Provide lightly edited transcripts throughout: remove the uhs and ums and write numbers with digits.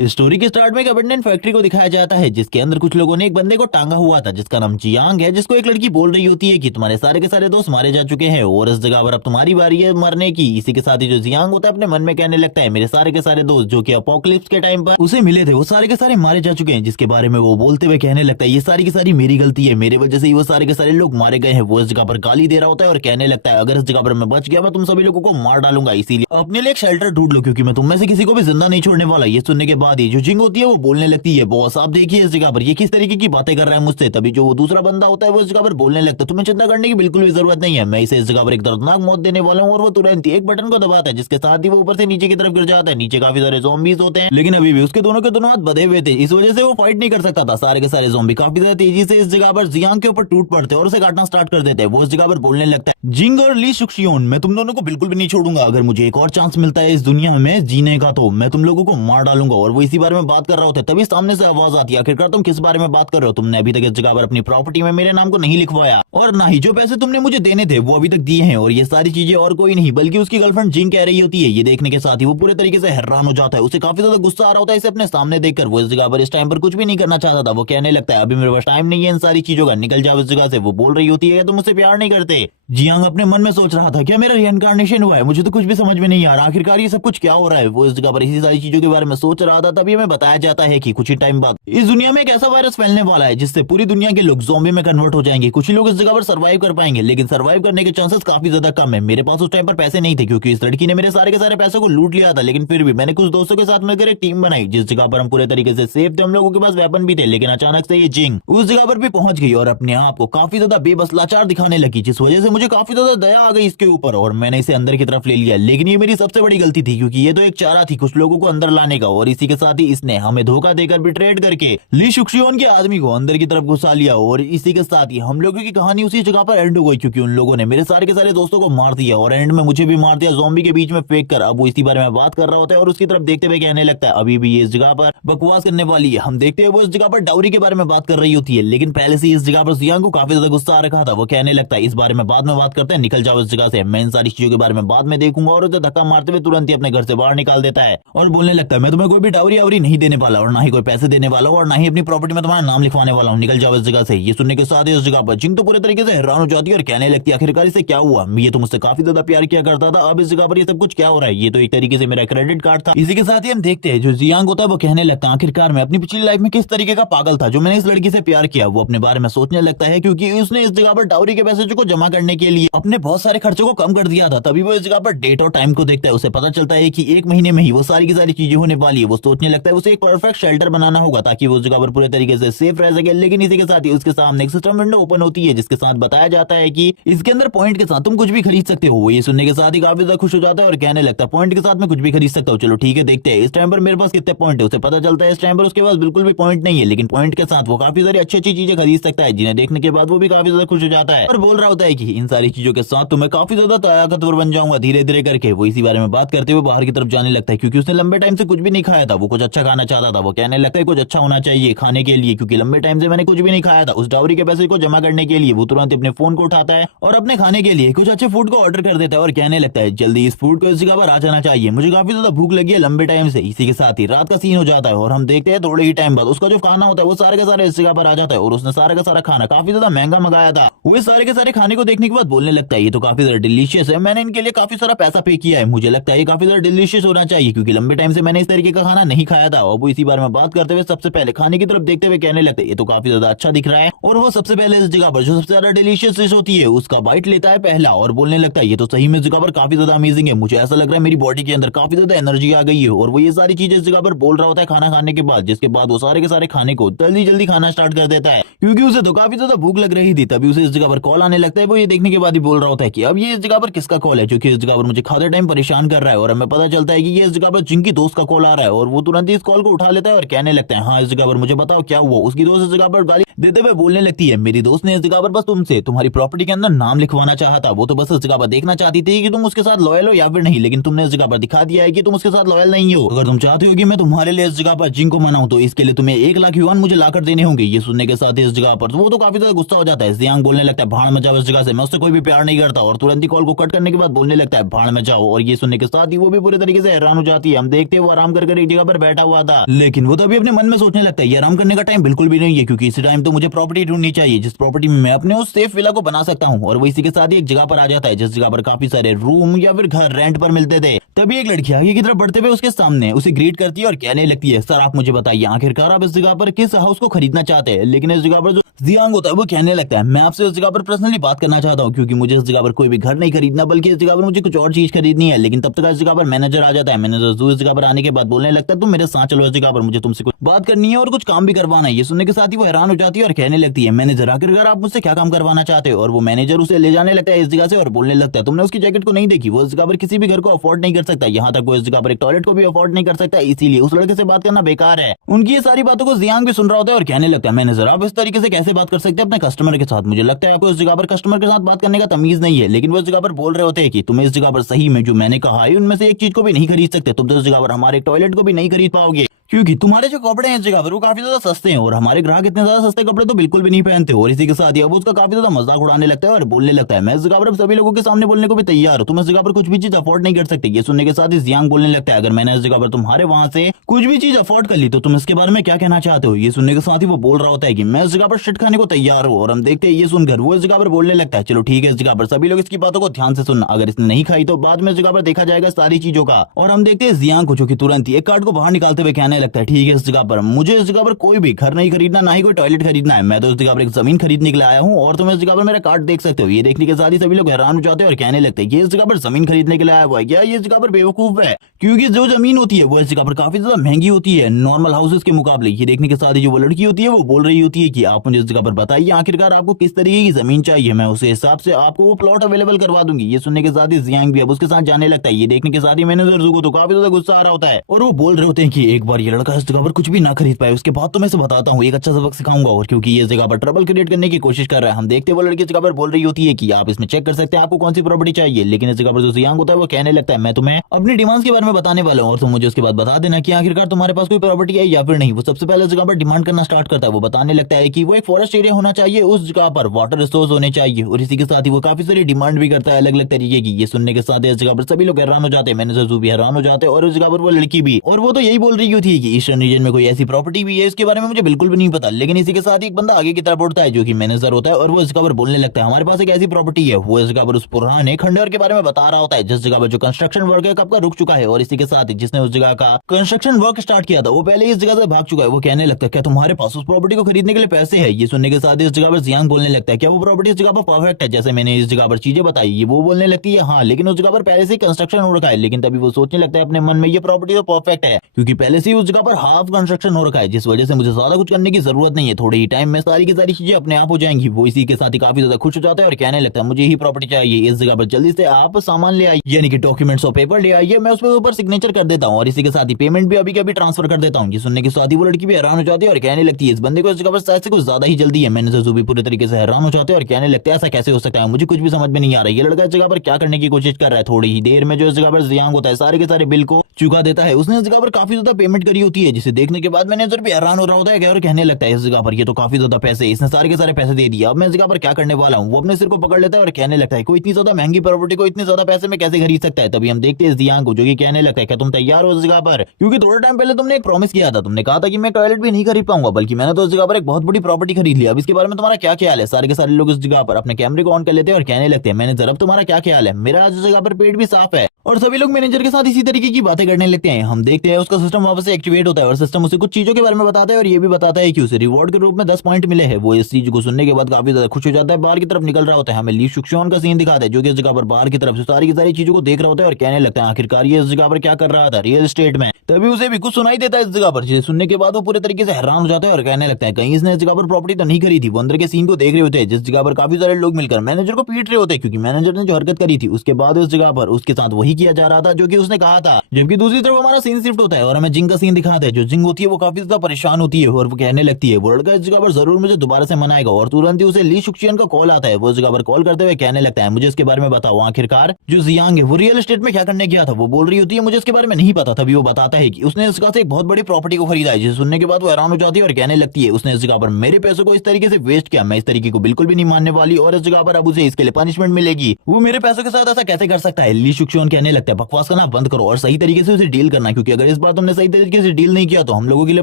Story के start में एक अबंडेंट फैक्ट्री को दिखाया जाता है जिसके अंदर कुछ लोगों ने एक बंदे को टांगा हुआ था जिसका नाम जियांग है, जिसको एक लड़की बोल रही होती है कि तुम्हारे सारे के सारे दोस्त मारे जा चुके हैं और इस जगह पर अब तुम्हारी बारी है मरने की। इसी के साथ ही जो जियांग होता है अपने मन में कहने लगता है मेरे सारे के सारे दोस्त जो कि अपोकलिप्स के टाइम पर उसे मिले थे वो सारे के सारे मारे जा चुके हैं, जिसके बारे में वो बोलते हुए कहने लगता है ये सारी की सारी मेरी गलती है, मेरे वजह से ही वो सारे के सारे लोग मारे गए हैं। वो इस जगह पर गाली दे रहा होता है और कहने लगता है अगर इस जगह पर मैं बच गया मैं तुम सभी लोगों को मार डालूंगा, इसीलिए अपने लिए एक शेल्टर ढूंढ लो क्योंकि मैं तुम में से किसी को भी जिंदा नहीं छोड़ने वाला। ये सुनने के बाद ही जो जिंग होती है वो बोलने लगती है बॉस आप देखिए इस जगह पर ये किस तरीके की बातें कर रहा है मुझसे। तभी जो वो दूसरा बंदा होता है वो इस जगह पर बोलने लगता है तुम्हें चिंता करने की बिल्कुल भी जरूरत नहीं है, मैं इसे इस जगह पर एक दर्दनाक मौत देने वाला हूँ। और वो तुरंत एक बटन को दबाता है जिसके साथ ही वो ऊपर से नीचे की तरफ गिर जाता है। नीचे काफी सारे ज़ॉम्बीज होते हैं लेकिन अभी भी उसके दोनों के दोनों हाथ बंधे हुए थे, इस वजह से वो फाइट नहीं कर सकता था। सारे के सारे ज़ॉम्बी काफी ज्यादा तेजी से इस जगह पर जियांग के ऊपर टूट पड़ते हैं और उसे काटना स्टार्ट कर देते हैं। वो इस जगह पर बोलने लगता है जिंग और ली शुक्शियोन मैं तुम दोनों को बिल्कुल भी नहीं छोड़ूंगा, अगर मुझे एक और चांस मिलता है इस दुनिया में जीने का तो मैं तुम लोगों को मार डालूंगा। और वो इसी बारे में बात कर रहा होता है तभी सामने से आवाज आती है आखिरकार तुम किस बारे में बात कर रहे हो, तुमने अभी तक इस जगह पर अपनी प्रॉपर्टी में मेरे नाम को नहीं लिखवाया और ना ही जो पैसे तुमने मुझे देने थे वो अभी तक दिए हैं। और ये सारी चीजें और कोई नहीं बल्कि उसकी गर्लफ्रेंड जिंग कह रही होती है। ये देखने के साथ ही वो पूरे तरीके से हैरान हो जाता है, उसे काफी ज्यादा गुस्सा आ रहा होता है इसे अपने सामने देखकर। वो इस जगह पर इस टाइम पर कुछ भी नहीं करना चाहता था, वो कहने लगता है अभी मेरे पास टाइम नहीं है इन सारी चीजों का, निकल जाओ इस जगह से। वो बोल रही होती है तुम मुझसे प्यार नहीं करते। जियांग अपने मन में सोच रहा था क्या मेरा रिइंकार्नेशन हुआ है, मुझे तो कुछ भी समझ में नहीं आ रहा आखिरकार ये सब कुछ क्या हो रहा है। वो इस जगह पर इसी सारी चीजों के बारे में सोच रहा था तभी हमें बताया जाता है कि कुछ ही टाइम बाद इस दुनिया में एक ऐसा वायरस फैलने वाला है जिससे पूरी दुनिया के लोग ज़ॉम्बी में कन्वर्ट हो जाएंगे। कुछ ही लोग इस जगह पर सर्वाइव कर पाएंगे लेकिन सर्वाइव करने के चांसेस काफी ज्यादा कम है। मेरे पास उस टाइम पर पैसे नहीं थे क्योंकि इस लड़की ने मेरे सारे के सारे पैसों को लूट लिया था, लेकिन फिर भी मैंने कुछ दोस्तों के साथ मिलकर एक टीम बनाई जिस जगह पर हम पूरे तरीके से सेफ थे, हम लोगों के पास वेपन भी थे। लेकिन अचानक से ये जिंग उस जगह पर भी पहुंच गई और अपने आप को काफी ज्यादा बेबस लाचार दिखाने लगी, जिस वजह से मुझे काफी ज्यादा दया आ गई इसके ऊपर और मैंने इसे अंदर की तरफ ले लिया। लेकिन ये मेरी सबसे बड़ी गलती थी क्योंकि ये तो एक चारा थी कुछ लोगों को अंदर लाने का और इसी के साथ ही इसने हमें धोखा देकर बिट्रेड करके ली शुक्शियोन के आदमी को अंदर की तरफ घुसा लिया। और इसी के साथ ही हम लोगों की कहानी उसी जगह पर एंड हो गई क्योंकि उन लोगों ने मेरे सारे के सारे दोस्तों को मार दिया और एंड में मुझे भी मार दिया ज़ॉम्बी के बीच में फेंक कर। अब वो इसी बारे में बात कर रहा होता है और उसकी तरफ देखते हुए कहने लगता है अभी भी ये इस जगह पर बकवास करने वाली है। हम देखते हैं वो इस जगह पर डाउरी के बारे में बात कर रही होती है लेकिन पहले से इस जगह पर जियांग को काफी ज्यादा गुस्सा आ रखा था। वो कहने लगता है इस बारे में बाद में बात करते हैं, निकल जाओ इस जगह से, मैं इन सारी चीजों के बारे में बाद में देखूंगा। और उसे धक्का मारते हुए तुरंत ही अपने घर से बाहर निकाल देता है और बोलने लगता है मैं तुम्हें कोई भी डाउरी आउरी नहीं देने वाला और ना ही कोई पैसे देने वाला और ना ही अपनी प्रॉपर्टी में तुम्हारा नाम लिखवाने वाला हूँ, निकल जाओ इस जगह से। ये सुनने के साथ ही इस जगह पर जिंग तो पूरे तरीके से हैरान हो जाती है और कहने लगती है आखिरकार इसे क्या हुआ, ये तो मुझसे काफी ज्यादा प्यार किया करता था, अब इस जगह पर ये सब कुछ क्या हो रहा है, ये तो एक तरीके से मेरा क्रेडिट कार्ड था। इसी के साथ ही हम देखते हैं जो जियांग होता है वो कहने लगता है आखिरकार मैं अपनी पिछली लाइफ में किस तरीके का पागल था जो मैंने इस लड़की से प्यार किया। वो अपने बारे में सोचने लगता है क्योंकि उसने इस जगह पर डाउरी के पैसे को जमा करने के लिए अपने बहुत सारे खर्चों को कम कर दिया था। तभी वो इस जगह पर डेट और टाइम को देखता है, उसे पता चलता है कि एक महीने में ही वो सारी की सारी चीजें होने वाली है। वो सोचने लगता है उसे एक परफेक्ट शेल्टर बनाना होगा ताकि वो उस जगह पर पूरे तरीके से सेफ रह सके। लेकिन इसी के साथ ही उसके सामने एक सिस्टम विंडो ओपन होती है जिसके साथ बताया जाता है कि इसके अंदर पॉइंट के साथ तुम कुछ भी खरीद सकते हो। ये सुनने के साथ ही काफी ज्यादा खुश हो जाता है और कहने लगता है पॉइंट के साथ मैं कुछ भी खरीद सकता हूँ, चलो ठीक है देखते हैं इस टाइम पर मेरे पास कितने पॉइंट है। उसे पता चलता है इस टाइम पर उसके पास बिल्कुल भी पॉइंट नहीं है लेकिन पॉइंट के साथ वो काफी सारी अच्छी अच्छी चीजें खरीद सकता है जिन्हें देखने के बाद वो भी काफी ज्यादा खुश हो जाता है और बोल रहा होता है कि इन सारी चीजों के साथ तो मैं काफी ज्यादा ताकतवर बन जाऊंगा धीरे धीरे करके। वो इसी बारे में बात करते हुए बाहर की तरफ जाने लगता है क्योंकि उसने लंबे टाइम से कुछ भी नहीं खाया था, वो कुछ अच्छा खाना चाहता था। वो कहने लगता है कुछ अच्छा होना चाहिए खाने के लिए क्योंकि लंबे टाइम से मैंने कुछ भी नहीं खाया था। उस डाउरी के पैसे को जमा करने के लिए वो तुरंत अपने फोन को उठाता है और अपने खाने के लिए कुछ अच्छे फूड को ऑर्डर कर देता है और कहने लगता है जल्दी इस फूड को इस जगह पर आ जाना चाहिए, मुझे काफी ज्यादा भूख लगी है लंबे टाइम से। इसी के साथ ही रात का सीन हो जाता है और हम देखते हैं थोड़े ही टाइम बाद उसका जो खाना होता है वो सारे के सारे इस जगह पर आ जाता है और उसने सारा का सारा खाना काफी ज्यादा महंगा मंगाया था। वो सारे के सारे खाने को देखने के बाद बोलने लगता है ये तो काफी ज्यादा डिलीशियस है, मैंने इनके लिए काफी सारा पैसा पे किया है, मुझे लगता है ये काफी ज्यादा डिलीशियस होना चाहिए क्योंकि लंबे टाइम से मैंने इस तरीके का खाना नहीं खाया था। और वो इसी बारे में बात करते हुए सबसे पहले खाने की तरफ देखते हुए कहने लगते हैं ये तो काफी ज्यादा अच्छा दिख रहा है। और वो सबसे पहले इस जगह पर जो सबसे ज्यादा डिलीशियस डिश होती है उसका बाइट लेता है पहला और बोलने लगता है ये तो सही में इस जगह पर काफी ज्यादा अमेजिंग है, मुझे ऐसा लग रहा है मेरी बॉडी के अंदर काफी ज्यादा एनर्जी आ गई है। और वो ये सारी चीजें इस जगह पर बोल रहा होता है खाना खाने के बाद, जिसके बाद वो सारे के सारे खाने को जल्दी जल्दी खाना स्टार्ट कर देता है क्योंकि उसे तो काफी ज्यादा भूख लग रही थी। तभी उसे इस जगह पर कॉल आने लगता है। वो ये देखने के बाद ही बोल रहा होता है कि अब ये इस जगह पर किसका कॉल है जो कि इस जगह पर मुझे खाते टाइम परेशान कर रहा है। और हमें पता चलता है कि ये इस जगह पर जिंग की दोस्त का कॉल आ रहा है और वो तुरंत ही इस कॉल को उठा लेता है और कहने लगता है हाँ इस जगह पर मुझे बताओ क्या हुआ। उसकी दोस्त इस जगह पर गाली देते हुए बोलने लगती है मेरी दोस्त ने इस जगह पर बस तुमसे तुम्हारी प्रॉपर्टी के अंदर नाम लिखवाना चाहा था, वो तो बस इस जगह पर देखना चाहती थी कि तुम उसके साथ लॉयल हो या फिर नहीं, लेकिन तुमने इस जगह पर दिखा दिया है कि तुम उसके साथ लॉयल नहीं हो। अगर तुम चाहते हो कि मैं तुम्हारे लिए इस जगह पर जिंग को मनाऊं तो इसके लिए तुम्हें 1 लाख युआन मुझे लाकर देने होंगे। ये सुनने के साथ ही इस जगह पर वो तो काफी ज्यादा गुस्सा हो जाता है। जियांग बोलने लगता है भाड़ में जाओ इस जगह से, मैं मुझसे कोई भी प्यार नहीं करता, और तुरंत ही कॉल को कट करने के बाद बोलने लगता है भाड़ में जाओ। और ये सुनने के साथ ही वो भी पूरे तरीके से हैरान हो जाती है। हम देखते हैं वो आराम कर एक जगह पर बैठा हुआ था, लेकिन वो तभी अपने मन में सोचने लगता है ये आराम करने का टाइम बिल्कुल भी नहीं है, क्योंकि इसी टाइम तो मुझे प्रॉपर्टी ढूंढनी चाहिए जिस प्रॉपर्टी में मैं अपने उस सेफ विला को बना सकता हूँ। और वो इसी के साथ ही एक जगह पर आ जाता है जिस जगह पर काफी सारे रूम या फिर घर रेंट पर मिलते थे। तभी एक लड़की आगे की तरफ बढ़ते हुए उसके सामने उसे ग्रीट करती है और कहने लगती है सर आप मुझे बताइए आखिरकार आप इस जगह पर किस हाउस को खरीदना चाहते हैं। लेकिन इस जगह पर जो जियांग होता है वो कहने लगता है मैं आपसे इस जगह पर पर्सनली बात करना चाहता हूँ, क्योंकि मुझे इस जगह पर कोई भी घर नहीं खरीदना बल्कि इस जगह पर मुझे कुछ और चीज खरीदनी है। लेकिन तब तक इस जगह पर मैनेजर आ जाता है। मैनेजर जो इस जगह पर आने के बाद बोलने लगता है तुम मेरे साथ चलो इस जगह पर, मुझे तुमसे कुछ बात करनी है और कुछ काम भी करवाना है। ये सुनने के साथ ही वो हैरान हो जाती है और कहने लगती है मैनेजर आखिरकार आप मुझसे क्या काम करवाना चाहते हो। और वो मैनेजर उसे ले जाने लगता है इस जगह से और बोलने लगता है तुमने उसकी जैकेट को नहीं देखी, वो इस जगह पर किसी भी घर को अफोर्ड नहीं कर सकता, यहाँ तक वो इस जगह पर एक टॉयलेट को भी अफोर्ड नहीं कर सकता, इसीलिए उस लड़के से बात करना बेकार है। उनकी ये सारी बातों को जियांग भी सुन रहा होता है और कहने लगता है मैनेजर आप इस तरीके से कैसे बात कर सकते हैं अपने कस्टमर के साथ, मुझे लगता है आपको इस जगह पर कस्टमर के साथ बात करने का तमीज नहीं है। लेकिन वो इस जगह पर बोल रहे होते हैं कि तुम इस जगह पर सही में जो मैंने कहा है उनमें से एक चीज को भी नहीं खरीद सकते, तुम तो इस जगह पर हमारे टॉयलेट को भी नहीं खरीद पाओगे, क्योंकि तुम्हारे जो कपड़े हैं इस जगह पर वो काफी ज्यादा सस्ते हैं और हमारे ग्राहक इतने ज्यादा सस्ते कपड़े तो बिल्कुल भी नहीं पहनते। और इसी के साथ ही अब उसका काफी ज्यादा मजाक उड़ाने लगता है और बोलने लगता है मैं इस जगह पर सभी लोगों के सामने बोलने को भी तैयार हूं, तुम इस जगह पर कुछ भी चीज अफोर्ड नहीं कर सकते। ये सुनने के साथ ही जियांग बोलने लगता है अगर मैंने इस जगह पर तुम्हारे वहां से कुछ भी चीज अफोर्ड कर ली तो तुम इसके बारे में क्या कहना चाहते हो। ये सुनने के साथ ही वो बोल रहा होता है कि मैं इस जगह पर शिट खाने को तैयार हूँ। और हम देखते हैं ये सुनकर वो इस जगह पर बोलने लगता है चलो ठीक है इस जगह पर सभी लोग इसकी बातों को ध्यान से सुनना, अगर इसने नहीं खाई तो बाद में इस जगह पर देखा जाएगा सारी चीजों का। और हम देखते हैं जियांग को जो कि तुरंत ही एक कार्ड को बाहर निकालते हुए कहने लगता है ठीक है इस जगह पर मुझे इस जगह पर कोई भी घर नहीं खरीदना, ना ही कोई टॉयलेट खरीदना है, मैं तो इस जगह पर एक जमीन खरीदने के लिए आया हूँ और तुम इस जगह पर मेरा कार्ड देख सकते हो। ये देखने के साथ ही सभी लोग हैरान हो जाते हैं और कहने लगते हैं ये इस जगह पर जमीन खरीदने के लिए आया हुआ है क्या, ये इस जगह पर बेवकूफ है, क्योंकि जो जमीन होती है वो इस जगह पर काफी ज्यादा महंगी होती है नॉर्मल हाउसेस के मुकाबले। ये देखने के साथ ही जो वो लड़की होती है वो बोल रही होती है कि आप मुझे इस जगह पर बताइए आखिरकार आपको किस तरीके की जमीन चाहिए, मैं उस हिसाब से आपको वो प्लॉट अवेलेबल करवा दूंगी। ये सुनने के साथ ही जियांग भी अब उसके साथ जाने लगता है। ये देखने के साथ ही मैनेजर को तो काफी ज्यादा गुस्सा आ रहा होता है और वो बोल रहे होते हैं कि एक बार ये लड़का इस जगह पर कुछ भी ना खरीद पाए उसके बाद तो मैं इसे बताता हूँ एक अच्छा सबक सिखाऊंगा, और क्योंकि ये जगह पर ट्रबल क्रिएट करने की कोशिश कर रहा है। हम देखते हैं वो लड़की जगह पर बोल रही होती है कि आप इसमें चेक कर सकते हैं आपको कौन सी प्रॉपर्टी चाहिए। लेकिन इस जगह पर जो जियांग होता है वो कहने लगता है मैं तुम्हें अपनी डिमांड्स के बारे में बताने वाला हूँ और तुम मुझे उसके बाद बता देना कि आखिरकार तुम्हारे पास कोई प्रॉपर्टी है या फिर नहीं। वो सबसे पहले जगह पर डिमांड करना स्टार्ट करता है। वो बताने लगता है कि वो एक फॉरेस्ट एरिया होना चाहिए, उस जगह पर वाटर रिसोर्स होने चाहिए और इसी के साथ ही वो काफी सारी डिमांड भी करता है अलग अलग तरीके की। ये सुनने के साथ इस जगह पर सभी लोग हैरान हो जाते हैं, मैनेजर भी हैरान हो जाते हैं और उस जगह पर वो लड़की भी। और वो तो यही बोल रही होती है कि ईस्टर्न रीजन में कोई ऐसी प्रॉपर्टी भी है इसके बारे में मुझे बिल्कुल भी नहीं पता। लेकिन इसी के साथ ही एक बंदा आगे की तरफ उठता है जो कि मैनेजर होता है और वो इस जगह पर बोलने लगता है हमारे पास एक ऐसी प्रॉपर्टी है। वो इस जगह पर उस पुराने खंडहर के बारे में बता रहा होता है जिस जगह पर जो कंस्ट्रक्शन वर्क है कब का रुक चुका है और इसी के साथ ही जिसने उस जगह का कंस्ट्रक्शन वर्क स्टार्ट किया था वो पहले ही इस जगह से भाग चुका है। वो कहने लगता है क्या तुम्हारे पास उस प्रॉपर्टी को खरीदने के लिए पैसे है। ये सुनने के साथ इस जगह पर जियांग बोलने लगता है क्या वो प्रॉपर्टी इस जगह पर परफेक्ट है जैसे मैंने इस जगह पर चीजें बताई। वो बोलने लगती है हाँ, लेकिन उस जगह पर पहले से कंस्ट्रक्शन हो रखा है। लेकिन तभी वो सोचने लगता है अपने मन में ये प्रॉपर्टी तो परफेक्ट है क्योंकि पहले से ही उस जगह पर हाफ कंस्ट्रक्शन हो रखा है, जिस वजह से मुझे ज्यादा कुछ करने की जरूरत नहीं है, थोड़े ही टाइम में सारी की सारी चीजें अपने आप हो जाएंगी। वो इसी के साथ ही काफी ज्यादा खुश हो जाता है और कहने लगता है मुझे ही प्रॉपर्टी चाहिए, इस जगह पर जल्दी से आप सामान ले आइए, यानी कि डॉक्यूमेंट्स और पेपर ले आइए, मैं उस पर ऊपर सिग्नेचर कर देता हूँ और इसी के साथ ही पेमेंट भी अभी के अभी ट्रांसफर कर देता हूँ। ये सुनने के साथ ही वो लड़की भी हैरान हो जाती है और कहने लगती है इस बंदे को इस जगह पर शायद से कुछ ज्यादा ही जल्दी है। मैनेजर भी पूरे तरीके से हैरान हो जाते हैं और कहने लगते हैं ऐसा कैसे हो सकता है, मुझे कुछ भी समझ में नहीं आ रहा है, ये लड़का इस जगह पर क्या करने की कोशिश कर रहा है। थोड़ी ही देर में जो इस जगह पर जियांग होता है सारे के सारे बिल को चुका देता है। उसने इस जगह पर काफी ज्यादा पेमेंट करी होती है जिसे देखने के बाद मैनेजर भी हैरान हो रहा होता है और कहने लगता है इस जगह पर ये तो काफी ज्यादा पैसे, इसने सारे के सारे पैसे दे दिए, अब मैं इस जगह पर क्या करने वाला हूँ। वो अपने सिर को पकड़ लेता है और कहने लगता है कोई इतनी ज्यादा महंगी प्रॉपर्टी को इतने ज्यादा पैसे में कैसे खरीद सकता है। तभी हम देखते हैं जियांग को जो कि कहने लगता है क्या तुम तैयार हो इस जगह पर, क्योंकि थोड़ा टाइम पहले तुमने एक प्रॉमिस किया था, तुमने कहा था कि मैं टॉयलेट भी नहीं खरीद पाऊंगा, बल्कि मैंने तो इस जगह पर एक बहुत बड़ी प्रॉपर्टी खरीद लिया। अब इसके बारे में तुम्हारा क्या ख्याल है। सारे के सारे लोग इस जगह पर अपने कैमरे को ऑन कर लेते हैं और कहने लगते हैं मैनेजर अब तुम्हारा क्या ख्याल है, मेरा आज इस जगह पर पेट भी साफ है। और सभी लोग मैनेजर के साथ इसी तरीके की बातें करने लगते हैं। हम देखते हैं उसका सिस्टम वापस से एक्टिवेट होता है और सिस्टम उसे कुछ चीजों के बारे में बताता है और ये भी बताता है कि उसे रिवॉर्ड के रूप में 10 पॉइंट मिले हैं। वो इस चीज को सुनने के बाद काफी ज्यादा खुश हो जाता है, बाहर की तरफ निकल रहा होता है। हमें ली शुक्शॉन का सीन दिखाता है जो कि इस जगह पर बाहर की तरफ से सारी की सारी चीजों को देख रहा होता है और कहने लगता है आखिरकार ये इस जगह पर क्या कर रहा था रियल एस्टेट में। तभी उसे भी कुछ सुनाई देता है इस जगह पर, जिसे सुनने के बाद वो पूरे तरीके से हैरान हो जाता है और कहने लगता है कहीं इसने इस जगह पर प्रॉपर्टी तो नहीं खरीदी। वो अंदर के सीन को देख रहे होते हैं जिस जगह पर काफी सारे लोग मिलकर मैनेजर को पीट रहे होते हैं क्योंकि मैनेजर ने जो हरकत करी थी उसके बाद उस जगह पर उसके साथ वही वही किया जा रहा था जो कि उसने कहा था। जबकि दूसरी तरफ हमारा सीन शिफ्ट होता है और हमें जिंग का सीन दिखाता है। जो जिंग होती है वो काफी ज्यादा परेशान होती है और वो कहने लगती है वो लड़का इस जगह पर जरूर मुझे दोबारा से मनाएगा, और तुरंत ही उसे ली शुक्शियन का कॉल आता है। वो इस जगह पर कॉल करते हुए कहने लगता है मुझे इसके बारे में बताओ। आखिरकार जो जियांग है वो रियल एस्टेट में क्या करने गया था। वो बोल रही होती है मुझे इसके बारे में नहीं पता। तभी वो बताता है कि उसने इस जगह से एक बहुत बड़ी प्रॉपर्टी को खरीदा है। जिसे सुनने के बाद वो हैरान हो जाती है और कहने लगती है उसने इस जगह पर मेरे पैसों को इस तरीके से वेस्ट किया, मैं इस तरीके को बिल्कुल भी नहीं मानने वाली और इस जगह पर अब उसे इसके लिए पनिशमेंट मिलेगी। वो मेरे पैसों के साथ ऐसा कैसे कर सकता है। ली शुक्शियन कहने लगता है बकवास करना बंद करो और सही तरीके से उसे डील करना, क्योंकि अगर इस बार तुमने सही तरीके से डील नहीं किया तो हम लोगों के लिए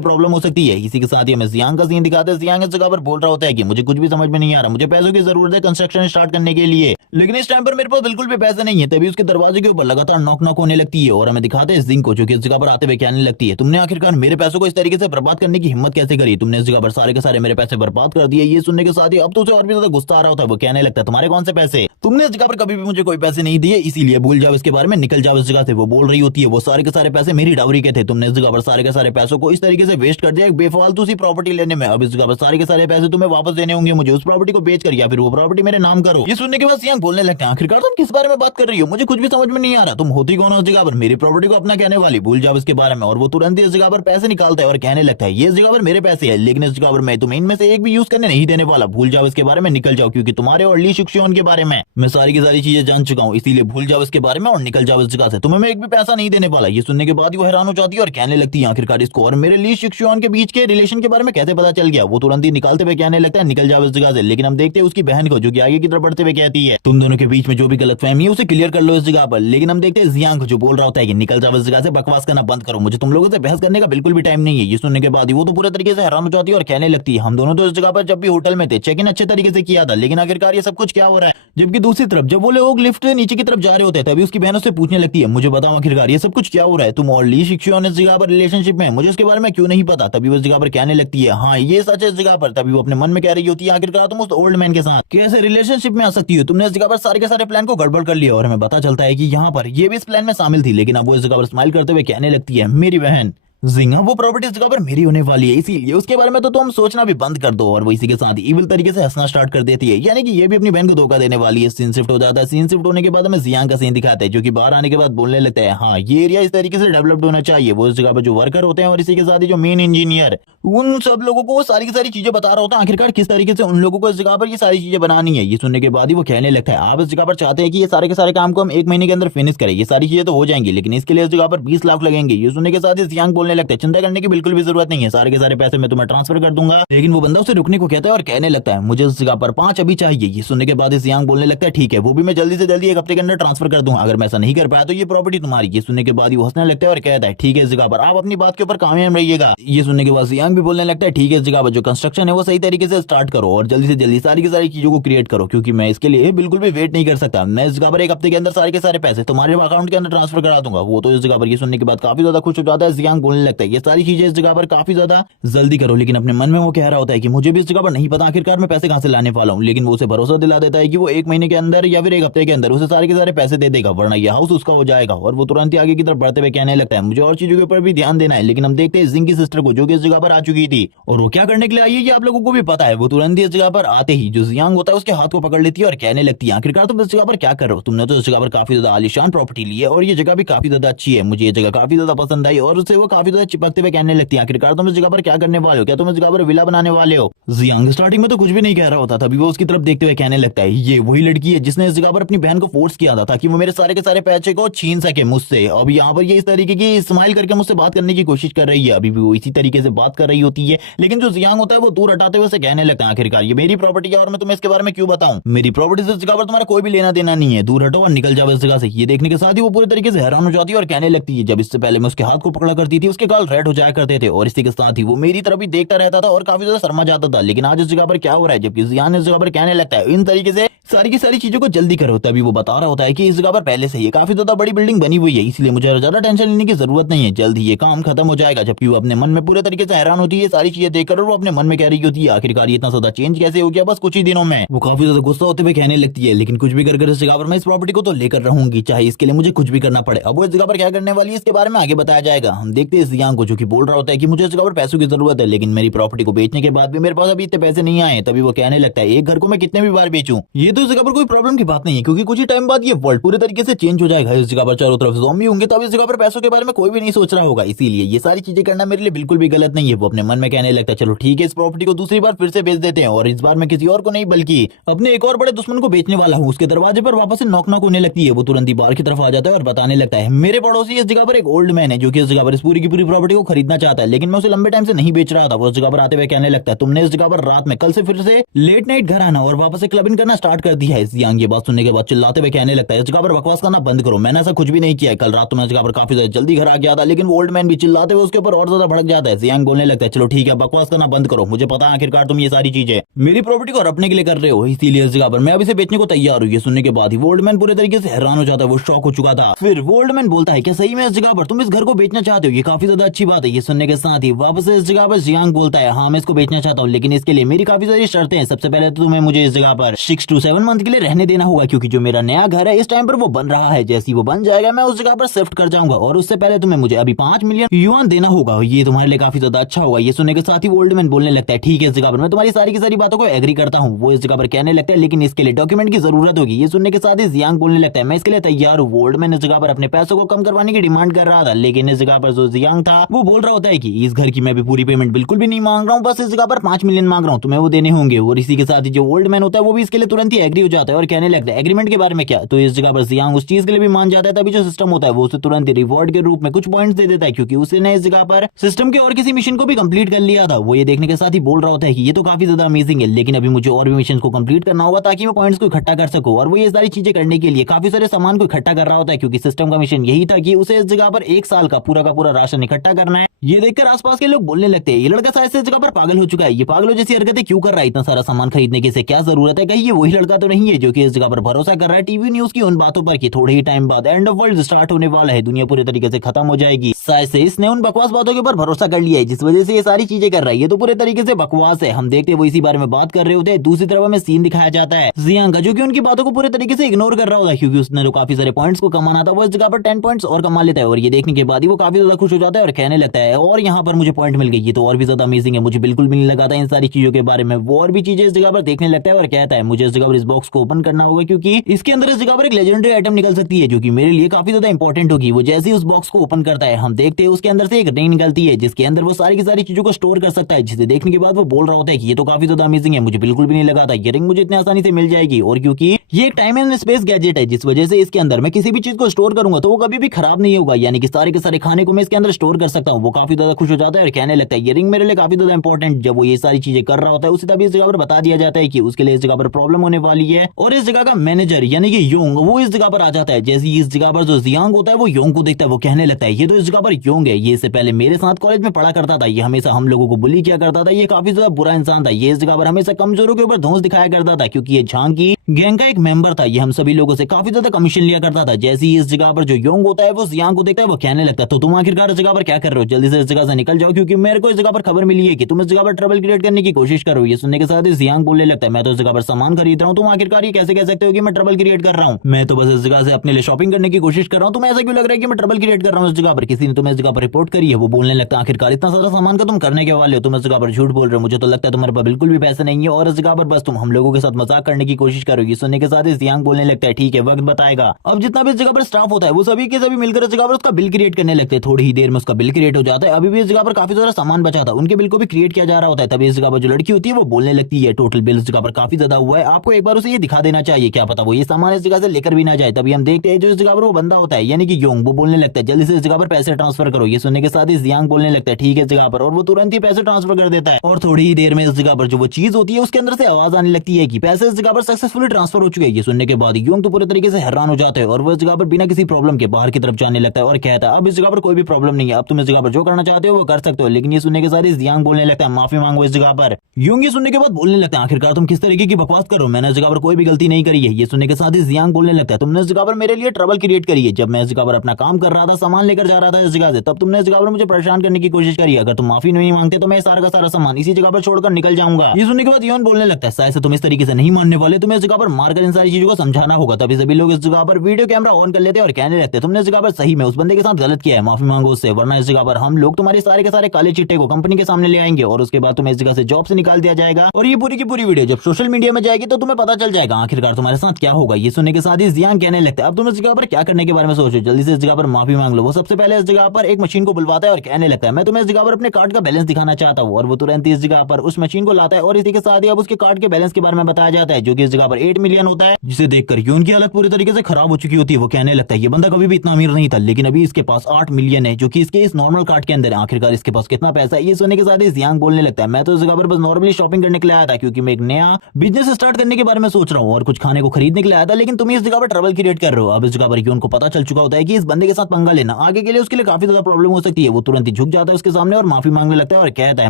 प्रॉब्लम हो सकती है। इसी के साथ ही हमें जियांग का सीन दिखाते हैं। जियांग इस जगह पर बोल रहा होता है कि मुझे कुछ भी समझ में नहीं आ रहा, मुझे पैसों की जरूरत है कंस्ट्रक्शन स्टार्ट करने के लिए, लेकिन इस टाइम पर मेरे पास बिल्कुल भी पैसे नहीं है। तभी उसके दरवाजे के ऊपर लगातार नॉक नॉक होने लगती है और हमें दिखाते हैं जिंग को जो कि इस जगह पर आते हुए कहने लगती है तुमने आखिरकार मेरे पैसों को इस तरीके से बर्बाद करने की हिम्मत कैसे करी, तुमने इस जगह पर सारे के सारे मेरे पैसे बर्बाद कर दिए। ये सुनने के साथ ही अब तो उसे और भी ज्यादा गुस्सा आ रहा होता है। वो कहने लगता है तुम्हारे कौन से पैसे, तुमने इस जगह पर कभी भी मुझे कोई पैसे नहीं दिए, इसीलिए भूल जाओ इसके बारे में, निकल जाओ इस जगह से। वो बोल रही होती है वो सारे के सारे पैसे मेरी डाउरी के थे, तुमने इस जगह पर सारे के सारे पैसों को इस तरीके से वेस्ट कर दिया एक बेफालतू सी प्रॉपर्टी लेने में। अब इस जगह पर सारे के सारे पैसे तुम्हें वापस देने होंगे, मुझे उस प्रॉपर्टी को बेच कर या फिर वो प्रॉपर्टी मेरे नाम करो। ये सुनने के बाद जियांग बोलने लगते हैं आखिरकार तुम किस बारे में बात कर रही हो, मुझे कुछ भी समझ में नहीं आ रहा, तुम होती कौन हो उस जगह पर, मेरी प्रॉपर्टी को अपना कहने वाली, भूल जाओ इसके बारे में। और वो तुरंत ही इस जगह पर पैसे निकालता है और कहने लगता है ये इस जगह पर मेरे पैसे है, लेकिन इस जगह पर मैं तुम्हें इनमें से एक भी यूज करने नहीं देने वाला, भूल जाओ इसके बारे में, निकल जाओ, क्योंकि तुम्हारे और ली शुक्शियन के बारे में मैं सारी की सारी चीजें जान चुका हूँ, इसीलिए भूल जाओ इसके बारे में और निकल जाओ इस जगह से, तुम्हें मैं एक भी पैसा नहीं देने वाला। ये सुनने के बाद वो हैरान हो जाती है और कहने लगती है आखिरकार इसको और मेरे ली शुक्शियन के बीच के रिलेशन के बारे में कैसे पता चल गया। वो तुरंत ही निकालते हुए कहने लगता है निकल जाओ इस जगह से। लेकिन हम देखते हैं उसकी बहन को जो कि आगे की तरफ बढ़ते हुए कहती है तुम दोनों के बीच में जो भी गलतफहमी है उसे क्लियर कर लो इस जगह पर। लेकिन हम देखते हैं जियांग जो बोल रहा होता है कि निकल जाओ इस जगह से, बकवास करना बंद करो, मुझे तुम लोगों से बहस करने का बिल्कुल भी टाइम नहीं है। ये सुनने के बाद वो तो पूरे तरीके से हैरान हो जाती है और कहने लगती है हम दोनों तो इस जगह पर जब भी होटल में थे चेक इन अच्छे तरीके से किया था, लेकिन आखिरकार ये सब कुछ क्या हो रहा है। जबकि दूसरी तरफ जब वो लोग लिफ्ट से नीचे की तरफ जा रहे होते हैं तभी उसकी बहन उससे पूछने लगती है मुझे बताओ आखिरकार ये सब कुछ क्या हो रहा है, तुम और ली शुक्शियन इस जगह पर रिलेशनशिप में, मुझे इसके बारे में क्यों नहीं पता। तभी वो इस जगह पर कहने लगती है हाँ ये सच है इस जगह पर। तभी वो अपने मन में कह रही होती है आखिरकार तुम उस ओल्ड मैन के साथ कैसे रिलेशनशिप में आ सकती हो, तुमने इस जगह पर सारे के सारे प्लान को गड़बड़ कर लिया। और हमें पता चलता है कि यहाँ पर ये भी इस प्लान में शामिल थी। लेकिन अब वो इस जगह पर स्माइल करते हुए कहने लगती है मेरी बहन जिंगा वो प्रॉपर्टी इस जगह पर मेरी होने वाली है, इसीलिए उसके बारे में तो तुम सोचना भी बंद कर दो। और वो इसी के साथ इविल तरीके से हंसना स्टार्ट कर देती है, यानी कि ये भी अपनी बहन को धोखा देने वाली है। सीन शिफ्ट हो जाता है। सीन शिफ्ट होने के बाद हमें जियांग का सीन दिखाते हैं जो कि बाहर आने के बाद बोलने लगता है हाँ ये एरिया इस तरीके से डेवलप्ड होना चाहिए। वो इस जगह पर जो वर्कर होते हैं और इसी के साथ ही जो मेन इंजीनियर उन सब लोगों को सारी की सारी चीजें बता रहा होता है आखिरकार किस तरीके से उन लोगों को इस जगह पर ये सारी चीजें बनानी है। ये सुनने के बाद ही वो कहने लगता है आप इस जगह पर चाहते हैं कि ये सारे के सारे काम को हम 1 महीने के अंदर फिनिश करें, ये सारी चीजें तो हो जाएंगी, लेकिन इसके लिए इस जगह पर 20 लाख लगेंगे। ये सुनने के साथ ही जियांग बोलने लगता है चिंता करने की बिल्कुल भी जरूरत नहीं है, सारे के सारे पैसे मैं तुम्हें ट्रांसफर कर दूंगा। लेकिन वो बंदा उसे रुकने को कहता है और कहने लगता है मुझे इस जगह पर 5 अभी चाहिए। ये सुनने के बाद जियांग बोलने लगता है ठीक है वो भी मैं जल्दी से जल्दी 1 हफ्ते के अंदर ट्रांसफर कर दूंगा, अगर मैं ऐसा नहीं कर पाया तो ये प्रॉपर्टी तुम्हारी। ये सुनने के बाद वो हंसने लगता है और कहता है ठीक है इस जगह पर आप अपनी बात के ऊपर कामयाब रहिएगा। ये सुनने के बाद जियांग भी बोलने लगता है ठीक है इस जगह पर जो कंस्ट्रक्शन है वो सही तरीके से स्टार्ट करो और जल्दी से जल्दी सारी की सारी चीजों को क्रिएट करो, क्योंकि मैं इसके लिए बिल्कुल भी वेट नहीं कर सकता। मैं इस जगह पर 1 हफ्ते के अंदर सारे के सारे पैसे तुम्हारे अकाउंट के अंदर ट्रांसफर करा दूंगा। वो तो इस जगह पर ये सुनने के बाद काफी ज्यादा खुश हो जाता है। जियांग बोलने लगता है ये सारी चीजें इस जगह पर काफी ज्यादा जल्दी करो, लेकिन अपने मन में वो कह रहा होता है कि मुझे भी इस जगह पर नहीं पता आखिरकार मैं पैसे कहां से लाने वाला हूं। लेकिन वो उसे भरोसा दिला देता है कि वो 1 महीने के अंदर या फिर 1 हफ्ते के अंदर उसे सारे के सारे पैसे दे देगा, वरना यह हाउस उसका हो जाएगा। और वो तुरंत ही आगे की तरफ बढ़ते हुए कहने लगता है मुझे और चीजों के ऊपर भी ध्यान देना है। लेकिन हम देखते हैं जिंग की सिस्टर को जो कि इस जगह पर आ चुकी थी और वो क्या करने के लिए आई है ये आप लोगों को भी पता है। वो तुरंत ही इस जगह पर आते ही जो जियांग होता है उसके हाथ को पकड़ लेती है और कहने लगती है आखिरकार तुम इस जगह पर क्या कर रहे हो, तुमने तो इस जगह पर काफी ज्यादा आलीशान प्रॉपर्टी ली है और ये जगह भी काफी ज्यादा अच्छी है, मुझे ये जगह काफी ज्यादा पसंद आई। और उससे वो काफी ज्यादा चिपकते हुए कहने लगती है आखिरकार तुम इस जगह पर क्या करने वाले हो, क्या तुम इस जगह पर विला बनाने वाले हो। जियांग स्टार्टिंग में तो कुछ भी नहीं कह रहा होता, तभी वो उसकी तरफ देखते हुए कहने लगता है ये वही लड़की है जिसने इस जगह पर अपनी बहन को फोर्स किया था ताकि वो मेरे सारे के सारे पैसे को छीन सके मुझसे। अब यहाँ पर ये इस तरीके की स्माइल करके मुझसे बात करने की कोशिश कर रही है, अभी भी वो इसी तरीके से बात कर रही होती है। लेकिन जो जियांग होता है वो दूर हटाते हुए उसे कहने लगता है आखिरकार ये मेरी प्रॉपर्टी है और मैं तुम्हें इसके बारे में क्यों बताऊं, मेरी प्रॉपर्टी से इस जगह पर तुम्हारा कोई भी लेना देना नहीं है, दूर हटो और निकल जाओ इस जगह से। ये देखने के साथ ही वो पूरे तरीके से हैरान हो जाती है और कहने लगती है जब इससे पहले मैं उसके हाथ को पकड़ा करती थी उसके गाल रेड हो जाया करते थे और इसी के साथ ही वो मेरी तरफ ही देखता रहता था और काफी ज्यादा शर्मा जाता था। लेकिन आज इस जगह पर क्या हो रहा है, जबकि जियांग इस जगह पर कहने लगता है इन तरीके से सारी की सारी चीजों को जल्दी करो। तभी वो बता रहा होता है कि इस जगह पर पहले से ही काफी ज्यादा बड़ी बिल्डिंग बनी हुई है, इसलिए मुझे ज्यादा टेंशन लेने की जरूरत नहीं है, जल्द ही ये काम खत्म हो जाएगा। जबकि वो अपने मन में पूरे तरीके से हैरान हैरान होती है सारी चीजें देखकर और वो अपने मन में कह रही होती है आखिरकार ये इतना ज्यादा चेंज कैसे हो गया बस कुछ ही दिनों में। वो काफी ज्यादा गुस्सा होते हुए कहने लगती है लेकिन कुछ भी कर इस जगह पर मैं इस प्रॉपर्टी को तो लेकर रहूंगी, चाहे इसके लिए मुझे कुछ भी करना पड़े। अब वो इस जगह पर क्या करने वाली है इसके बारे में आगे बताया जाएगा। हम देखते हैं जियांग को जो कि बोल रहा होता है कि मुझे इस जगह पर पैसों की जरूरत है लेकिन मेरी प्रॉपर्टी को बेचने के बाद भी मेरे पास अभी इतने पैसे नहीं आए। तभी वो कहने लगता है एक घर को मैं कितने भी बार बेचूं ये तो इस जगह पर कोई प्रॉब्लम की बात नहीं है क्योंकि कुछ ही टाइम बाद ये वर्ल्ड पूरे तरीके से चेंज हो जाएगा। इस जगह पर चारों तरफ ज़ॉम्बी होंगे तो अब इस जगह पर पैसों के बारे में कोई भी नहीं सोच रहा होगा, इसीलिए ये सारी चीजें करना मेरे लिए बिल्कुल भी गलत नहीं है। वो अपने मन में कहने लगता है चलो ठीक है इस प्रॉपर्टी को दूसरी बार फिर से बेच देते हैं और इस बार मैं किसी और को नहीं बल्कि अपने एक और बड़े दुश्मन को बेचने वाला हूँ। उसके दरवाजे पर वापस से नॉक नॉक होने लगती है। वो तुरंत ही बाहर की तरफ आ जाता है और बताने लगता है मेरे पड़ोसी इस जगह पर एक ओल्ड मैन है जो कि इस जगह पर इस पूरी की पूरी प्रॉपर्टी को खरीदना चाहता है लेकिन मैं उसे लंबे टाइम से नहीं बेच रहा था। वो इस जगह पर आते हुए कहने लगता है तुमने इस जगह पर रात में कल से फिर से लेट नाइट घर आना और वापस से क्लबिंग करना स्टार्ट कर दिया है। जियांग ये बात सुनने के बाद चिल्लाते हुए कहने लगता है इस जगह पर बकवास करना बंद करो, मैंने ऐसा कुछ भी नहीं किया है। कल रात तो मैं इस जगह पर काफी ज्यादा जल्दी घर आ गया था लेकिन वो ओल्ड मैन भी चिल्लाते हुए उसके ऊपर और ज्यादा भड़क जाता है। जियांग बोलने लगता है चलो ठीक है बकवास करना बंद करो, मुझे पता है आखिरकार तुम ये सारी चीजें मेरी प्रॉपर्टी को रखने के लिए कर रहे हो इसीलिए इस जगह पर मैं अभी से बेचने को तैयार हूँ। ये सुनने के बाद ही ओल्ड मैन पूरे तरीके से हैरान हो जाता है, वो शॉक हो चुका था। फिर ओल्ड मैन बोलता है क्या सही में इस जगह पर तुम इस घर को बेचना चाहते हो, ये काफी ज्यादा अच्छी बात है। ये सुनने के साथ ही वापस से इस जगह पर जियांग बोलता है हाँ मैं इसको बेचना चाहता हूँ लेकिन इसके लिए मेरी काफी सारी शर्तें हैं। सबसे पहले तो तुम्हें मुझे इस जगह पर 6 to 7 मंथ के लिए रहने देना होगा क्योंकि जो मेरा नया घर है इस टाइम पर वो बन रहा है, जैसे ही वो बन जाएगा मैं उस जगह पर शिफ्ट कर जाऊंगा और उससे पहले तुम्हें मुझे अभी 5 मिलियन युआन देना होगा, ये तुम्हारे लिए काफी ज्यादा अच्छा होगा। ये सुनने के साथ ही ओल्ड मैन बोलने लगता है ठीक है इस जगह पर मैं तुम्हारी सारी की सारी बातों को एग्री करता हूँ। वो इस जगह पर कहने लगता है लेकिन इसके लिए डॉक्यूमेंट की जरूरत होगी। ये सुनने के साथ ही जियांग बोलने लगता है मैं इसके लिए तैयार हूँ। ओल्ड मैन इस जगह पर अपने पैसों को कम करवाने की डिमांड कर रहा था लेकिन इस जगह पर जो जियांग था वो बोल रहा होता है कि इस घर की मैं भी पूरी पेमेंट बिल्कुल भी नहीं मांग रहा हूँ, बस इस जगह पर 5 मिलियन मांग रहा हूँ, तुम्हें वो देने होंगे। और इसी के साथ ही जो ओल्ड मैन होता है वो भी इसके लिए तुरंत ही एग्री हो जाता है और कहने लगता है एग्रीमेंट के बारे में क्या। तो इस जगह पर जियांग उस चीज के लिए भी मान जाता है। तभी जो सिस्टम होता है वो उसे तुरंत ही रिवॉर्ड के रूप में कुछ पॉइंट्स दे देता है क्योंकि उसने इस जगह पर सिस्टम के और किसी मिशन को भी कंप्लीट कर लिया था। वो ये देखने के साथ ही बोल रहा होता है कि ये तो काफी ज्यादा अमेजिंग है लेकिन अभी मुझे और भी मिशन को कंप्लीट करना होगा ताकि मैं पॉइंट्स को इकट्ठा कर सकूं। और वो ये सारी चीजें करने के लिए काफी सारे सामान को इकट्ठा कर रहा होता है क्योंकि सिस्टम का मिशन यही था कि उसे इस जगह पर 1 साल का पूरा राशन इकट्ठा करना है। ये देखकर आसपास के लोग बोलने लगते हैं ये लड़का शायद से इस जगह पर पागल हो चुका है, ये पागलों जैसी हरकतें क्यों कर रहा है, इतना सारा सामान खरीदने की इसे क्या जरूरत है, कहीं ये वही लड़का तो नहीं है जो कि इस जगह पर भरोसा कर रहा है टीवी न्यूज की उन बातों पर कि थोड़े ही टाइम बाद एंड ऑफ वर्ल्ड स्टार्ट होने वाला है, दुनिया पूरे तरीके से खत्म हो जाएगी। शायद से इसने उन बकवास बातों के ऊपर भरोसा कर लिया है जिस वजह से ये सारी चीजें कर रहा है, ये तो पूरे तरीके से बकवास है। हम देखते हैं वो इसी बारे में बात कर रहे होते हैं। दूसरी तरफ हमें सीन दिखाया जाता है जियांग का जो कि उनकी बातों को पूरे तरीके से इग्नोर कर रहा होता है क्योंकि उसने जो काफी सारे पॉइंट्स को कमाना था वो इस जगह पर 10 पॉइंट्स और कमा लेता है। और ये देखने के बाद ही वो काफी ज्यादा खुश हो जाता है और कहने लगता है और यहाँ पर मुझे पॉइंट मिल गई, ये तो और भी ज्यादा अमेजिंग है, मुझे बिल्कुल भी नहीं लगा था इन सारी चीजों के बारे में। वो और भी चीजें इस जगह पर देखने लगता है और कहता है मुझे इस जगह पर इस बॉक्स को ओपन करना होगा क्योंकि इसके अंदर इस जगह पर एक लेजेंडरी आइटम निकल सकती है जो कि मेरे लिए काफी ज्यादा इंपॉर्टेंट होगी। वो जैसे ही उस बॉक्स को ओपन करता है हम देखते हैं उसके अंदर से एक रिंग निकलती है जिसके अंदर वो सारी की सारी चीजों को स्टोर कर सकता है, जिसे देखने के बाद वो बोल रहा होता है कि ये तो काफी ज्यादा अमेजिंग है, मुझे बिल्कुल भी नहीं लगा था ये रिंग मुझे इतनी आसानी से मिल जाएगी। और क्योंकि ये एक टाइम एंड स्पेस गैजेट है जिस वजह से इसके अंदर मैं किसी भी चीज को स्टोर करूंगा तो वो कभी भी खराब नहीं होगा, यानी कि सारे के सारे खाने को मैं इसके अंदर स्टोर कर सकता हूँ। वो काफी ज्यादा खुश हो जाता है और कहने लगता है ये रिंग मेरे लिए काफी ज्यादा इंपॉर्टेंट। जब वो ये सारी चीजें कर रहा होता है उसी तभी इस जगह पर बता दिया जाता है कि उसके लिए इस जगह पर प्रॉब्लम होने वाली है और इस जगह का मैनेजर यानी कि योंग वो इस जगह पर आ जाता है। जैसे ही इस जगह पर जो जियांग होता है वो योंग को देखता है, वो कहने लगता है ये तो इस जगह पर योंग है, ये इससे पहले मेरे साथ कॉलेज में पढ़ा करता था, ये हमेशा हम लोगों को बुली किया करता था, ये काफी ज्यादा बुरा इंसान था, ये इस जगह पर हमेशा कमजोरों के ऊपर धौंस दिखाया करता था क्योंकि ये झांग की गैंग का एक मेंबर था, ये हम सभी लोगों से काफी ज्यादा कमीशन लिया करता था। जैसे ही इस जगह पर जो योंग होता है वो जियांग को देखता है, वो कहने लगता है तो तुम आखिरकार इस जगह पर क्या कर रहे हो, जल्दी से इस जगह से निकल जाओ क्योंकि मेरे को इस जगह पर खबर मिली है कि तुम इस जगह पर ट्रबल क्रिएट करने की कोशिश करो। ये सुनने के साथ ही जियांग बोलने लगता है मैं तो इस जगह पर सामान खरीद रहा हूँ, तुम आखिरकार ये कैसे कह सकते हो कि मैं ट्रबल क्रिएट कर रहा हूँ, मैं तो बस इस जगह से अपने लिए शॉपिंग करने की कोशिश कर रहा हूँ, तुम्हें ऐसा क्यों लग रहा है कि मैं ट्रबल क्रिएट कर रहा हूँ इस जगह पर, किसी ने तुम्हें इस जगह पर रिपोर्ट करी है। वो बोलने लगता है आखिरकार इतना सारा सामान का तुम करने के वाले हो, तुम इस जगह पर झूठ बोल रहे हो, मुझे तो लगता है तुम्हारे पास बिल्कुल भी पैसे नहीं है और इस जगह पर बस तुम हम लोगों के साथ मजाक करने की कोशिश करोगी। सुनने के साथ ही जियांग बोलने लगता है ठीक है वक्त बताएगा। अब जितना भी इस जगह पर स्टाफ होता है वो सभी के सभी मिलकर इस जगह पर उसका बिल क्रिएट करने लगते हैं। थोड़ी ही देर में उसका बिल क्रिएट हो जाता है। अभी भी इस जगह पर काफी सारा सामान बचा था, उनके बिल को भी क्रिएट किया जा रहा होता है। तभी इस जगह पर जो लड़की होती है वो बोलने लगती है टोटल बिल इस जगह पर काफी ज्यादा हुआ है, आपको एक बार उसे ये दिखा देना चाहिए, क्या पता वो ये सामान इस जगह से लेकर भी ना जाए। तभी हम देखते हैं जो इस जगह पर वो बंदा होता है यानी कि योंग वो बोलने लगता है जल्दी से इस जगह पर पैसे ट्रांसफर करो। ये सुनने के साथ ही जियांग बोलने लगता है ठीक है इस जगह पर, और वो तुरंत ही पैसे ट्रांसफर कर देता है। और थोड़ी ही देर में इस जगह पर जो वो चीज होती है उसके अंदर से आवाज आने लगती है कि पैसे इस जगह पर सक्सेसफुली भी ट्रांसफर हो चुके हैं। ये सुनने के बाद योंग तो पूरे तरीके से हैरान हो जाते हैं और वो इस जगह पर बिना किसी प्रॉब्लम के बाहर की तरफ जाने लगता है और कहता है अब इस जगह पर कोई भी प्रॉब्लम नहीं है, अब तुम इस जगह पर जो करना चाहते हो वो कर सकते हो। लेकिन ये सुनने के साथ जियांग बोलने लगता है माफी मांगो इस जगह पर। योंग ये सुनने के बाद बोलने लगता है आखिरकार तुम किस तरीके की बकवास कर रहे हो, मैंने इस जगह पर कोई भी गलती नहीं करी है। ये सुनने के साथ ही जियांग बोलने लगता है तुमने इस जगह पर मेरे लिए ट्रबल क्रिएट करी है, जब मैं इस जगह पर अपना काम कर रहा था, सामान लेकर जा रहा था इस जगह से, तब तुमने इस जगह पर मुझे परेशान करने की कोशिश करी। अगर तुम माफी नहीं मांगते तो मैं सारा का सारा सामान इसी जगह पर छोड़कर निकल जाऊंगा। ये सुनने के बाद योन बोलने लगता है शायद से तुम इस तरीके से नहीं मानने वाले, तुम्हें इस जगह पर मारकर इन सारी चीजों को समझाना होगा। तभी सभी लोग इस जगह पर वीडियो कैमरा ऑन कर लेते हैं और कहने लगते हैं तुमने इस जगह पर सही में उस बंदे के साथ गलत किया है, माफी मांगो उससे, वरना इस जगह पर हम लोग तुम्हारे सारे के सारे काले चिट्टे को कंपनी के सामने ले आएंगे और उसके बाद तुम्हें इस जगह से जॉब से निकाल दिया जाएगा। और ये पूरी की पूरी वीडियो जब सोशल मीडिया में जाएगी तो तुम्हें पता चल जाएगा आखिरकार तुम्हारे साथ क्या होगा। ये सुनने के साथ ही जियांग कहने लगता है अब तुम इस जगह पर क्या करने के बारे में सोचो, जल्दी से इस जगह पर माफी मांग लो। वो सबसे पहले इस जगह पर एक मशीन को बुलवाता है और कहने लगता है मैं तुम्हें इस जगह पर अपने कार्ड का बैलेंस दिखाना चाहता हूँ। और वो तुरंत इस जगह पर उस मशीन को लाता है और इसी के साथ ही अब उसके कार्ड के बैलेंस के बारे में बताया जाता है जो कि इस जगह पर 8 मिलियन होता है, जिसे देखकर यून की हालत पूरी तरीके से खराब हो चुकी होती है। वो कहने लगता है ये बंदा कभी भी इतना अमीर नहीं था, लेकिन अभी इसके पास 8 मिलियन है जो कि इसके इस नॉर्मल कार्ड के अंदर है, आखिरकार इसके पास कितना पैसा है। ये सुनने के साथ ही जियांग बोलने लगता है मैं तो इस जगह पर बस नॉर्मली शॉपिंग करने के लिए आया था, क्योंकि मैं एक नया बिजनेस स्टार्ट करने के बारे में सोच रहा हूँ और कुछ खाने को खरीदने के लिए आया था, लेकिन तुम इस जगह पर ट्रबल क्रिएट कर रहे हो। अब इस जगह पर यून को पता चल चुका होता है कि इस बंदे के साथ पंगा लेना आगे के लिए उसके लिए काफी ज्यादा प्रॉब्लम हो सकती है। वो तुरंत ही झुक जाता है उसके सामने और माफी मांगने लगता है और कहता है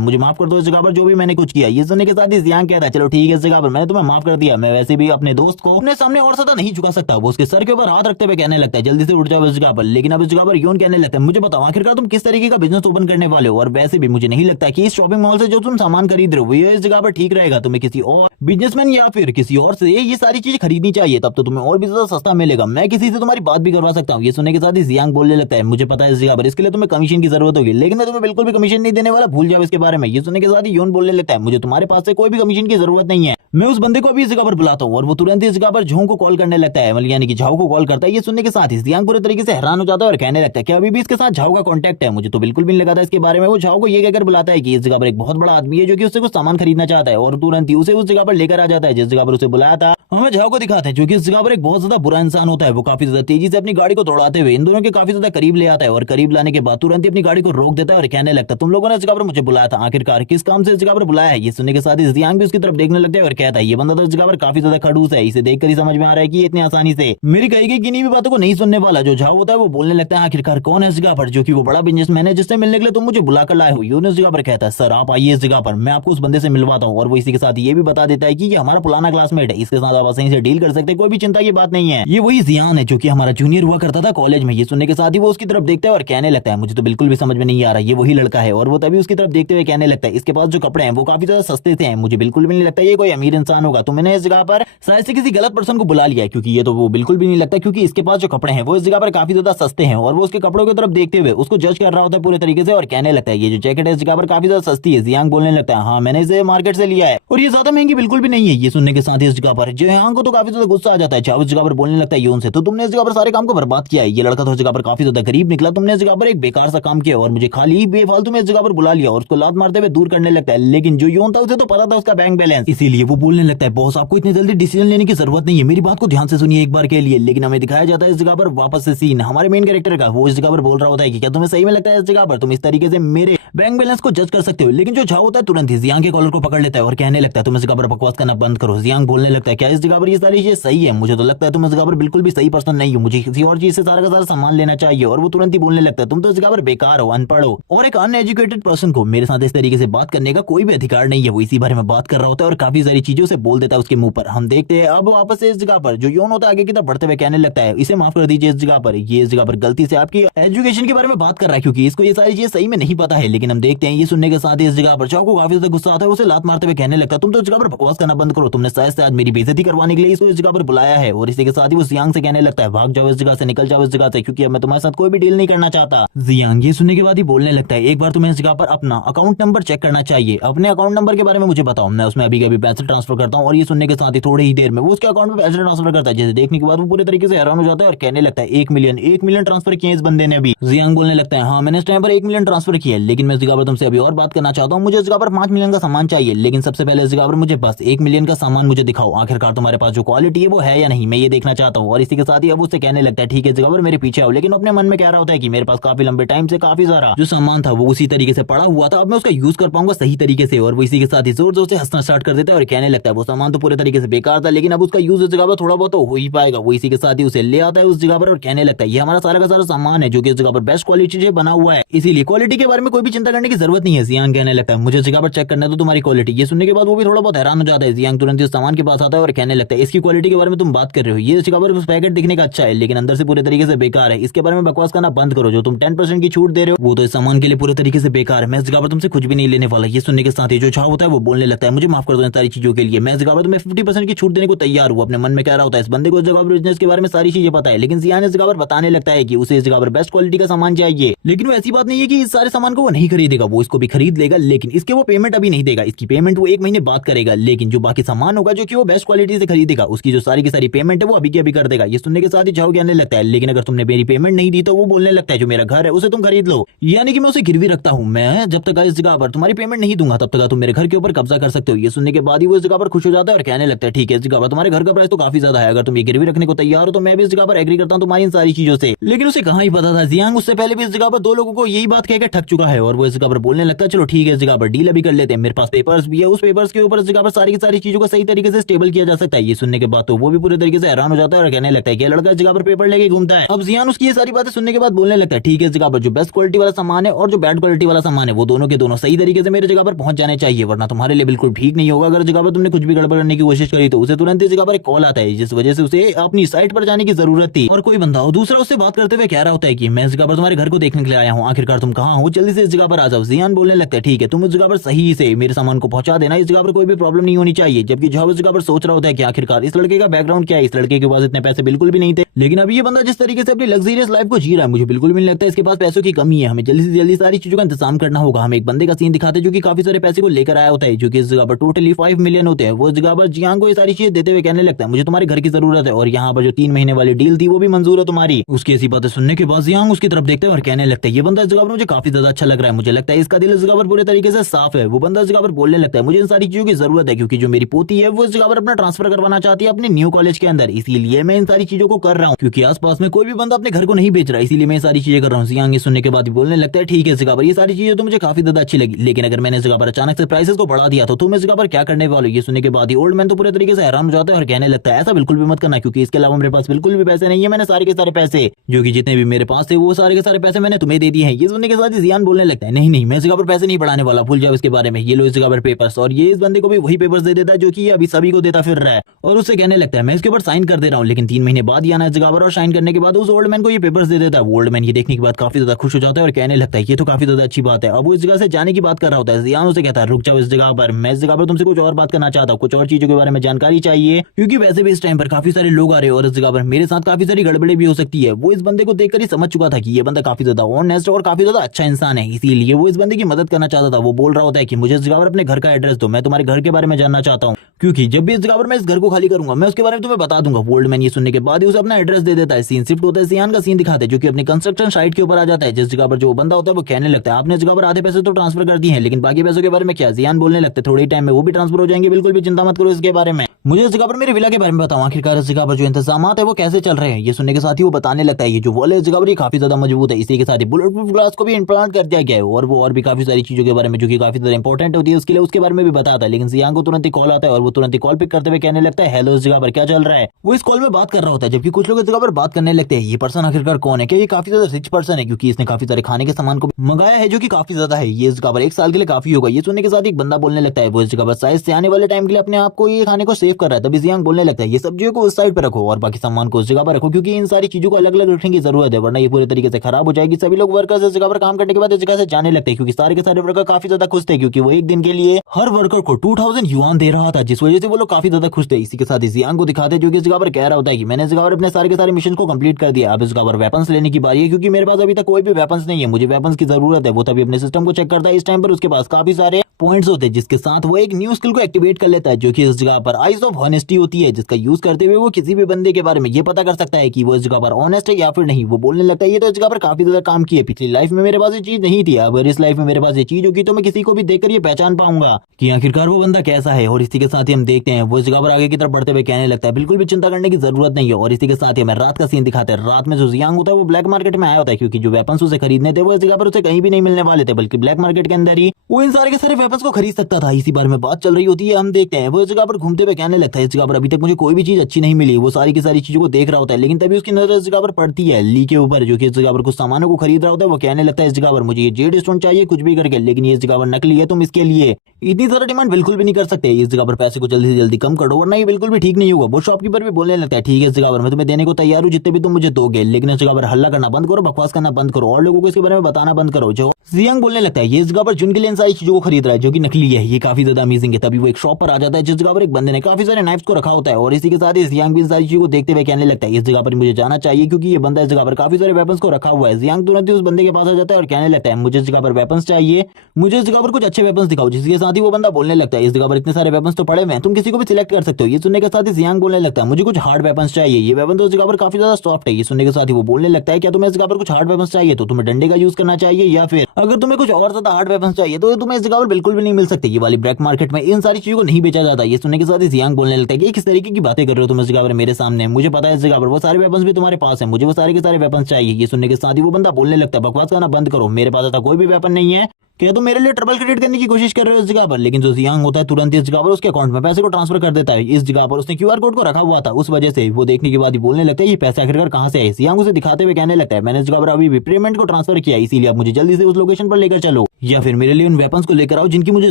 मुझे माफ कर दो इस जगह पर जो भी मैंने कुछ किया। ये सुनने के साथ ही जियांग कहता है चलो ठीक है इस जगह पर मैंने तुम्हें माफ कर दिया, मैं वैसे भी अपने दोस्त को अपने सामने और ज्यादा नहीं झुका सकता। वो उसके सर के ऊपर हाथ रखते हुए कहने लगता है जल्दी से उठ जाओ इस जगह पर। लेकिन अब इस जगह पर यून कहने लगता है मुझे बताओ आखिरकार तुम किस तरीके का बिजनेस ओपन करने वाले हो, और वैसे भी मुझे नहीं लगता कि इस शॉपिंग मॉल से जो तुम सामान खरीद रहे हो ये इस जगह पर ठीक रहेगा, तुम्हें किसी और बिजनेसमैन या फिर किसी और से ये सारी चीज खरीदनी चाहिए, तब तो तुम्हें और भी ज्यादा सस्ता मिलेगा, मैं किसी से तुम्हारी बात भी करवा सकता हूँ। ये सुनने के साथ ही जियांग बोलने लगता है मुझे पता है इस जगह पर इसके लिए तुम्हें कमीशन की जरूरत होगी, लेकिन मैं तुम्हें बिल्कुल भी कमीशन नहीं देने वाला, भूल जाओ इसके बारे में। ये सुनने के साथ ही यून बोलने लगता है मुझे तुम्हारे पास से कोई भी कमीशन की जरूरत नहीं है, मैं उस बंदे को अभी इस जगह पर बुलाता हूँ। और वो तुरंत इस जगह पर झों को कॉल करने लगता है, यानी कि झाओ को कॉल करता है। ये सुनने के साथ ही जियांग पूरे तरीके से हैरान हो जाता है और कहने लगता है कि अभी भी इसके साथ झाओ का कांटेक्ट है, मुझे तो बिल्कुल भी नहीं लगा था इसके बारे में। वो झाओ को ये कहकर बुलाता है कि इस जगह पर एक बहुत बड़ा आदमी है जो कि उससे कुछ सामान खरीदना चाहता है और तुरंत ही उसे उस जगह पर लेकर आ जाता है जिस जगह पर उसे बुलाया था। हमें झाओ को दिखाते हैं जो कि इस जगह पर एक बहुत ज्यादा बुरा इंसान होता है, वो काफी ज्यादा तेजी से अपनी गाड़ी को दौड़ाते हुए इन दोनों के काफी ज्यादा करीब ले आता है और करीब लाने के बाद तुरंत ही अपनी गाड़ी को रोक देता है और कहने लगता है तुम लोगों ने इस जगह पर मुझे बुलाया था, आखिरकार किस काम से इस जगह पर बुलाया है। ये सुनने के साथ ही जियांग भी उसकी तरफ देखने लगता है और कहता है ये बंदा तो इस जगह पर काफी ज्यादा खड़ूस है, इसे देखकर ही समझ में आ रहा है कि इतनी आसानी से मेरी कही गई किन्हीं भी बातों को नहीं सुनने वाला। जो झाओ होता है वो बोलने लगता है आखिरकार कौन है इस जगह पर जो कि वो बड़ा बिजनेसमैन है जिससे मिलने के लिए तुम मुझे बुलाकर लाए हो। यून इस जगह पर कहता है सर आप आइए इस जगह पर, मैं आपको उस बंदे से मिलवाता हूँ। और वो इसी के साथ ये भी बता देता है कि ये हमारा पुराना क्लासमेट है, इसके साथ आप आसानी से डील कर सकते हैं, कोई भी चिंता की बात नहीं है। ये वही जियान है जो कि हमारा जूनियर हुआ करता था कॉलेज में। ये सुनने के साथ ही वो उसकी तरफ देखता है और कहने लगता है मुझे तो बिल्कुल भी समझ में नहीं आ रहा ये वही लड़का है। और वो तभी उसकी तरफ देखते हुए कहने लगता है इसके पास जो कपड़े हैं वो काफी ज्यादा सस्ते थे, मुझे बिल्कुल भी नहीं लगता ये कोई अमीर इंसान होगा, तो मैंने इस जगह पर शायद से किसी गलत पर्सन को बुला लिया है, क्योंकि ये तो वो बिल्कुल भी नहीं लगता, क्योंकि इसके पास जो कपड़े हैं वो इस जगह पर काफी ज्यादा सस्ते हैं। और वो उसके कपड़ों की तरफ देखते हुए उसको जज कर रहा होता है पूरे तरीके से और कहने लगता है ये जो जैकेट है इस जगह पर काफी ज्यादा सस्ती है। जियांग बोलने लगता है हाँ मैंने इसे मार्केट से लिया है और ये ज्यादा महंगी बिल्कुल भी नहीं है। ये सुनने के साथ ही इस जगह पर जियांग को तो काफी ज्यादा गुस्सा आ जाता है। चाव इस जगह पर बोलने लगता है यून से तो तुमने इस जगह पर सारे काम को बर्बाद किया है, ये लड़का तो इस जगह पर काफी ज्यादा गरीब निकला, तुमने इस जगह पर एक बेकार सा काम किया और मुझे खाली बेफालतू में इस जगह पर बुला लिया और उसको लात मारते हुए दूर करने लगता है। लेकिन जो यून था उसे तो पता था उसका बैंक बैलेंस, इसीलिए वो बोलने लगता है बॉस आपको इतनी जल्दी डिसीजन लेने की जरूरत नहीं है, मेरी बात को ध्यान से सुनिए एक बार के लिए। लेकिन हमें दिखाया जाता है इस जगह पर वापस से सीन हमारे मेन कैरेक्टर का, वो इस जगह पर बोल रहा होता है कि क्या तुम्हें सही में लगता है इस जगह पर तुम इस तरीके से मेरे बैंक बैलेंस को जज कर सकते हो। लेकिन जो झाओ होता है तुरंत ही जियांग के कॉलर को पकड़ लेता है और कहने लगता है तुम इस जगह पर बकवास करना बंद करो। जियांग बोलने लगता है क्या इस जगह पर ये सारी चीजें सही है, मुझे तो लगता है तुम इस जगह पर बिल्कुल भी सही पर्सन नहीं हो, मुझे किसी और चीज से सारा का सारा सामान लेना चाहिए। और वो तुरंत ही बोलने लगता है तुम तो इस जगह पर बेकार हो, अनपढ़ हो और एक अनएजुकेटेड पर्सन को मेरे साथ इस तरीके से बात करने का कोई भी अधिकार नहीं है। वो इसी बारे में बात कर रहा होता है और काफी सारी चीजों से बोल देता है उसके मुंह पर। हम देखते हैं अब वापस से इस जगह पर जो यौन होता है आगे की तरफ बढ़ते हुए कहने लगता है इसे माफ कर दीजिए, इस जगह पर ये इस जगह पर गलती से आपकी एजुकेशन के बारे में बात कर रहा है क्योंकि इसको ये सारी चीजें सही में नहीं पता है। लेकिन हम देखते हैं ये सुनने के साथ ही इस जगह पर चाव को काफी ज्यादा गुस्सा आता है, उसे लात मारते हुए कहने लगता है तुम तो इस जगह पर बकवास करना बंद करो, तुमने शायद से आज मेरी बेइज्जती करवाने के लिए इसको इस जगह पर बुलाया है। और इसी के साथ ही वो जियांग से कहने लगता है भाग जाओ इस जगह से, निकल जाओ इस जगह से, क्योंकि अब मैं तुम्हारे साथ कोई भी डील नहीं करना चाहता। जियांग ये सुनने के बाद ही बोलने लगता है एक बार तुम्हें इस जगह पर अपना अकाउंट नंबर चेक करना चाहिए, अपने अकाउंट नंबर के बारे में मुझे बताओ, मैं उसमें अभी कभी पैसे ट्रांसफर करता हूँ। और ये सुनने के साथ ही थोड़ी ही देर में वो उसके अकाउंट में पैसे ट्रांसफर करता है, जिसे देखने के बाद वो पूरे तरीके से हैरान हो जाता है और कहने लगता है 1 मिलियन ट्रांसफर किए इस बंदे ने भी। जियांग बोलने लगता है हाँ मैंने इस टाइम पर 1 मिलियन ट्रांसफर किया, लेकिन मैं इस जगह पर तुमसे अभी और बात करना चाहता हूँ, मुझे इस जगह पर 5 मिलियन का सामान चाहिए, लेकिन सबसे पहले हेलो इस जगह पर मुझे बस 1 मिलियन का सामान मुझे दिखाओ, आखिरकार तुम्हारे पास जो क्वालिटी है वो है या नहीं, मैं ये देखना चाहता हूँ। और इसी के साथ ही अब उससे कहने लगता है ठीक है इस जगह पर मेरे पीछे आओ, लेकिन अपने मन में कह रहा होता है कि मेरे पास काफी लंबे टाइम से काफी सारा जो सामान था वो उसी तरीके से पड़ा हुआ था, अब मैं उसका यूज कर पाऊंगा सही तरीके से। और वो इसी के साथ ही जोर जोर से हंसना स्टार्ट कर देता है और कहने लगता है वो सामान तो पूरे तरीके से बेकार था, लेकिन अब उसका यूज उस जगह पर थोड़ा बहुत तो हो ही पाएगा। वो इसी के साथ ही उसे ले आता है उस जगह पर और कहने लगता है ये हमारा सारा का सारा सामान है जो कि इस जगह पर बेस्ट क्वालिटी से बना हुआ है, इसीलिए क्वालिटी के बारे में कोई भी चिंता करने की जरूरत नहीं है। जियांग कहने लगता है मुझे जगह पर चेक करना है तो तुम्हारी क्वालिटी। ये सुनने के बाद वो भी थोड़ा बहुत हैरान हो जाता है। जियांग तुरंत इस सामान के पास आता है और कहने लगता है इसकी क्वालिटी के बारे में तुम बात कर रहे हो, ये जगह पर पैकेट दिखने का अच्छा है लेकिन अंदर से पूरे तरीके से बेकार है, इसके बारे में बकवास करना बंद करो। जो तुम 10% की छूट दे रहे हो वो तो इस सामान के लिए पूरे तरीके से बेकार है, मैं इस जगह पर तुमसे कुछ भी नहीं लेने वाला। ये सुनने के साथ ही जो छाव होता है वो बोलने लगता है मुझे माफ कर दो इन सारी चीजों के लिए, मैं इस जगह पर तुम्हें 50% की छूट देने को तैयार हूँ। अपने मन में कह रहा होता है इस बंदे को इस जगह पर बिजनेस के बारे में सारी चीजें पता है, लेकिन जियान इस जगह पर बताने लगता है कि उसे इस जगह पर बेस्ट क्वालिटी का सामान चाहिए। लेकिन वो ऐसी बात नहीं है कि इस सारे सामान को वो नहीं खरीदेगा, वो इसको भी खरीद लेगा लेकिन इसके वो पेमेंट अभी नहीं देगा, इसकी पेमेंट वो 1 महीने बाद करेगा। लेकिन जो बाकी सामान होगा जो कि वो बेस्ट क्वालिटी से खरीदेगा उसकी जो सारी की सारी पेमेंट है वो अभी की अभी कर देगा। ये सुनने के साथ ही झाओ कहने लगता है लेकिन अगर तुमने मेरी पेमेंट नहीं दी तो वो बोलने लगता है जो मेरा घर है उसे तुम खरीद लो, यानी कि मैं उसे गिरवी रखता हूँ, मैं जब तक इस जगह पर तुम्हारी पेमेंट नहीं दूंगा तब तक तुम मेरे घर के ऊपर कब्जा कर सकते हो। ये सुनने के बाद ही वो इस जगह पर खुश हो जाता है और कहने लगता है ठीक है इस जगह पर तुम्हारे घर का प्राइस तो काफी ज्यादा है, अगर तुम ये गिरवी रखने को तैयार हो तो मैं भी इस जगह पर एग्री करता हूँ तुम्हारी इन सारी चीजों से। लेकिन उसे कहाँ ही पता था जियांग उससे पहले भी इस जगह पर 2 लोगों को यही बात कहकर ठग चुका है और वो इस जगह पर बोलने लगता है चलो ठीक है इस जगह पर डील अभी कर लेते हैं, मेरे पास पेपर्स भी है, उस पेपर्स के ऊपर इस जगह पर सारी की सारी चीजों को सही तरीके से स्टेबल किया जा सकता है। ये सुनने के बाद तो वो भी पूरे तरीके से हैरान हो जाता है और कहने लगता है कि लड़का इस जगह पर पेपर लेके घूमता है। अब जियान उसकी ये सारी बातें सुनने के बाद बोलने लगता है ठीक है इस जगह पर जो बेस्ट क्वालिटी वाला सामान है और जो बैड क्वालिटी वाला सामान है वो दोनों के दोनों सही तरीके से मेरे जगह पर पहुंच जाने चाहिए, वरना तुम्हारे लिए बिल्कुल ठीक नहीं होगा। अगर जगह पर तुमने कुछ भी गड़बड़ करने की कोशिश करी तो उसे तुरंत इस जगह पर एक कॉल आता है जिस वजह से उसे अपनी साइट पर जाने की जरूरत थी और कोई बंदा हो दूसरा उससे बात करते हुए कह रहा होता है कि मैं इस जगह पर तुम्हारे घर को देखने के लिए आया हूँ, आखिरकार तुम कहाँ हो, जल्दी से इस जगह पर आ जाओ। जियान बोलने लगता है ठीक है तुम इस जगह पर सही से मेरे सामान को पहुंचा देना, इस जगह पर कोई भी प्रॉब्लम नहीं होनी चाहिए। जबकि जहां इस जगह पर सोच रहा होता है कि आखिरकार इस लड़के का बैकग्राउंड क्या है, इस लड़के के पास इतने पैसे बिल्कुल भी नहीं थे, लेकिन अब ये बंदा जिस तरीके से अपनी लग्जरियस लाइफ को जी रहा है मुझे बिल्कुल भी नहीं लगता इसके पास पैसों की कमी है, हमें जल्दी से जल्दी सारी चीजों का इंतजाम करना होगा। हम एक बंदे का सीन दिखाते हैं जो कि काफी सारे पैसे को लेकर आया होता है जो कि इस जगह पर टोटली 5 मिलियन होते हैं। वो इस जगह पर जियांग को ये सारी चीजें देते हुए कहने लगता है मुझे तुम्हारे घर की जरूरत है और यहाँ पर जो 3 महीने वाली डील थी वो भी मंजूर है तुम्हारी। उसकी ऐसी बातें सुनने के बाद जियांग उसकी तरफ देखते हैं और कहने लगता है ये बंदा इस जगह पर मुझे काफी ज्यादा अच्छा लग रहा है, मुझे लगता है इसका दिल इस जगह पर पूरे तरीके से साफ है। वो बंदा इस जगह पर बोलने लगता है मुझे इन सारी चीजों की जरूरत है क्योंकि जो मेरी पोती है वो इस जगह पर अपना ट्रांसफर करवाना चाहती है अपने न्यू कॉलेज के अंदर, इसीलिए मैं इन सारी चीजों को कर रहा हूँ क्योंकि आसपास में कोई भी बंदा अपने घर को नहीं बेच रहा, इसीलिए मैं सारी चीजें कर रहा हूँ। जियांग ये सुनने के बाद बोलने लगता है ठीक है इस जगह पर ये सारी चीजें तो मुझे काफी ज्यादा अच्छी लगी, लेकिन अगर मैंने इस जगह पर अचानक से प्राइसेस को बढ़ा दिया तो तुम इस जगह पर क्या करने वाले हो। ये सुनने के बाद ही ओल्ड मैन तो पूरे तरीके से हैरान हो जाता है और कहने लगता है ऐसा बिल्कुल भी मत करना क्योंकि इसके अलावा मेरे पास बिल्कुल भी पैसे नहीं है, मैंने सारे के सारे पैसे जो कि जितने भी मेरे पास थे वो सारे के सारे पैसे मैंने तुम्हें दे दिए हैं। ये सुनने के साथ ही जियान बोलने लगता है नहीं नहीं मैं इस जगह पर पैसे नहीं बढ़ाने वाला, भूल जाओ इसके बारे में, ये लो इस जगह पर पेपर्स। और ये इस बंदे को भी वही पेपर्स दे देता है जो कि ये अभी सभी को देता फिर रहा है और उससे कहने लगता है मैं इसके ऊपर साइन कर दे रहा हूँ, लेकिन 3 महीने बाद ही आना इस जगह पर और साइन करने के बाद उस ओल्ड मैन को ये पेपर्स दे देता है। ओल्ड मैन ये देखने के बाद काफी ज्यादा खुश हो जाता है और कहने लगता है ये तो काफी ज्यादा अच्छी बात है। अब वो इस जगह से जाने की बात कर रहा होता है, जियान उसे कहता है रुक जाओ इस जगह पर, मैं इस जगह पर तुमसे कुछ और बात करना चाहता हूँ, कुछ और चीजों के बारे में जानकारी चाहिए क्योंकि वैसे भी इस टाइम पर काफी सारे लोग आ रहे हैं और इस जगह पर मेरे साथ काफी सारी गड़बड़ी भी हो सकती है। वो इस बंदे को देखकर ही समझ चुका था कि ये बंदा काफी ज्यादा ऑनेस्ट और काफी ज्यादा अच्छा इंसान है, इसीलिए वो इस बंदे की मदद करना चाहता था। वो बोल रहा होता है कि मुझे इस जगह पर अपने घर का एड्रेस दो, मैं तुम्हारे घर के बारे में जानना चाहता हूँ क्योंकि जब भी इस जगह पर मैं इस घर को खाली करूंगा मैं उसके बारे में तुम्हें बता दूंगा। ओल्ड मैन ये सुनने के बाद ही उसे अपना एड्रेस दे देता है। सीन शिफ्ट होता है, जियान का सीन दिखाते हैं जो कि अपनी कंस्ट्रक्शन साइट के ऊपर आ जाता है जिस जगह पर जो बंदा होता है वो कहने लगता है आपने इस जगह पर आधे पैसे तो ट्रांसफर कर दिए हैं लेकिन बाकी पैसों के बारे में क्या। जियान बोलने लगते थोड़ी टाइम में वो भी ट्रांसफर हो जाएंगे, बिल्कुल भी चिंता मत करो इसके बारे में, मुझे इस जगह पर मेरे विला के बारे में बताओ, आखिरकार इस जगह पर जो इंतजाम है वो कैसे चल रहे हैं। ये सुनने के साथ ही वो बताने लगता है ये जो वॉल है इस जगह पर काफी ज्यादा मजबूत है, इसी के साथ ही बुलेट प्रूफ ग्लास को भी इम्प्लांट कर दिया गया है और वो और भी काफी सारी चीजों के बारे में जो कि काफी ज्यादा इंपॉर्टेंट होती है उसके लिए उसके बारे में भी बताता है। लेकिन जियांग को तुरंत ही कॉल आता है और वो तुरंत ही कॉल पिक करते हुए कहने लगता है हेलो इस जगह पर क्या चल रहा है। वो इस कॉल में बात कर रहा होता है जबकि कुछ लोग इस जगह पर बात करने लगते हैं ये पर्सन आखिरकार कौन है, क्या ये काफी ज्यादा रिच पर्सन है क्योंकि इसने काफी सारे खाने के सामान को मंगाया है जो कि काफी ज्यादा है, ये इस जगह पर 1 साल के लिए काफी होगा। ये सुनने के साथ एक बंदा बोलने लगता है वो इस जगह पर शायद से आने वाले टाइम के लिए अपने आप को ये खाने को सेव कर रहा है। तभी जियांग बोलने लगता है ये सब्जियों को उस साइड पर रखो और बाकी सामान को उस जगह पर रखो क्योंकि इन सारी चीजों को अलग अलग रखने की जरूरत है वरना ये पूरे तरीके से खराब हो जाएगी। सभी लोग वर्कर्स इस जगह पर काम करने के बाद इस जगह से जाने लगते हैं क्योंकि सारे के सारे वर्कर काफी ज्यादा खुश थे क्योंकि वो एक दिन के लिए हर वर्कर को 2000 युआन दे रहा था जिस वजह से वो लोग काफी ज्यादा खुश थे। इसी के साथ ही जियांग को दिखाते हैं जो कि इस जगह पर कह रहा होता है कि मैंने इस जगह पर अपने सारे के सारे मिशन को कंप्लीट कर दिया, अब इस जगह पर वेपन्स लेने की बारी है क्योंकि मेरे पास अभी तक कोई भी वेपन्स नहीं है, मुझे वेपन्स की जरूरत है। वो तभी अपने सिस्टम को चेक करता है, इस टाइम पर उसके पास काफी सारे पॉइंट्स होते हैं जिसके साथ वो एक न्यू स्किल को एक्टिवेट कर लेता है, जो कि इस जगह पर आइज ऑफ ऑनेस्टी होती है, जिसका यूज करते हुए वो किसी भी बंदे के बारे में ये पता कर सकता है कि वो इस जगह पर ऑनेस्ट है या फिर नहीं। वो बोलने लगता है ये तो इस जगह पर काफी ज्यादा काम किया, पिछली लाइफ में मेरे पास ये चीज नहीं थी, अगर इस लाइफ में मेरे पास ये चीज होगी तो मैं किसी को भी देखकर ये पहचान पाऊंगा कि आखिरकार वो बंदा कैसा है। और इसी के साथ ही हम देखते हैं वो इस जगह पर आगे की तरफ बढ़ते हुए कहने लगता है बिल्कुल भी चिंता करने की जरूरत नहीं है। और इसी के साथ ही हमें रात का सीन दिखाते हैं। रात में जो जियांग होता है वो ब्लैक मार्केट में आया होता है, क्योंकि जो वेपन्स उसे खरीदने थे वो इस जगह पर उसे कहीं भी नहीं मिलने वाले थे, बल्कि ब्लैक मार्केट के अंदर ही वो इन सारे के सारे वेपन्स को खरीद सकता था। इसी बारे में बात चल रही होती है। हम देखते हैं वो इस जगह पर घूमते हुए कहने लगता है इस जगह पर अभी तक मुझे कोई भी चीज अच्छी नहीं मिली। वो सारी की सारी चीजों को देख रहा होता है, लेकिन तभी उसकी नजर इस जगह पर पड़ती है ली के ऊपर, जो कि इस जगह पर कुछ सामानों को खरीद रहा होता है। वो कहने लगता है इस जगह पर मुझे ये जेड स्टोन चाहिए कुछ भी करके, लेकिन ये इस जगह पर नकली है, तुम इसके लिए इतनी ज्यादा डिमांड बिल्कुल भी नहीं कर सकते। इस जगह पर पैसे को जल्दी से जल्दी कम करो वरना ये बिल्कुल भी ठीक नहीं होगा। वो शॉपकीपर भी बोलने लगता है ठीक है इस जगह पर मैं तुम्हें देने को तैयार हूँ जितने भी तुम मुझे दोगे, लेकिन इस जगह पर हल्ला करना बंद करो, बकवास करना बंद करो और लोगों को इसके बारे में बताना बंद करो। जो जियांग बोलने लगता है ये इस जगह पर जुन के लिए इन सारी चीजों को खरीद रहा है जो कि नकली है, ये काफी ज्यादा अमेजिंग है। तभी वो एक शॉप पर आ जाता है जिस जगह पर एक बंदे ने काफी सारे नाइफ्स को रखा होता है, और इसी के साथ ही जियांग भी इन सारी चीजों को देखते हुए कहने लगता है इस जगह पर मुझे जाना चाहिए क्योंकि ये बंदा इस जगह पर काफी सारे वेपन्स को रखा हुआ है। जियांग तुरंत ही उस बंदे के पास आ जाता है और कहने लगता है मुझे इस जगह पर वेपन्स चाहिए, मुझे इस जगह पर कुछ अच्छे वेपन्स दिखाओ। जिसके साथ ही वो बंदा बोलने लगता है इस जगह पर इतने सारे वेपन्स तो पड़े हुए हैं, तुम किसी को भी सिलेक्ट कर सकते हो। ये सुनने के साथ ही जियांग बोलने लगता है मुझे कुछ हार्ड वेपन्स चाहिए, ये वेपन तो इस जगह पर काफी ज्यादा सॉफ्ट है। ये सुनने के साथ ही वो बोलने लगता है क्या तुम्हें इस जगह पर कुछ हार्ड वेपन्स चाहिए तो तुम्हें डंडे का यूज करना चाहिए, या फिर अगर तुम्हें कुछ और ज्यादा हार्ड वेपन्स चाहिए तो तुम्हें इस जगह पर बिल्कुल भी नहीं मिल सकते। ये वाली ब्लैक मार्केट में इन सारी चीजों को नहीं बेचा जाता। ये सुनने के साथ ही जियांग बोलने लगता है कि किस तरीके की बातें कर रहे हो तुम इस जगह पर मेरे सामने, मुझे पता है इस जगह पर वो सारे वेपन्स भी तुम्हारे पास है, मुझे वो सारे के सारे वेपन्स चाहिए। ये सुनने के साथ ही वो बंदा बोलने लगता है बकवास करना बंद करो, मेरे पास ऐसा कोई भी वेपन नहीं है, क्या तुम मेरे लिए ट्रबल क्रिएट करने की कोशिश कर रहे हो इस जगह पर। लेकिन जो जियांग होता है तुरंत इस जगह पर उसके अकाउंट में पैसे को ट्रांसफर कर देता है। इस जगह पर उसने क्यूआर कोड को रखा हुआ था, उस वजह से वो देखने के बाद ही बोलने लगता है ये पैसे आखिरकार कहां से आए। जियांग उसे दिखाते हुए कहने लगता है मैंने इस जगह पर अभी भी पेमेंट को ट्रांसफर किया, इसीलिए आप मुझे जल्दी से उस लोकेशन पर लेकर चलो या फिर मेरे लिए उन वेपन्स को लेकर आओ जिनकी मुझे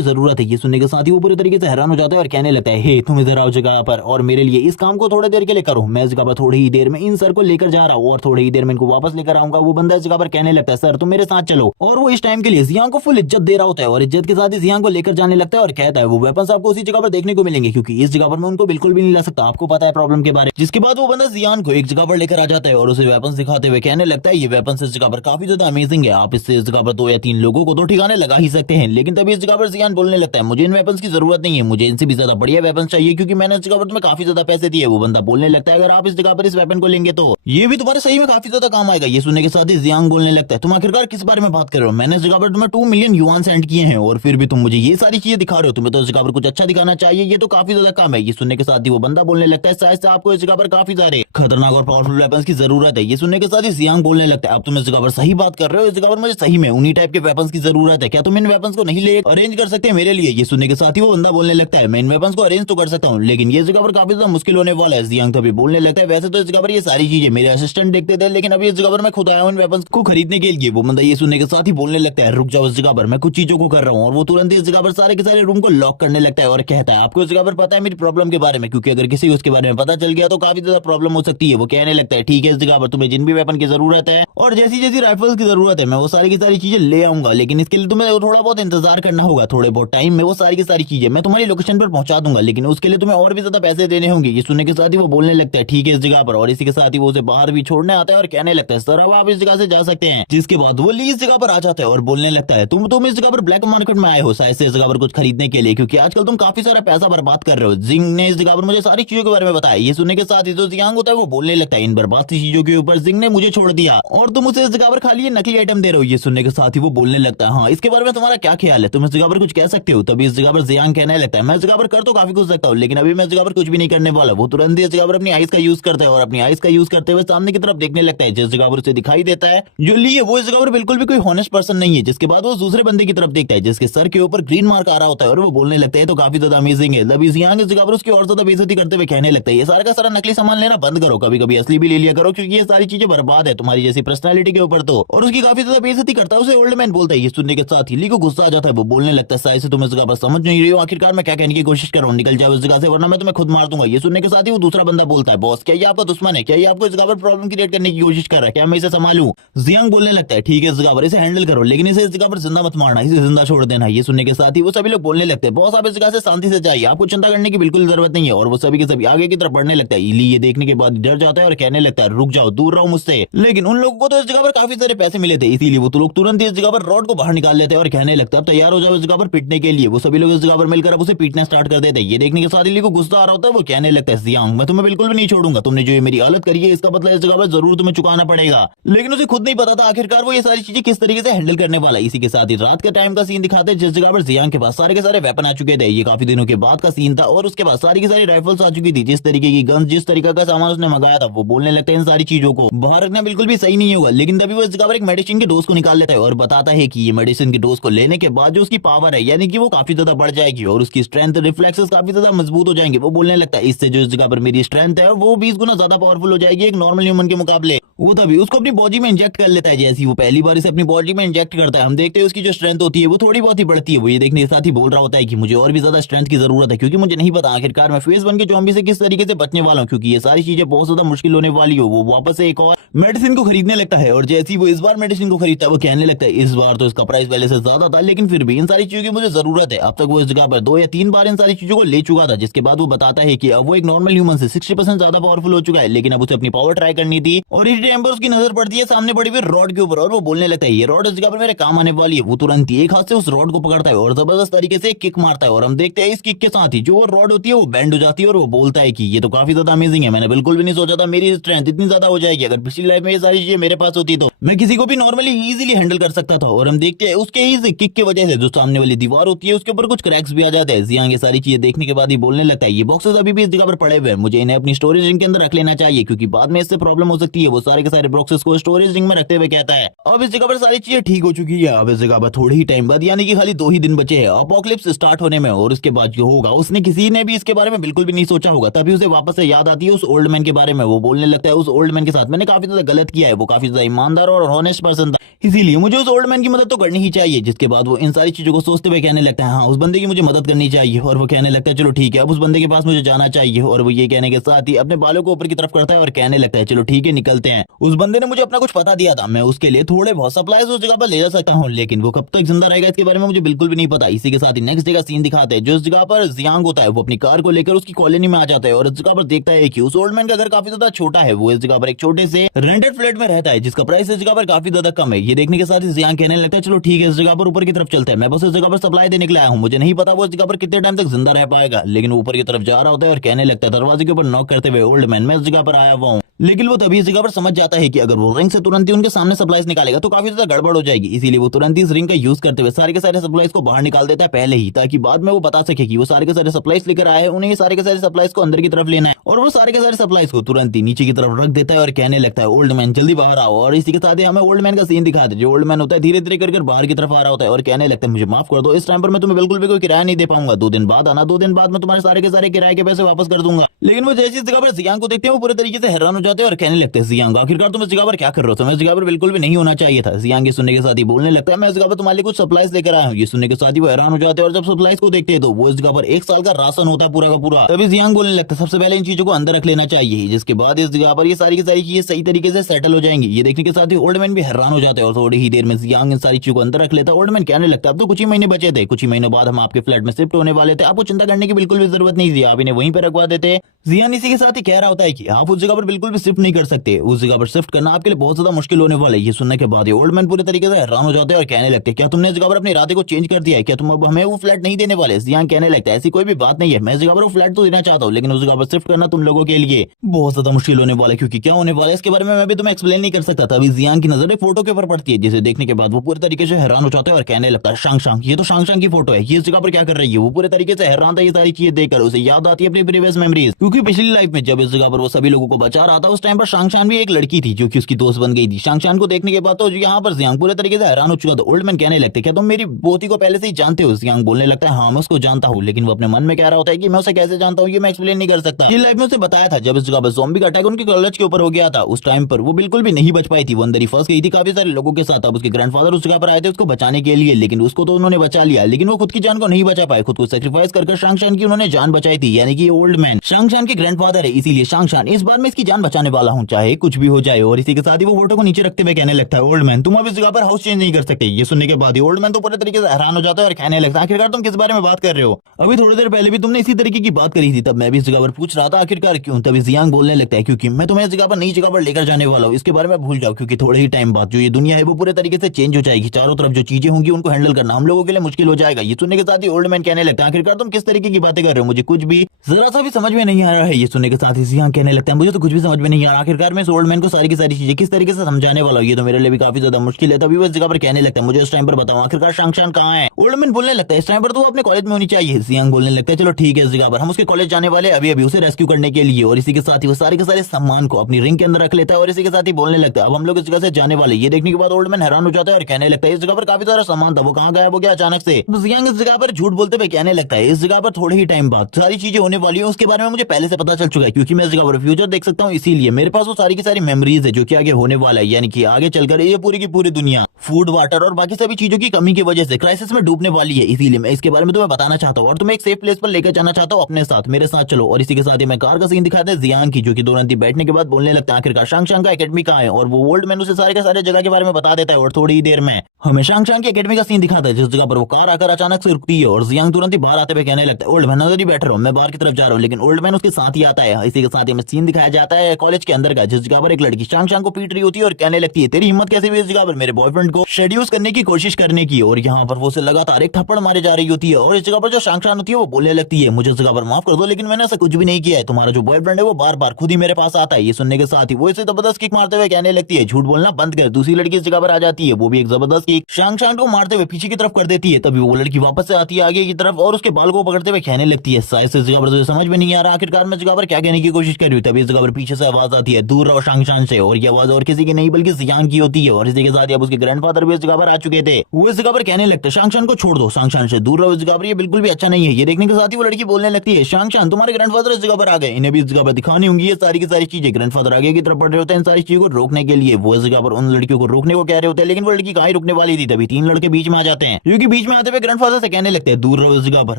जरूरत है। ये सुनने के साथ ही वो पूरी तरीके से हैरान हो जाता है और कहने लगता है हे तुम इधर आओ जगह पर और मेरे लिए इस काम को थोड़ी देर के लिए करो, मैं इस जगह पर थोड़ी ही देर में इन सर को लेकर जा रहा हूँ और थोड़ी ही देर में इनको वापस लेकर आऊंगा। वो बंदा इस जगह पर कहने लगता है सर तुम मेरे साथ चलो, और वो इस टाइम के लिए जियांग को फुल इज्जत दे रहा होता है और इज्जत के साथ ही जियांग को लेकर जाने लगता है और कहता है वो वेपन्स आपको उसी जगह पर देखने को मिलेंगे क्योंकि इस जगह पर मैं उनको बिल्कुल भी नहीं ला सकता, आपको पता है प्रॉब्लम के बारे में। जिसके बाद वो बंदा जियांग को एक जगह पर लेकर आ जाता है और उसे वेपन्स दिखाते हुए कहने लगता है ये वेपन्स इस जगह पर काफी ज्यादा अमेजिंग है, आप इससे इस जगह पर 2 या 3 लोगों को तो ठिकाने लगा ही सकते हैं। लेकिन तभी इस जगह पर जियांग बोलने लगता है मुझे इन वेपन्स की जरूरत नहीं है, मुझे इनसे भी ज्यादा बढ़िया वेपन्स चाहिए क्योंकि मैंने इस जगह पर तुम्हें काफी ज्यादा पैसे दिए। वो बंदा बोलने लगता है अगर आप इस जगह पर इस वेपन को लेंगे तो ये भी तुम्हारे सही में काफी ज्यादा काम आएगा। ये सुनने के साथ ही जियांग बोलने लगता है तुम आखिरकार किस बारे में बात कर रहे हो, मैंने इस जगह पर तुम्हें 2 मिलियन युआन सेंड किए हैं और फिर भी तुम मुझे ये सारी चीजें दिखा रहे हो, तुम्हें तो इस जगह पर कुछ अच्छा दिखाना चाहिए, ये तो काफी ज्यादा काम है। ये सुनने के साथ ही वो बंदा बोलने लगता है शायद से आपको इस जगह पर काफी सारे खतरनाक और पावरफुल वेपन्स की जरूरत है। ये सुनने के साथ ही जियांग बोलने लगता है अब तुम इस जगह पर सही बात कर रहे हो, इस जगह पर मुझे सही में उन्हीं टाइप के वेपन्स की जरूरत है, क्या तुम इन वेपन्स को नहीं ले अरेंज कर सकते मेरे लिए। ये सुनने के साथ ही वो बंदा बोलने लगता है मैं इन वेपन्स को अरेंज तो कर सकता हूँ लेकिन ये जगह पर काफी ज्यादा मुश्किल होने वाला है। जियांग तो अभी बोलने लगता है वैसे तो इस जगह पर ये सारी चीजें मेरे असिस्टेंट देखते थे, लेकिन अभी इस जगह पर मैं खुद आया हूँ इन वेपन्स को खरीदने के लिए। वो बंदा ये सुनने के साथ ही बोलने लगता है रुक जाओ इस जगह पर मैं कुछ चीजों को कर रहा हूँ, और वो तुरंत इस जगह पर सारे के सारे रूम को लॉक करने लगता है और कहता है आपको इस जगह पर पता है मेरी प्रॉब्लम के बारे में, क्योंकि अगर किसी को उसके बारे में पता चल गया तो काफी ज्यादा प्रॉब्लम हो सकती है। वो कहने लगता है ठीक है इस जगह पर तुम्हें जिन भी वेपन की जरूरत है और जैसी जैसी राइफल्स की जरूरत है मैं वो सारी की सारी चीजें ले आऊंगा, लेकिन इसके लिए तुम्हें थोड़ा बहुत इंतजार करना होगा, थोड़े बहुत टाइम में वो सारी की सारी चीजें मैं तुम्हारी लोकेशन पर पहुंचा दूंगा, लेकिन उसके लिए तुम्हें और भी ज्यादा पैसे देने होंगे। ये सुनने के साथ ही वो बोलने लगता है ठीक है इस जगह पर, और इसी के साथ ही वो उसे बाहर भी छोड़ने आता है और कहने लगता है सर अब आप इस जगह से जा सकते हैं। जिसके बाद वो ली इस जगह पर आ जाता है और बोलने लगता है तुम इस जगह पर ब्लैक मार्केट में आए हो शायद से इस जगह पर कुछ खरीदने के लिए, क्योंकि आजकल तुम काफी सारा पैसा बर्बाद कर रहे हो। जिंग ने इस जगह पर मुझे सारी चीजों के बारे में बताया। ये सुनने के साथ ही जो जियांग होता है वो बोलने लगता है इन बर्बाद चीजों के ऊपर जिंग ने मुझे छोड़ दिया और तुम उसे इस जगह पर खाली ये नकली आइटम दे रहे हो। ये सुनने के साथ ही वो बोलने लगता है हाँ इसके बारे में तुम्हारा क्या ख्याल है, तुम इस जगह पर कुछ कह सकते हो। तभी इस जगह पर जियांग कहने लगता है मैं इस जगह पर कर तो काफी कुछ सकता हूँ लेकिन अभी मैं इस जगह पर कुछ भी नहीं करने वाला। वो तुरंत इस जगह पर अपनी आइस का यूज करता है और अपनी आइस का यूज करते हुए सामने की तरफ देखने लगता है, जिस जगह पर उसे दिखाई देता है जो ली है वो इस जगह पर बिल्कुल भी कोई हॉनेस्ट पर्सन नहीं है। जिसके बाद वो दूसरे बंदे की तरफ देखता है जिसके सर के ऊपर ग्रीन मार्क आ रहा होता है और वो बोलने लगता है तो काफी ज्यादा अमेजिंग है। तभी जियांग इस जगह पर उसकी और ज्यादा बेइज्जती करते हुए कहने लगता है ये सारा का सारा नकली सामान लेना बंद करो, कभी कभी असली भी ले लिया करो क्योंकि ये सारी चीजें बर्बाद है तुम्हारी जैसी पर्सनालिटी के ऊपर तो। और उसकी काफी ज्यादा बेइज्जती करता है उसे ओल्ड मैन बोलता है। ये सुनने के साथ ही ली को गुस्सा आ जाता है, वो बोलने लगता है शायद से तुम इस जगह पर समझ नहीं रही हो आखिरकार मैं क्या कहने की कोशिश कर रहा हूँ, निकल जाओ इस जगह से वरना मैं तुम्हें खुद मार दूंगा। ये सुनने के साथ ही वो दूसरा बंदा बोलता है बॉस क्या ये आपका दुश्मन है, क्या ये आपको इस जगह पर प्रॉब्लम क्रिएट करने की कोशिश कर रहा है, क्या मैं इसे संभालूं। जियांग बोलने लगता है ठीक है इस जगह पर इसे हैंडल करो लेकिन इसे इस जगह पर जिंदा मत मारना, इसे जिंदा छोड़ देना। ये सुनने के साथ ही वो सभी लोग बोलने लगते हैं बॉस आप इस जगह से शांति से जाइए, आपको चिंता करने की बिल्कुल जरूरत नहीं है। और वो सभी के सभी आगे की तरफ बढ़ने लगता है। ली ये देखने के बाद डर जाता है और कहने लगता है रुक जाओ दूर रहो मुझसे, लेकिन उन लोगों को तो इस जगह पर काफी सारे पैसे मिले थे इसीलिए वो लोग तुरंत इस जगह पर रॉड को बाहर निकाल लेता है और कहने लगता है अब तैयार हो जाओ इस जगह पर पिटने के लिए। वो सभी लोग इस जगह पर मिलकर अब उसे पीटना स्टार्ट कर देते हैं। ये देखने के साथ ली को गुस्सा आ रहा होता है। वो कहने लगता है जियांग मैं तुम्हें बिल्कुल भी नहीं छोड़ूंगा, तुमने जो ये मेरी हालत करी है इसका बदला इस जगह पर जरूर तुम्हें चुकाना पड़ेगा। लेकिन उसे खुद नहीं पता था आखिरकार वो ये सारी चीजें किस तरीके से हैंडल करने वाला है। इसी के साथ ही रात के टाइम का सीन दिखाते हैं जिस जगह पर जियांग के पास सारे के सारे वेपन आ चुके थे। ये काफी दिनों के बाद का सीन था और उसके बाद सारी की सारी राइफल्स आ चुकी थी। जिस तरीके की गन जिस तरीके का सामान उसने मंगाया था वो बोलने लगता है इन सारी चीजों को बाहर रखना बिल्कुल भी सही नहीं होगा। लेकिन तभी वो इस जगह पर एक मेडिसिन के डोज को निकाल लेता है और बताता है कि ये मेडिसिन के डोज को लेने के बाद जो उसकी पावर है यानी कि वो काफी ज्यादा बढ़ जाएगी और उसकी स्ट्रेंथ रिफ्लेक्सेस काफी ज्यादा मजबूत हो जाएंगे। वो बोलने लगता है इससे जो इस जगह पर मेरी स्ट्रेंथ है वो 20 गुना ज्यादा पावरफुल हो जाएगी एक नॉर्मल ह्यूमन के मुकाबले। वो तभी उसको अपनी बॉडी में इंजेक्ट कर लेता है। जैसे वो पहली बार इसे अपनी बॉडी में इंजेक्ट करता है हम देखते हैं उसकी जो स्ट्रेंथ होती है वो थोड़ी बहुत ही बढ़ती है। वो ये देखने के साथ ही बोल रहा होता है कि मुझे और भी ज्यादा स्ट्रेंथ की जरूरत है क्योंकि मुझे नहीं पता आखिरकार मैं फेज 1 के ज़ॉम्बी से किस तरीके से बचने वाला हूँ, क्योंकि ये सारी चीजें बहुत ज्यादा मुश्किल होने वाली हो। वो वापस से एक और मेडिसिन को खरीदने लगता है और जैसे ही वो इस बार मेडिसिन को खरीदता है वो कहने लगता है इस बार तो इसका प्राइस पहले से ज्यादा था लेकिन फिर भी इन सारी चीजों की मुझे जरूरत है। अब तक वो इस जगह पर 2 या 3 बार इन सारी चीजों को ले चुका था जिसके बाद वो बताता है कि अब वो एक नॉर्मल ह्यूमन से 60% ज्यादा पावरफुल हो चुका है। लेकिन अब उसे अपनी पावर ट्राई करनी थी और इस टाइम पर उसकी नजर पड़ती है सामने पड़ी हुई रॉड के ऊपर और वो बोलने लगता है ये रॉड इस जगह पर मेरे काम आने वाली है। वो तुरंत ही एक हाथ से उस रॉड को पकड़ता है और जबरदस्त तरीके से किक मारता है और हम देखते हैं इस किक के साथ ही जो वो रॉड होती है वो बैंड हो जाती है और वो बोलता है कि ये तो काफी ज्यादा अमेजिंग है, मैंने बिल्कुल भी नहीं सोचा था मेरी स्ट्रेंथ इतनी ज्यादा हो जाएगी। अगर पिछली लाइफ में ये सारी चीजें मेरे पास होती तो मैं किसी को भी नॉर्मली इजीली हैंडल कर सकता था। और हम देखते हैं उसके इस किक की वजह से जो सामने वाली दीवार होती है उसके ऊपर कुछ क्रैक्स भी आ जाते हैं। जियांग ये सारी चीजें देखने के बाद ही बोलने लगता है ये बॉक्सेस अभी भी इस जगह पर पड़े हुए हैं, मुझे इन्हें अपनी स्टोरेज रिंग के अंदर रख लेना चाहिए क्योंकि बाद में इससे प्रॉब्लम हो सकती है। वो सारे के सारे बॉक्सेस को स्टोरेज रिंग में रखते हुए कहता है अब इस जगह पर सारी चीजें ठीक हो चुकी है। अब इस जगह पर थोड़े ही टाइम बाद यानी कि खाली 2 ही दिन बचे हैं अपोकलिप्स स्टार्ट होने में और उसके बाद जो होगा उसने किसी ने भी इसके बारे में बिल्कुल भी नहीं सोचा होगा। तभी उसे वापस से याद आती है उस ओल्ड मैन के बारे में। वो बोलने लगता है उस ओल्ड मैन के साथ मैंने काफी ज्यादा गलत किया है, वो काफी ज्यादा ईमानदार और ऑनेस्ट पर्सन था इसीलिए मुझे उस ओल्ड मैन की मदद तो करनी ही चाहिए। जिसके बाद वो इन सारी चीजों को सोचते हुए कहने लगता है हाँ उस बंदे की मुझे मदद करनी चाहिए और वो कहने लगता है चलो ठीक है अब उस बंदे के पास मुझे जाना चाहिए। और वो ये कहने के साथ ही अपने बालों को ऊपर की तरफ करता है और कहने लगता है चलो ठीक है निकलते हैं। उस बंदे ने मुझे अपना कुछ पता दिया था, मैं उसके लिए थोड़े बहुत सप्लाईज उस जगह पर ले जा सकता हूँ लेकिन वो कब तक जिंदा रहेगा इसके बारे में मुझे बिल्कुल भी नहीं पता। इसी के साथ ही नेक्स्ट डे का सीन दिखाते हैं जो इस जगह पर जियांग होता है वो अपनी कार को लेकर उसकी कॉलोनी में आ जाता है और इस जगह पर देखता है कि उस ओल्ड मैन का घर काफी ज्यादा छोटा है। वो इस जगह पर एक छोटे से रेंटेड फ्लैट में रहता है जिसका प्राइस इस जगह पर काफी ज्यादा कम है। ये देखने के साथ ही जियांग कहने लगता है चलो ठीक है इस जगह पर ऊपर की तरफ चलते हैं, मैं बस इस जगह पर सप्लाई देने के लिए आया हूँ, मुझे नहीं पता वो इस जगह पर कितने टाइम तक जिंदा रह पाएगा। लेकिन वो ऊपर की तरफ जा रहा होता है और कहने लगता है दरवाजे के ऊपर नॉक करते हुए ओल्ड मैन मैं इस जगह पर आया हुआ हूँ। लेकिन वो तभी इस जगह पर समझ जाता है कि अगर वो रिंग से तुरंत ही उनके सामने सप्लाईज निकालेगा तो काफी ज्यादा गड़बड़ हो जाएगी। इसीलिए वो तुरंत ही इस रिंग का यूज करते हुए सारे के सारे सप्लाईज को बाहर निकाल देता है पहले ही, ताकि बाद में वो बता सके कि वो सारे के सारे सप्लाईज लेकर आए हैं, उन्हें ये सारे के सारे सप्लाईज को अंदर की तरफ लेना है। और वो सारे के सारे सप्लाईज को तुरंत ही नीचे की तरफ रख देता है और कहने लगता है ओल्ड मैन जल्दी बाहर आओ। और इसी के साथ ही हमें ओल्ड मैन का सीन दिखाते हैं जो ओल्ड मैन होता है धीरे धीरे कर बाहर की तरफ आ रहा होता है और कहने लगता है मुझे माफ कर दो, इस टाइम पर मैं तुम्हें बिल्कुल भी कोई किराया नहीं दे पाऊंगा, 2 दिन बाद आना, 2 दिन बाद मैं तुम्हारे सारे के सारे किराए के पैसे वापस कर दूंगा। लेकिन वो जैसी जगह पर जियांग को देखते हैं वो पूरे तरीके से हैरान हो जाते हैं और कहने लगते हैं जियांग आखिरकार तुम इस जगह पर क्या कर रहे हो, तुम्हें इस जगह पर बिल्कुल भी नहीं होना चाहिए था। जियांग ये सुनने के साथ ही बोलने लगता है मैं इस जगह पर तुम्हारे लिए कुछ सप्लाईज लेकर आया हूँ। ये सुनने के साथ ही वो हैरान हो जाते हैं और जब सप्लाईज को देखते हैं तो वो इस जगह पर 1 साल का राशन होता है पूरा का पूरा। तभी जियांग बोलने लगता है सबसे पहले इन चीजों को अंदर रख लेना चाहिए जिसके बाद इस जगह पर ये सारी की सारी चीजें सही तरीके से सेटल हो जाएंगी। ये देखने के साथ ही ओल्ड मैन भी हैरान हो जाते हैं और थोड़ी ही देर में जियांग इन सारी चीजों को अंदर रख लेता है। ओल्ड मैन कहने लगता है अब तो कुछ ही महीने बचे थे, कुछ ही महीनों बाद हम आपके फ्लैट में शिफ्ट होने वाले थे, आपको चिंता करने की बिल्कुल भी जरूरत नहीं थी, आप इन्हें वहीं पर रखवा देते। जियान इसी के साथ ही कह रहा होता है कि आप उस जगह पर बिल्कुल भी शिफ्ट नहीं कर सकते, उस जगह पर शिफ्ट करना आपके लिए बहुत ज्यादा मुश्किल होने वाला है। ये सुनने के बाद ओल्ड मैन पूरे तरीके से हैरान हो जाते हैं और कहने लगते हैं क्या तुमने इस जगह पर अपने इरादे को चेंज कर दिया है, क्या तुम अब हमें वो फ्लैट नहीं देने वाले। जियान कहने लगता है ऐसी कोई भी बात नहीं है, मैं इस जगह पर वो फ्लैट तो देना चाहता हूँ लेकिन उस जगह पर शिफ्ट करना तुम लोगों के लिए बहुत ज्यादा मुश्किल होने वाला है, क्योंकि क्या होने वाला है इसके बारे में मैं भी तुम्हें एक्सप्लेन नहीं कर सकता। तभी जियान की नजर एक फोटो के ऊपर पड़ती है जिसे देखने के बाद वो पूरे तरीके से हैरान हो जाता है और कहने लगता है शांग शांग, ये तो शांग शांग की फोटो है, ये इस जगह पर क्या कर रही है। वो पूरे तरीके से हैरान था ये सारी चीजें देखकर, उसे याद आती है अपनी प्रीवियस मेमोरीज, क्योंकि पिछली लाइफ में जब इस जगह पर वो सभी लोगों को बचा रहा था उस टाइम पर शांग शान भी एक लड़की थी जो कि उसकी दोस्त बन गई थी। शांग शान को देखने के बाद तो यहाँ पर जियांग पूरे तरीके से हैरान हो चुका था। ओल्ड मैन कहने लगते क्या तुम मेरी पोती को पहले से ही जानते हो। जियांग बोलने लगता है हाँ मैं उसको जानता हूँ, लेकिन वो अपने मन में कह रहा होता है कि मैं उसे कैसे जानता हूँ ये मैं एक्सप्लेन नहीं कर सकता। ये लाइफ में उसे बताया था जब इस जगह पर ज़ॉम्बी का अटैक उनके कॉलेज के ऊपर हो गया था, उस टाइम पर वो बिल्कुल भी नहीं बच पाई थी, वो अंदर ही फंस गई थी काफी सारे लोगों के साथ। अब उसके ग्रैंडफादर उस जगह पर आए थे उसको बचाने के लिए, लेकिन उसको तो उन्होंने बचा लिया लेकिन वो खुद की जान को नहीं बचा पाए, खुद को सेक्रीफाइस कर शांग शान की उन्होंने जान बचाई थी। यानी कि ओल्ड मैन शांग शान के ग्रैंडफादर है, इसीलिए शांग शान इस बार मैं इसकी जान बचाने वाला हूँ चाहे कुछ भी भी हो जाए। और इसी के साथ ही वो फोटो को नीचे रखते हुए कहने लगता है, ओल्ड मैन तुम अब इस जगह पर हाउस चेंज नहीं कर सकते। ये सुनने के बाद ही ओल्ड मैन तो पूरे तरीके से हैरान हो जाता है और कहने लगता है, आखिरकार तुम किस बारे में बात कर रहे हो? अभी थोड़ी देर पहले भी तुमने इसी तरीके की बात करी थी, तब मैं भी इस जगह पर पूछ रहा था आखिरकार क्यों। तभी जियांग बोलने लगता है, क्योंकि मैं तुम्हें इस जगह पर नई जगह पर लेकर जाने वाला हूँ, इसके बारे में भूल जाओ, क्योंकि थोड़े ही टाइम बाद जो ये दुनिया है वो पूरे तरीके से चेंज हो जाएगी। चारों तरफ जो चीजें होंगी उनको हैंडल करना हम लोगों के लिए मुश्किल हो जाएगा। ये सुनने के साथ ही ओल्ड मैन कहने लगता है, आखिरकार तुम किस तरीके की बातें कर रहे हो? मुझे कुछ भी जरा सा भी समझ में नहीं आ रहा है। ये सुनने के साथ ही जियांग कहने लगता है, मुझे तो कुछ भी समझ में नहीं आ रहा, आखिरकार मैं इस ओल्ड मैन को सारी की सारी चीजें किस तरीके से समझाने वाला हूँ, ये तो मेरे लिए भी काफी ज्यादा मुश्किल है। तभी वो इस जगह पर कहने लगता है, मुझे इस टाइम पर बताओ आखिरकार शांगशान कहाँ है? ओल्ड मैन बोलने लगता है, इस टाइम पर तो वो अपने कॉलेज में होनी चाहिए। जियांग बोलने लगता है, चलो ठीक है, इस जगह पर हम उसके कॉलेज जाने वाले अभी अभी उसे रेस्क्यू करने के लिए। और इसी के साथ ही वो सारे के सारे सामान को अपनी रिंग के अंदर रख लेता है और इसी के साथ ही बोलने लगता है, अब हम लोग इस जगह से जाने वाले। ये देखने के बाद ओल्ड मैन हैरान हो जाता है और कहने लगता है, इस जगह पर काफी सारा सामान था, वो कहाँ गायब हो गया अचानक से? जियांग इस जगह पर झूठ बोलते हुए कहने लगता है, इस जगह पर थोड़े ही टाइम बाद सारी चीजें होने वाली है, उसके बारे में मुझे पहले से पता चल चुका है, क्योंकि मैं इस जगह पर फ्यूचर देख सकता हूँ, इसीलिए मेरे पास वो सारी की सारी मेमोरीज है जो कि आगे होने वाला है। यानी कि आगे चलकर ये पूरी की पूरी दुनिया फूड, वाटर और बाकी सभी चीजों की कमी की वजह से क्राइसिस में डूबने वाली है। इसीलिए मैं इसके बारे में तुम्हें बताना चाहता हूँ और तुम्हें एक सेफ प्लेस पर लेकर जाना चाहता हूँ अपने साथ, मेरे साथ चलो। और इसी के साथ ही मैं कार का सीन दिखाते हैं जियांग की, जो कि दोनों बैठने के बाद बोलने लगता है, आखिरकार शांगशान का एकेडमी कहाँ है? और वो ओल्ड मैन उसे सारे के सारे जगह के बारे में बता देता है। और थोड़ी ही देर में हमें शांगशान की एकेडमी का सीन दिखाता है, जिस जगह पर वो कार आकर अचानक से रुकती है और जियांग तुरंत ही बाहर आते हुए कहने लगता है, ओल्ड मैन अंदर ही बैठ रहा हूँ, मैं बाहर की तरफ जा रहा हूँ। लेकिन ओल्ड मैन उसके साथ ही आता है। इसी के साथ ही हमें सीन दिखाया जाता है कॉलेज के अंदर का, जिस जगह पर एक लड़की शांगशान को पीट रही होती है और कहने लगती है, तेरी हिम्मत कैसे हुई इस जगह पर मेरे बॉयफ्रेंड को शेड्यूस करने की कोशिश करने की? और यहाँ पर वो उसे लगातार एक थप्पड़ मारे जा रही होती है। और इस जगह पर जो शांगशान होती है वो बोलने लगती है, मुझे इस जगह पर माफ कर दो, लेकिन मैंने ऐसा कुछ भी नहीं किया है, तुम्हारा जो बॉयफ्रेंड है वो बार बार खुद ही मेरे पास आता है। ये सुनने के साथ ही वो इसे जबरदस्त किक मारते हुए कहने लगती है, झूठ बोलना बंद कर। दूसरी लड़की इस जगह पर आ जाती है, वो भी एक जबरदस्त किक शांगशान को मारते हुए पीछे की तरफ कर देती है। तभी वो लड़की वापस से आती है आगे की तरफ और उसके बाल को पकड़ते हुए कहने लगती है, शायद से इस जगह पर तुझे समझ में नहीं आ रहा आखिरकार मैं इस जगह पर क्या कहने की कोशिश कर रही हूँ। तभी इस जगह पर पीछे से आवाज आती है, दूर रहो शांगशान से। और ये आवाज और किसी की नहीं बल्कि जियांग की होती है। और इसी के साथ ही अब उसके ग्रैंडफादर भी इस जगह पर आ चुके थे। वो इस जगह पर कहने लगते, शांगशान को छोड़ दो, शांगशान से दूर रहो, इस जगह पर ये बिल्कुल भी अच्छा नहीं है। ये देखने के साथ ही वो लड़की बोलने लगती है, शांगशान तुम्हारे ग्रैंडफादर इस जगह पर आ गए, इन्हें भी इस जगह पर दिखानी होंगी ये सारी की सारी चीजें। ग्रैंडफादर आगे की तरफ बढ़ रहे होते हैं इन सारी चीजों को रोकने के लिए। वो इस जगह पर उन लड़कियों को रोकने को कह रहे होते हैं, लेकिन वो लड़की कहीं रुकने वाली थी। तभी तीन लड़के बीच में आ जाते हैं, क्योंकि बीच में आते हुए ग्रैंडफादर से कहने लगते हैं, दूर रहो इस जगह पर।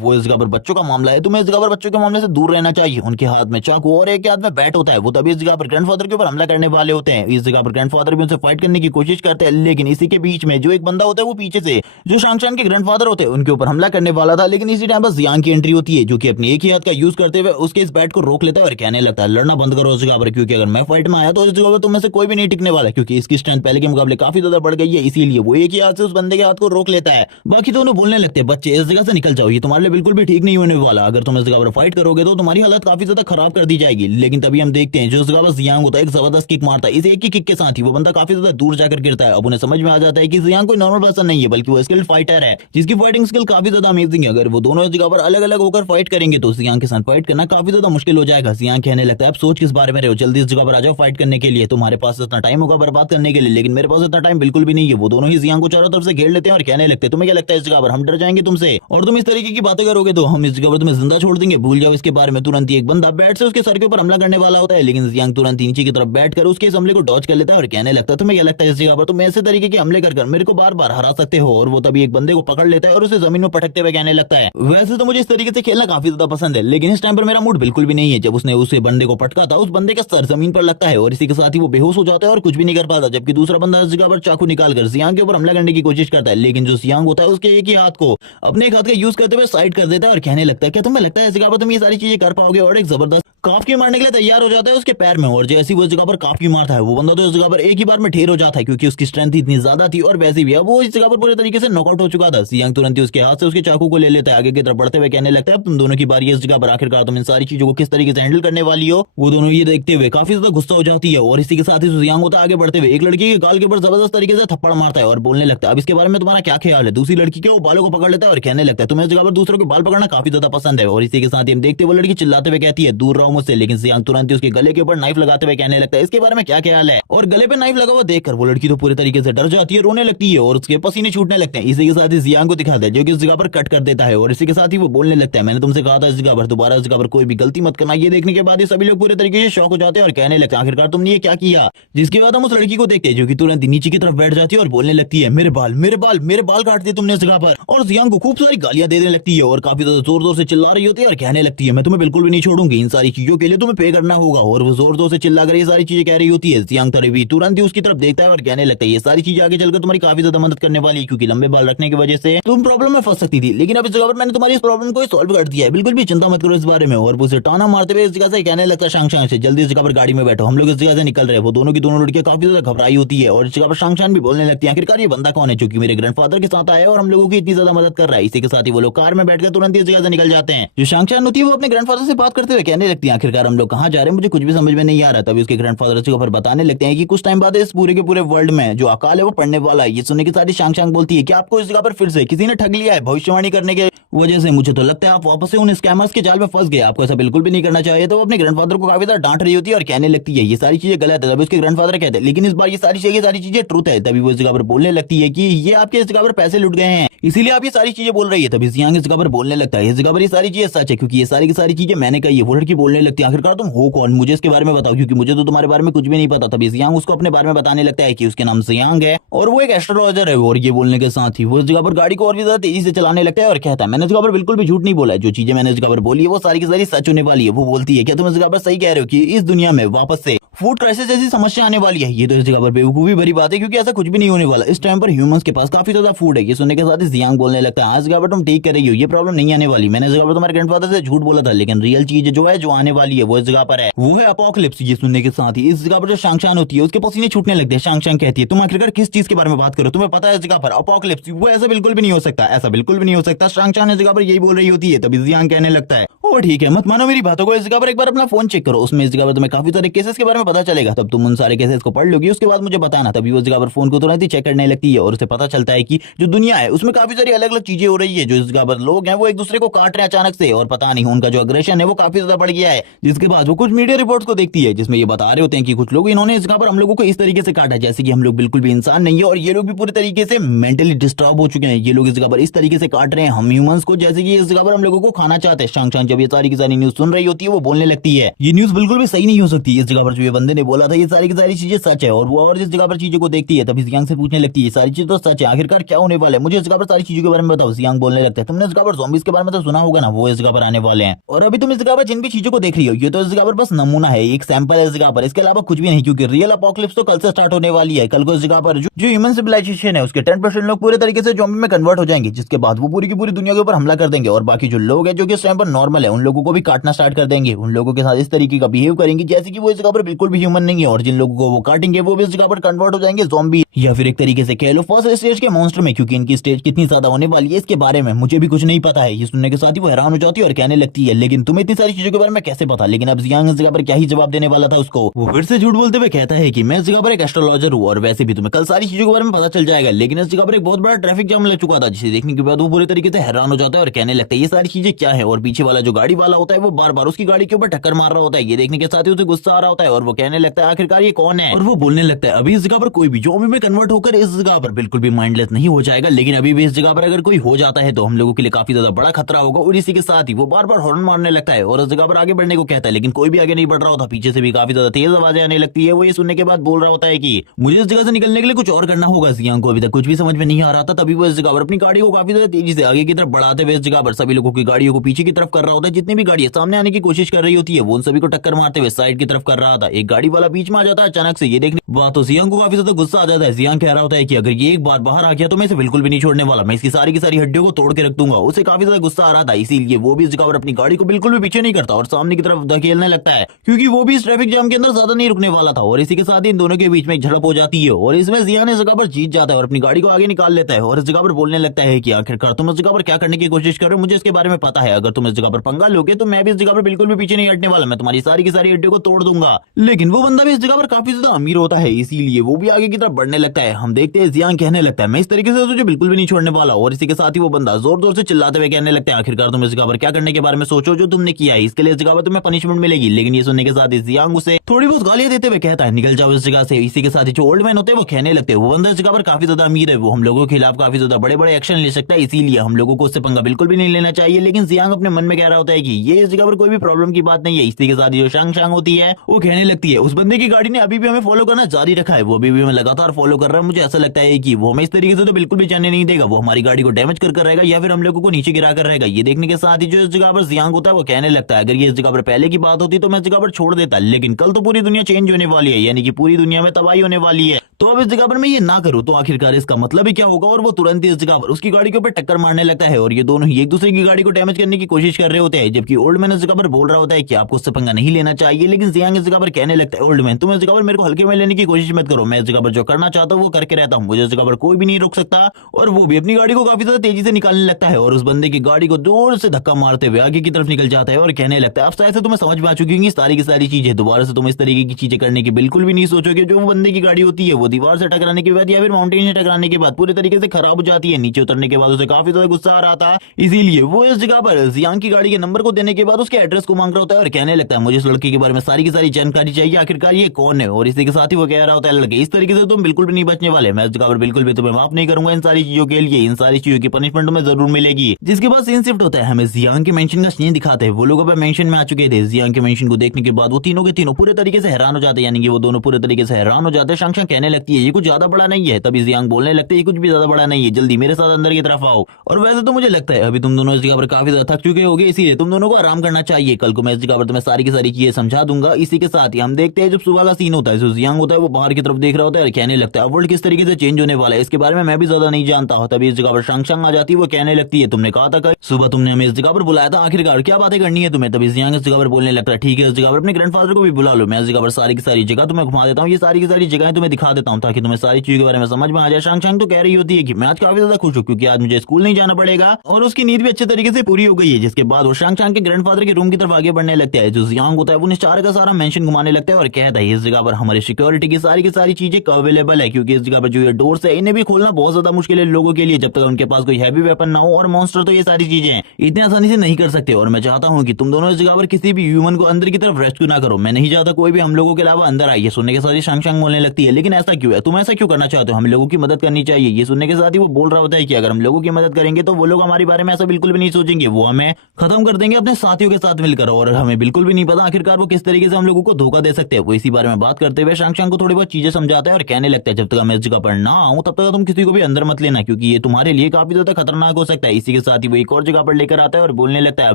वो इस जगह पर बच्चों का मामला है, तुम्हें इस जगह पर बच्चों के मामले से दूर रहना चाहिए। उनके हाथ में चाकू और एक के हाथ में बैट होता है। वो तभी इस जगह पर ग्रैंडफादर के ऊपर हमला करने वाले होते हैं। इस जगह पर ग्रैंडफादर भी उनसे फाइट करने की कोशिश करते हैं, लेकिन इसी के बीच में जो एक बंदा होता है वो पीछे से जो शांगशान के ग्रैंडफादर होते हैं उनके ऊपर हमला करने वाला था। लेकिन इसी टाइम पर जियांग की एंट्री होती है, जो कि अपने एक ही हाथ का यूज करते हुए उसके इस बैट को रोक लेता है और कहने लगता है, लड़ना बंद करो इस जगह पर, क्योंकि अगर मैं फाइट में आया तो इस जगह पर तुम में से कोई भी नहीं टिकने वाला, क्योंकि इसकी स्ट्रेंथ पहले के मुकाबले काफी ज्यादा बढ़ गई है। इसीलिए वो एक ही हाथ से उस बंदे के हाथ को रोक लेता है। बाकी दोनों बोलने लगते हैं, बच्चे इस जगह से निकल जाओ, ये तुम्हारे लिए बिल्कुल भी ठीक नहीं होने वाला। अगर तुम इस जगह पर फाइट करोगे तो तुम्हारी हालत काफी ज्यादा खराब कर दी जाएगी। लेकिन तभी हम देखते हैं जो इस जगह पर जियांग होता है एक जबरदस्त किक मारता है। इस एक ही किक के साथ ही वो बंदा काफी ज्यादा दूर जाकर गिरता है। अब उन्हें समझ में आ जाता है कि जियांग कोई नॉर्मल पर्सन नहीं है, बल्कि वो स्किल्ड फाइटर है, जिसकी फाइटिंग स्किल काफी ज्यादा अमेजिंग है। अगर वो दोनों इस जगह पर अलग अलग होकर फाइट करेंगे तो जियांग के साथ फाइट करना काफी ज्यादा मुश्किल हो जाएगा। जियांग कहने लगता है, अब सोच किस बारे में रहे हो, जल्दी इस जगह पर आ जाओ फाइट करने के लिए, तुम्हारे पास इतना टाइम होगा बर्बाद करने के लिए, लेकिन मेरे पास इतना टाइम बिल्कुल भी नहीं है। वो दोनों ही जियांग को चारों तरफ से घेर लेते हैं और कहने लगते हैं, तुम्हें क्या लगता है इस जगह पर हम डर जाएंगे तुमसे, और तुम इस तरीके की बातें करोगे तो हम इस जगह पर तुम्हें जिंदा छोड़ देंगे, भूल जाओ इसके बारे में। तुरंत ही एक बंदा बैट से उसके सर के ऊपर हमला करने वाला होता है, लेकिन जियांग तुरंत नीचे की तरफ बैठ कर उसके इस हमले को डॉज कर लेता है और कहने लगता है, तुम्हें क्या लगता है इस जगह पर तुम ऐसे तरीके के हमले कर मेरे को बार बार हरा सकते हो। और वो तभी एक बंदे को पकड़ लेता है और उसे जमीन में पटकते हुए कहने लगता है, वैसे तो मुझे इस तरीके से खेलना काफी ज्यादा पसंद है, लेकिन इस टाइम पर मेरा मूड बिल्कुल भी नहीं है। जब उसने उसे बंदे को पटका था, उस बंदे का सर जमीन पर लगता है और इसी के साथ ही वो बेहोश हो जाता है और कुछ भी नहीं कर पाता। जबकि दूसरा बंदा इस जगह पर चाकू निकालकर जियांग के ऊपर हमला करने की कोशिश करता है, लेकिन जो जियांग होता है उसके एक ही हाथ को अपने एक हाथ का यूज करते हुए साइड कर देता है और कहने लगता है, क्या तुम्हें लगता है इस जगह पर तुम ये सारी चीजें कर पाओगे? और एक जबरदस्त काफ की मारने के लिए तैयार हो जाता है उसके पैर में। और जैसे वो इस जगह पर काफ की मारता है, वो बंदा तो इस जगह पर एक ही बार में ढेर हो जाता है, क्योंकि उसकी स्ट्रेंथ इतनी ज्यादा थी। और वैसे भी अब वो इस जगह पर पूरे तरीके से नॉकआउट हो चुका था। जियांग तुरंत ही उसके हाथ से उसके चाकू को ले लेता है, आगे की तरफ बढ़ते हुए कहने लगता है, अब तुम दोनों की बारी है इस जगह पर, आखिरकार तुम इन सारी चीजों को किस तरीके से हैंडल करने वाली हो। वो दोनों ये देखते हुए काफी ज्यादा गुस्सा हो जाती है। और इसी के साथ ही जियांग होता है आगे बढ़ते हुए एक लड़की के गाल के ऊपर जबरदस्त तरीके से थप्पड़ मारता है और बोलने लगता है, अब इसके बारे में तुम्हारा क्या ख्याल है? दूसरी लड़की के वो बालों को पकड़ लेता है और कहने लगता है, तुम्हें इस जगह पर दूसरों के बाल पकड़ना काफी ज्यादा पसंद है। और इसी के साथ ही हम देखते हुए वो लड़की चिल्लाते हुए कहती है, दूर रहो मुझसे। लेकिन जियांग तुरंत ही उसके गले के ऊपर नाइफ लगाते हुए कहने लगता है, इसके बारे में क्या ख्याल है? और गले पे नाइफ लगा हुआ देखकर वो लड़की तो पूरी तरीके से डर जाती है, रोने लगती है और उसके पसीने छूटने लगते हैं। इसी के साथ ही जियांग को दिखाता है, जो कि इस जगह पर कट कर देता है। और इसी के साथ ही वो बोलने लगता है, मैंने तुमसे कहा था इस जगह पर दोबारा इस जगह पर कोई भी गलती मत करना। ये देखने के बाद ही सभी लोग पूरे तरीके से शॉक हो जाते हैं और कहने लगते हैं, आखिरकार तुमने ये क्या किया? जिसके बाद हम उस लड़की को देखते हैं, जो कि तुरंत नीचे की तरफ बैठ जाती है और बोलने लगती है, मेरे बाल मेरे बाल मेरे बाल काट दिए तुमने इस जगह पर। और जियांग को खूब सारी गालियां देने लगती है और काफी ज्यादा जोर जोर से चिल्ला रही होती है और कहने लगती है, मैं तुम्हें बिल्कुल भी नहीं छोड़ूंगी, इन सारी चीजों के लिए तुम्हें पे करना होगा। और वो जोर जोर से चिल्ला कर ये सारी चीजें कह रही होती है। जियांग भी तुरंत ही उसकी तरफ देखता है और कहने लगता है ये सारी चीजें आगे चलकर तुम्हारी काफी ज्यादा मदद करने वाली है, क्योंकि लंबे बाल रखने की वजह से तुम प्रॉब्लम में फंस सकती थी, लेकिन अब इस जगह पर मैंने तुम्हारी इस प्रॉब्लम को सॉल्व कर दिया है, बिल्कुल भी चिंता मत करो इस बारे में। और वो उसे टाना मारते हुए इस जगह से कहने लगता है शांग से जल्दी इस जगह पर गाड़ी में बैठो, हम लोग इस जगह से निकल रहे हैं। वो दोनों की दोनों लड़कियां काफी ज्यादा घबराई होती है और इस जगह पर शांग भी बोलने लगती है आखिरकार ये बंदा कौन है जो कि मेरे ग्रैंडफादर के साथ आया और हम लोगों की इतनी ज्यादा मदद कर रहा है। इसी के साथ ही वो लोग कार में बैठकर तुरंत इस जगह से निकल जाते हैं। जो शांग होती है वो अपने ग्रैंडफादर से बात करते हुए कहने लगती है आखिरकार हम लोग कहाँ जा रहे हैं, मुझे कुछ भी समझ में नहीं आ रहा। तभी उसके ग्रैंडफादर से ऊपर बताने लगते हैं कि कुछ टाइम बाद इस पूरे के पूरे वर्ल्ड में जो अकाल है वो पड़ने वाला है। ये सुनने के साथ ही शांग बोलती है कि आपको इस जगह पर फिर से किसी ने ठग लिया है भविष्यवाणी करने के वजह से। मुझे तो लगता है आप वापस से उन स्कैमर्स के जाल में फंस गए, आपको ऐसा बिल्कुल भी नहीं करना चाहिए। तो वो अपने ग्रैंडफादर को काफी ज्यादा डांट रही होती है और कहने लगती है ये सारी चीजें गलत है। तभी उसके ग्रैंडफादर कहते हैं लेकिन इस बार ये सारी चीजें ट्रूथ है। तभी वो इस जगह पर बोलने लगती है कि ये आपके इस जगह पर पैसे लुट गए हैं, इसीलिए आप ये सारी चीजें बोल रही है। तभी जियांग इस जगह पर बोलने लगता है इस जगह पर ये सारी चीजें सच है, क्योंकि ये सारी की सारी चीजें मैंने कही है। वो लड़की बोलने लगती है आखिरकार तुम हो कौन, मुझे इसके बारे में बताओ, क्योंकि मुझे तो तुम्हारे बारे में कुछ भी नहीं पता। तभी जियांग उसको अपने बारे में बताने लगता है कि उसके नाम जियांग है और वो एक एस्ट्रोलॉजर है। और ये बोलने के साथ ही वो इस जगह पर गाड़ी को और भी ज्यादा तेजी से चलाने लगता है और कहता है मैंने इस जगह पर बिल्कुल भी झूठ नहीं बोला है, जो चीजें मैंने इस जगह पर बोली है वो सारी की सारी सच होने वाली है। वो बोलती है क्या तुम इस जगह पर सही कह रहे हो कि इस दुनिया में वापस से फूड क्राइसिस जैसी समस्या आने वाली है? ये तो इस जगह पर बेवकूफी भरी बात है, क्योंकि ऐसा कुछ भी नहीं होने वाला। इस टाइम पर ह्यूमंस के पास काफी ज्यादा फूड है। ये सुनने के साथ ही जियांग बोलने लगता है आज जगह पर तुम ठीक कर रही हो, ये प्रॉब्लम नहीं आने वाली। मैंने इस जगह पर तुम्हारे ग्रैंडफादर से झूठ बोला था, लेकिन रियल चीज जो है जो आने वाली है वो इस जगह पर है, वो है अपोकलिप्स। ये सुनने के साथ ही इस जगह पर जो शांग होती है उसके पसीने छूटने लगते हैं। शांग कहती है तुम आखिरकार किस चीज के बारे में बात करो, तुम्हें पता है इस जगह पर अपोकलिप्स, वो ऐसा बिल्कुल भी नहीं हो सकता, ऐसा बिल्कुल भी नहीं हो सकता। शांग इस जगह पर यही बोल रही होती है। तभी जियांग कहने लगता है ओ ठीक है, मत मानो मेरी बातों को, इस जगह पर एक बार अपना फोन चेक करो, उसमें इस जगह पर तुम्हें काफी सारे केसेस के बारे में पता चलेगा, तब तुम उन सारे केसेस को पढ़ लोगी, उसके बाद मुझे बताना। तभी वो जगह पर फोन को तुरंत ही चेक करने लगती है और उसे पता चलता है कि जो दुनिया है उसमें काफी सारी अलग अलग चीजें हो रही है। जो इस जगह पर लोग हैं वो एक दूसरे को काट रहे हैं अचानक से और पता नहीं उनका जो अग्रेशन है वो काफी ज्यादा बढ़ गया है। जिसके बाद वो कुछ मीडिया रिपोर्ट्स को देखती है जिसमें ये बता रहे होते हैं कि कुछ लोग इन्होंने इस जगह पर हम लोगों को इस तरीके से काटा जैसे कि हम लोग बिल्कुल भी इंसान नहीं है और ये लोग भी पूरे तरीके से मेंटली डिस्टर्ब हो चुके हैं। ये लोग इस जगह पर इस तरीके से काट रहे हैं हम ह्यूमंस को जैसे कि इस जगह पर हम लोगों को खाना चाहते हैं। शांग जब ये सारी की सारी न्यूज सुन रही होती है वो बोलने लगती है ये न्यूज बिल्कुल भी सही नहीं हो सकती, इस जगह पर जो ये बंदे ने बोला था ये सारी की सारी चीजें सच है। और वो और इस जगह पर चीजों को देखती है तभी जियांग से पूछने लगती है सारी चीज तो सच है, आखिरकार क्या होने वाला है, मुझे इस जगह पर सारी चीजों के बारे में बताओ। जियांग बोलने लगता है तुमने इस जगह पर ज़ॉम्बीज़ के बारे में तो सुना होगा ना, वो इस जगह पर आने वाले हैं और अभी तुम इस जगह पर जिन भी चीजों को देख रही हो ये तो इस जगह पर बस नमूना है, एक सैंपल है इस जगह पर, इसके अलावा कुछ भी नहीं, क्योंकि रियल अपोकलिप्स तो कल से स्टार्ट होने वाली है। कल को इस जगह पर जो ह्यूमन सिविलाइजेशन है उसके 10% लोग पूरे तरीके से ज़ॉम्बी में कन्वर्ट हो जाएंगे, जिसके बाद वो पूरी की पूरी दुनिया के ऊपर हमला कर देंगे और बाकी जो लोग हैं जो कि इस टाइम पर नॉर्मल है उन लोगों को भी काटना स्टार्ट कर देंगे, उन लोगों के साथ इस तरीके का बिहेव करेंगे जैसे कि वो इस जगह पर बिल्कुल भी ह्यूमन नहीं है और जिन लोगों को वो काटेंगे वो भी इस जगह पर कन्वर्ट हो जाएंगे ज़ॉम्बी या फिर एक तरीके से कह लो फर्स्ट स्टेज के मॉन्स्टर में, क्योंकि इनकी स्टेज कितनी ज्यादा होने वाली है इसके बारे में मुझे भी कुछ नहीं पता है। ये सुनने के साथ ही वो हैरान हो जाती है और कहने लगती है लेकिन तुम्हें इतनी सारी चीजों के बारे में कैसे पता। लेकिन अब जियांग इस जगह पर क्या ही जवाब देने वाला था उसको, वो फिर से झूठ बोलते हुए कहता है कि मैं इस जगह पर एक एस्ट्रोलॉजर हूँ और वैसे भी तुम्हें कल सारी चीजों के बारे में पता चल जाएगा। लेकिन इस जगह पर एक बहुत बड़ा ट्रैफिक जाम लग चुका था जिसे देखने के बाद वो पूरी तरीके से हैरान हो जाता है और कहने लगता है ये सारी चीजें क्या है। और पीछे वाला जो गाड़ी वाला होता है वो बार बार उसकी गाड़ी के ऊपर टक्कर मार रहा होता है। ये देखने के साथ ही उसे गुस्सा आ रहा होता है और वो कहने लगता है आखिरकार ये कौन है, और वो बोलने लगता है अभी इस जगह पर कोई भी ज़ॉम्बी में कन्वर्ट होकर इस जगह पर बिल्कुल भी माइंडलेस नहीं हो जाएगा, लेकिन अभी भी इस जगह पर अगर कोई हो जाता है तो हम लोगों के लिए काफी ज्यादा बड़ा खतरा होगा। और इसी के साथ ही वो बार बार हॉर्न मारने लगता है और उस जगह पर आगे बढ़ने को कहता है, लेकिन कोई भी आगे नहीं बढ़ रहा होता। पीछे से भी काफी ज्यादा तेज आवाजें आने लगती है। वो ये सुनने के बाद बोल रहा होता है कि मुझे इस जगह से निकलने के लिए कुछ और करना होगा। जियांग को अभी तक कुछ भी समझ में नहीं आ रहा था। तभी वो इस जगह पर अपनी गाड़ी को काफी ज्यादा तेजी से आगे की तरफ बढ़ाते हुए इस जगह पर सभी लोगों की गाड़ियों को पीछे की तरफ कर रहा होता है। जितनी भी गाड़ियां सामने आने की कोशिश कर रही होती है वो उन सभी को टक्कर मारते हुए साइड की तरफ कर रहा था। एक गाड़ी वाला बीच में आ जाता है अचानक से। ये देखने बात तो जियांग को काफी ज्यादा गुस्सा आ जाता है। जियांग कह रहा होता है कि अगर ये एक बार बाहर आ गया तो मैं इसे बिल्कुल भी नहीं छोड़ने वाला, मैं इसकी सारी की सारी हड्डियों को तोड़ के रख दूंगा। उसे काफी ज्यादा गुस्सा आ रहा था, इसीलिए वो भी इस जगह पर अपनी गाड़ी को बिल्कुल भी पीछे नहीं करता और सामने की तरफ धकेलने लगता है, क्योंकि वो भी इस ट्रैफिक जाम के अंदर ज्यादा नहीं रुकने वाला था। और इसी के साथ ही इन दोनों के बीच में एक झड़प हो जाती है और इसमें जियांग इस जगह पर जीत जाता है और अपनी गाड़ी को आगे निकाल लेता है और इस जगह पर बोलने लगता है कि आखिरकार तुम इस जगह पर क्या करने की कोशिश कर रहे हो, मुझे इसके बारे में पता है। अगर तुम इस जगह पर पंगा लोगे तो मैं भी इस जगह पर बिल्कुल भी पीछे नहीं हटने वाला, मैं तुम्हारी सारी की सारी हड्डियों को तोड़ दूंगा। लेकिन वो बंदा भी इस जगह पर काफी ज्यादा अमीर होता है, इसीलिए वो भी आगे की तरफ बढ़ने लगता है। हम देखते हैं जियांग कहने लगता है मैं इस तरीके से तुझे बिल्कुल भी नहीं छोड़ने वाला। और इसी के साथ ही वो बंदा जोर जोर से चिल्लाते हुए कहने लगता है आखिरकार तुम इस जगह पर क्या करने के बारे में सोचो, जो तुमने किया है इसके लिए इस जगह पर तुम्हें पनिशमेंट मिलेगी। लेकिन ये सुनने के साथ ही जियांग उसे थोड़ी बहुत गालियां देते हुए कहता है निकल जाओ इस जगह से। इसी के साथ ही जो ओल्ड मैन होते हैं वो कहने लगते हैं वो बंदा इस जगह पर काफी ज्यादा अमीर है, वो हम लोगों के खिलाफ काफी ज्यादा बड़े बड़े एक्शन ले सकता है, इसीलिए हम लोगों को उससे पंगा बिल्कुल भी नहीं लेना चाहिए। लेकिन जियांग अपने मन में कह रहा होता है कि ये इस जगह पर कोई भी प्रॉब्लम की बात नहीं है। इसी के साथ जो शांग शांग होती है वो कहने लगती है उस बंदे की गाड़ी ने अभी भी हमें फॉलो करना जारी रखा है, वो अभी भी हमें लगातार फॉलो कर रहा है। मुझे ऐसा लगता है कि वो हमें इस तरीके से तो बिल्कुल भी जाने नहीं देगा, वो हमारी गाड़ी को डैमेज कर रहेगा या फिर हम लोगों को नीचे गिरा कर रहेगा। ये देखने के साथ ही जो इस जगह पर जियांग होता है वो कहने लगता है अगर ये इस जगह पर पहले की बात होती तो मैं इस जगह पर छोड़ देता, लेकिन कल तो पूरी दुनिया चेंज होने वाली है, यानी कि पूरी दुनिया में तबाही होने वाली है, तो अब इस जगह पर मैं ये ना करूं तो आखिरकार इसका मतलब ही क्या होगा। और वो तुरंत ही इस जगह पर उसकी गाड़ी के ऊपर टक्कर मारने लगता है और ये दोनों ही एक दूसरे की गाड़ी को डैमेज करने की कोशिश कर रहे होते हैं। जबकि ओल्ड मैन इस जगह पर बोल रहा होता है कि आपको उससे पंगा नहीं लेना चाहिए, लेकिन जियांग इस जगह पर कहने लगता है ओल्ड मैन तुम इस जगह पर मेरे को हल्के में लेने की कोशिश मत करो, मैं इस जगह पर जो करना चाहता हूँ वो करके रहता हूँ, मुझे इस जगह पर कोई भी नहीं रोक सकता। और वो भी अपनी गाड़ी को काफी ज्यादा तेजी से निकालने लगता है और उस बंदे की गाड़ी को जोर से धक्का मारते हुए आगे की तरफ निकल जाता है और कहने लगता है अब शायद से तुम्हें समझ में आ चुकी होंगी सारी की सारी चीजें, दोबारा से तुम इस तरीके की चीजें करने की बिल्कुल भी नहीं सोचोगे। जो वो बंदे की गाड़ी होती है वो दीवार से टकराने के बाद या फिर माउंटेन से टकराने के बाद पूरे तरीके से खराब हो जाती है, नीचे उतरने के बाद उसे काफी ज्यादा गुस्सा आ रहा था, इसीलिए वो इस जगह पर जियांग की गाड़ी के नंबर को देने के बाद उसके एड्रेस को मांग रहा होता है और कहने लगता है मुझे इस लड़के के बारे में सारी की सारी जानकारी चाहिए, आखिरकार ये कौन है। और इसी के साथ ही वो कह रहा होता है लड़के इस तरीके से तुम बिल्कुल भी नहीं बचने वाले, मैं इस जगह पर बिल्कुल भी तुम्हें माफ नहीं करूंगा इन सारी चीजों के लिए, इन सारी चीजों की पनिशमेंट तुम्हें जरूर मिलेगी। जिसके बाद सीन शिफ्ट होता है, हमें जियांग के मेंशन का सीन दिखाते हैं। वो लोग अब मेंशन में आ चुके थे, जियांग के मेंशन को देखने के बाद वो तीनों के तीनों पूरे तरीके से हैरान हो जाते हैं, यानी कि वो दोनों पूरे तरीके से हैरान हो जाते हैं। शांग शांग कहने लगती है ये कुछ ज्यादा बड़ा नहीं है, तभी जियांग बोलने लगते हैं ये कुछ भी ज्यादा बड़ा नहीं है, जल्दी मेरे साथ अंदर की तरफ आओ। और वैसे तो मुझे लगता है अभी तुम दोनों इस जगह पर काफी ज्यादा थक चुके होगे, इसीलिए तुम दोनों को आराम करना चाहिए, कल को मैं इस जगह पर तुम्हें सारी की सारी चीजें समझा दूंगा। इसी के साथ ही हम देखते हैं जब सुबह का सीन होता है, जो जियांग होता है वो बाहर की तरफ देख रहा होता है और कहने लगता है वर्ल्ड किस तरीके से चेंज होने वाला है इसके बारे में मैं भी ज्यादा नहीं जानता हूं। तभी इस जगह पर शांग शांग आ जाती है, वो कहने लगती है तुमने कहा था कल सुबह तुमने हमें इस जगह पर बुलाया था, आखिरकार क्या बातें करनी है तुम्हें। तभी जियांग इस जगह पर बोलने लगता है ठीक है इस जगह पर अपने ग्रैंडफादर को भी बुला लो, मैं इस जगह पर सारी की सारी जगह तुम्हें घुमा देता हूँ, ये सारी की सारी जगह तुम्हें दिखा देता हूँ ताकि तुम्हें सारी चीजों के बारे में समझ में आ जाए। शांग शांग तो कह रही होती है कि मैं आज काफी ज्यादा खुश हूँ क्योंकि आज मुझे स्कूल नहीं जाना पड़ेगा और उसकी नींद भी अच्छे तरीके से पूरी हो गई है। जिसके बाद वो शांग शांग के ग्रैंडफादर के रूम की तरफ आगे बढ़ने लगता है। जो जियांग होता है वो सारा का सारा मेंशन घुमाने लगता है और कहता है इस जगह पर हमारी सिक्योरिटी की सारी चीजें अवेलेबल है, क्योंकि इस जगह पर जो ये डोर्स है इन्हें भी खोलना बहुत ज्यादा मुश्किल है लोगों के लिए जब तक उनके पास कोई हैवी वेपन ना हो, और मॉन्स्टर तो ये सारी चीजें इतनी आसानी से नहीं कर सकते। और मैं चाहता हूँ कि तुम दोनों इस जगह पर किसी भी ह्यूमन को अंदर की तरफ रेस्क्यू ना करो, मैं नहीं चाहता कोई भी हम लोगों के अलावा अंदर आए। ये सुनने के साथ ही शांग शांग बोलने लगती है लेकिन ऐसा क्यों है, तुम ऐसा क्यों करना चाहते हो, हम लोगों की मदद करनी चाहिए। ये सुनने के साथ ही वो बोल रहा होता है कि अगर हम लोगों की मदद करेंगे तो वो लोग हमारे बारे में ऐसा बिल्कुल भी नहीं सोचेंगे, वो हमें खत्म कर देंगे अपने साथियों के साथ मिलकर, और हमें बिल्कुल भी नहीं पता आखिरकार वो किस तरीके से हम लोगों को धोखा दे सकते हैं। वो इसी बारे में बात करते हुए शांग शांग को थोड़ी बहुत चीजें समझाता है और कहने लगता है जब तक मैं इस जगह पर ना आऊं तब तक तुम किसी को भी अंदर मत लेना, क्योंकि ये तुम्हारे लिए काफी ज्यादा खतरनाक हो सकता है। इसी के साथ ही वो एक और जगह पर लेकर आता है और बोलने लगता है